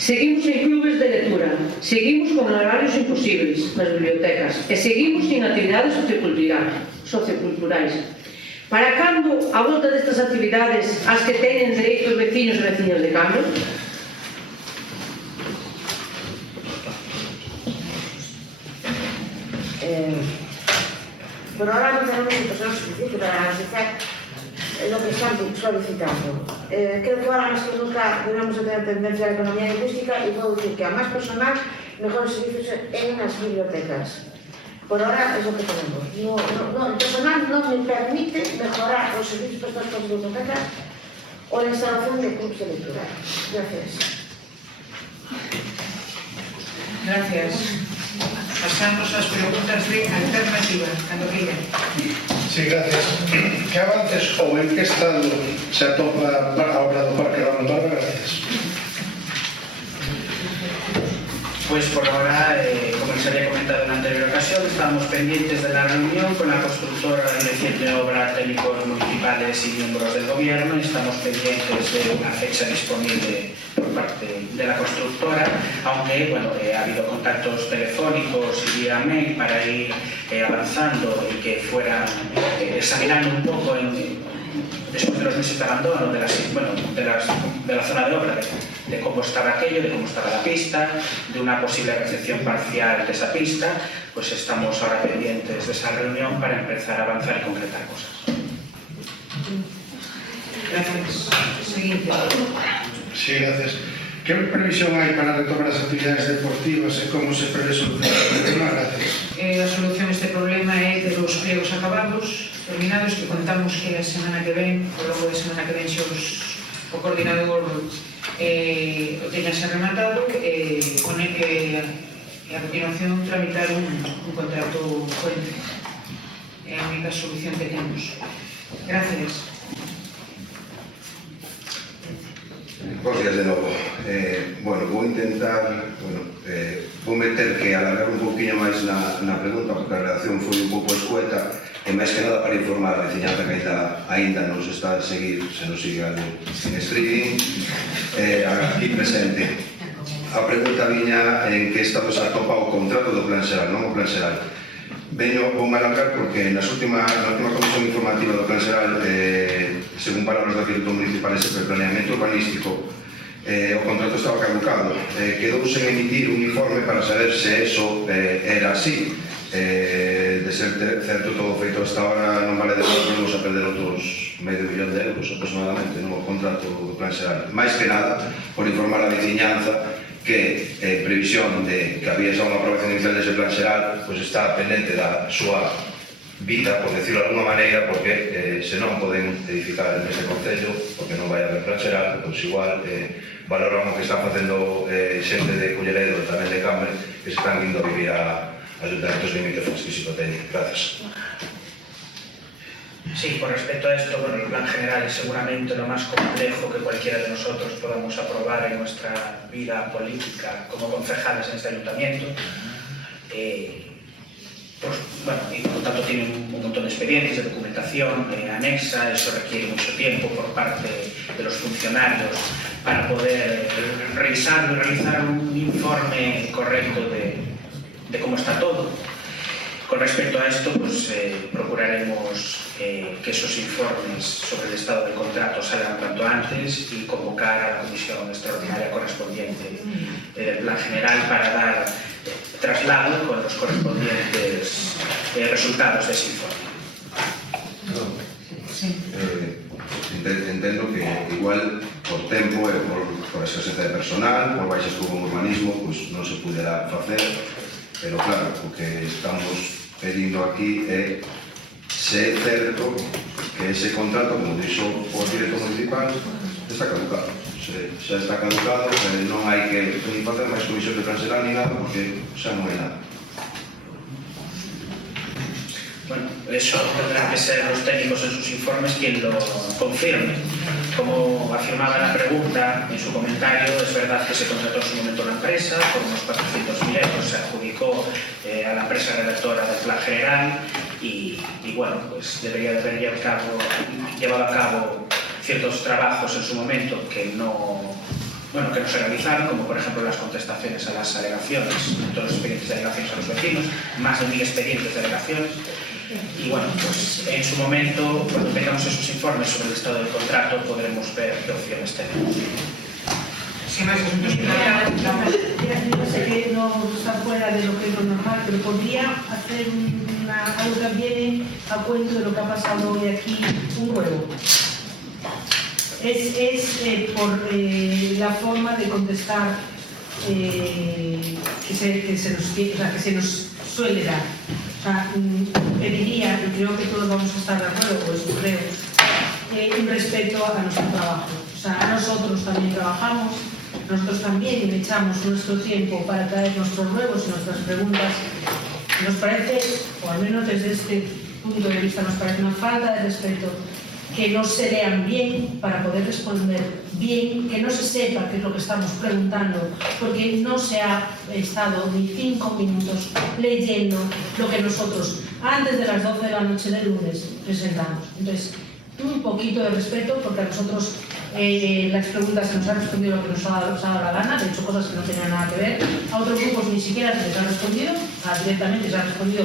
Seguimos en clubes de lectura, seguimos con horarios imposibles nas bibliotecas e seguimos sin actividades socioculturais. Para cando a volta destas actividades as que teñen dereito os veciños e veciñas de Cambro? Por ahora non tenemos situación suficiente para analizar lo que están solicitando. Creo que ahora más que nunca debemos tener tendencia a la economía lingüística y puedo decir que a más personal, mejores servicios en las bibliotecas. Por ahora es lo que tenemos. El personal no me permite mejorar los servicios prestados por las bibliotecas o la instalación de clubes de lectura. Gracias. Gracias. Pasamos ás preguntas de alternativa, cando queiran. Sí, gracias. Que avances ou en que estado se atopa a obra do Parque Ramón Barba? Gracias. Pues por ahora, como les había comentado en la anterior ocasión, estamos pendientes de la reunión con la constructora de reciente obra, técnicos municipales y miembros del gobierno. Estamos pendientes de una fecha disponible por parte de la constructora, aunque bueno, ha habido contactos telefónicos y vía mail para ir avanzando y que fueran examinando un poco después de los meses de abandono de la zona de obra, de cómo estaba aquello, de cómo estaba la pista, de una posible recepción parcial de esa pista. Pues estamos ahora pendientes de esa reunión para empezar a avanzar y concretar cosas. Gracias. Siguiente. Sí, gracias. ¿Qué previsión hay para retomar las actividades deportivas y cómo se prevé solucionar el problema? Gracias. A solución a este problema é de los pliegos acabados, terminados, que contamos que a semana que ven, ao longo de semana que ven, o coordinador o teñase rematado, con el que a continuación tramitar un contrato fuente. É a única solución que temos. Gracias. Buenos días de novo. Vou intentar, vou meter que alargar un poquinho máis na pregunta, porque a redacción foi un pouco escueta, e máis que nada para informar a veciñanza que ainda nos está a seguir, se nos sigue en streaming, aquí presente. A pregunta viña en que estado se atopa o contrato do Plan Xeral, non o Plan Xeral. Vou alargar porque na última comisión informativa do Plan Xeral, según palabras do Arquitecto Municipal e de Planeamento Urbanístico, o contrato estaba caducado. Quedou sen emitir un informe para saber se eso era así. De ser certo todo feito hasta ahora, non vale de nada, vamos a perder outros medio millón de euros aproximadamente no contrato do Plan Xeral. Mais que nada, por informar a veciñanza que en previsión de que había xa unha aprobación inicial dese Plan Xeral, pois está pendente da súa vida, por decirlo de alguma maneira, porque se non poden edificar nese concello, porque non vai haber Plan Xeral, pois igual valoramos que están facendo xente de Culleredo e tamén de Cambre, que se están indo a vivir a ayuntamientos limítrofes físico-técnicos. Gracias. Sí, con respecto a esto, bueno, el plan general es seguramente lo más complejo que cualquiera de nosotros podamos aprobar en nuestra vida política como concejales en este ayuntamiento. Pues, bueno, y por lo tanto tiene un montón de expedientes, de documentación anexa, eso requiere mucho tiempo por parte de los funcionarios para poder revisarlo y realizar un informe correcto de cómo está todo. Con respecto a esto, pues procuraremos que esos informes sobre el estado del contrato salgan cuanto antes y convocar a la comisión extraordinaria correspondiente del plan general para dar traslado con los correspondientes resultados de ese informe. Sí. entendo que igual por tempo e por escasez de personal, por baixas como urbanismo, pois non se puderá facer, pero claro, o que estamos pedindo aquí é se é certo que ese contrato, como dixo o director municipal, está caducado. Xa está caducado, non hai que facer máis comisión de cancelar ni nada, porque xa non hai nada. Bueno, eso tendrán que ser los técnicos en sus informes quien lo confirme. Como afirmaba la pregunta en su comentario, es verdad que se contrató en su momento la empresa, por unos 400.000 euros se adjudicó a la empresa redactora del Plan General y bueno, pues debería de haber llevado a cabo ciertos trabajos en su momento que no se realizaron, como por ejemplo las contestaciones a las alegaciones, todos los expedientes de alegaciones a los vecinos, más de 1000 expedientes de alegaciones. Y bueno, pues en su momento, cuando tengamos esos informes sobre el estado del contrato, podremos ver qué opciones tenemos. Si más asuntos planteados, yo sé que no está fuera de lo que es lo normal, pero podría hacer algo que viene a cuento de lo que ha pasado hoy aquí, un huevo. Es por la forma de contestar que se nos suele dar. O sea, pediría, y creo que todos vamos a estar de acuerdo, pues creo, un respeto a nuestro trabajo. O sea, nosotros también trabajamos, nosotros también echamos nuestro tiempo para traer nuestros nuevos y nuestras preguntas. Nos parece, o al menos desde este punto de vista, nos parece una falta de respeto que no se lean bien para poder responder bien, que no se sepa qué es lo que estamos preguntando, porque no se ha estado ni 5 minutos leyendo lo que nosotros, antes de las 12 de la noche del lunes, presentamos. Entonces, un poquito de respeto, porque a nosotros las preguntas se nos han respondido lo que nos ha dado la gana, de hecho cosas que no tenían nada que ver, a otros grupos ni siquiera se les ha respondido, directamente se ha respondido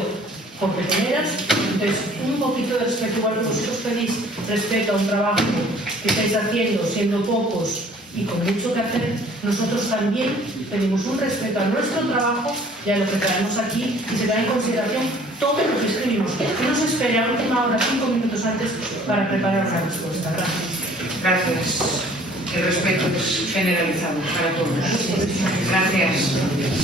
por peteneras. Entonces, un poquito de respeto, igual que vosotros pedís respeto a un trabajo que estáis haciendo, siendo pocos y con mucho que hacer, nosotros también pedimos un respeto a nuestro trabajo y a lo que traemos aquí, y se da en consideración todo lo que escribimos. Que no se espere a última hora, 5 minutos antes, para preparar la respuesta. Gracias. Gracias. El respeto es generalizado para todos. Gracias.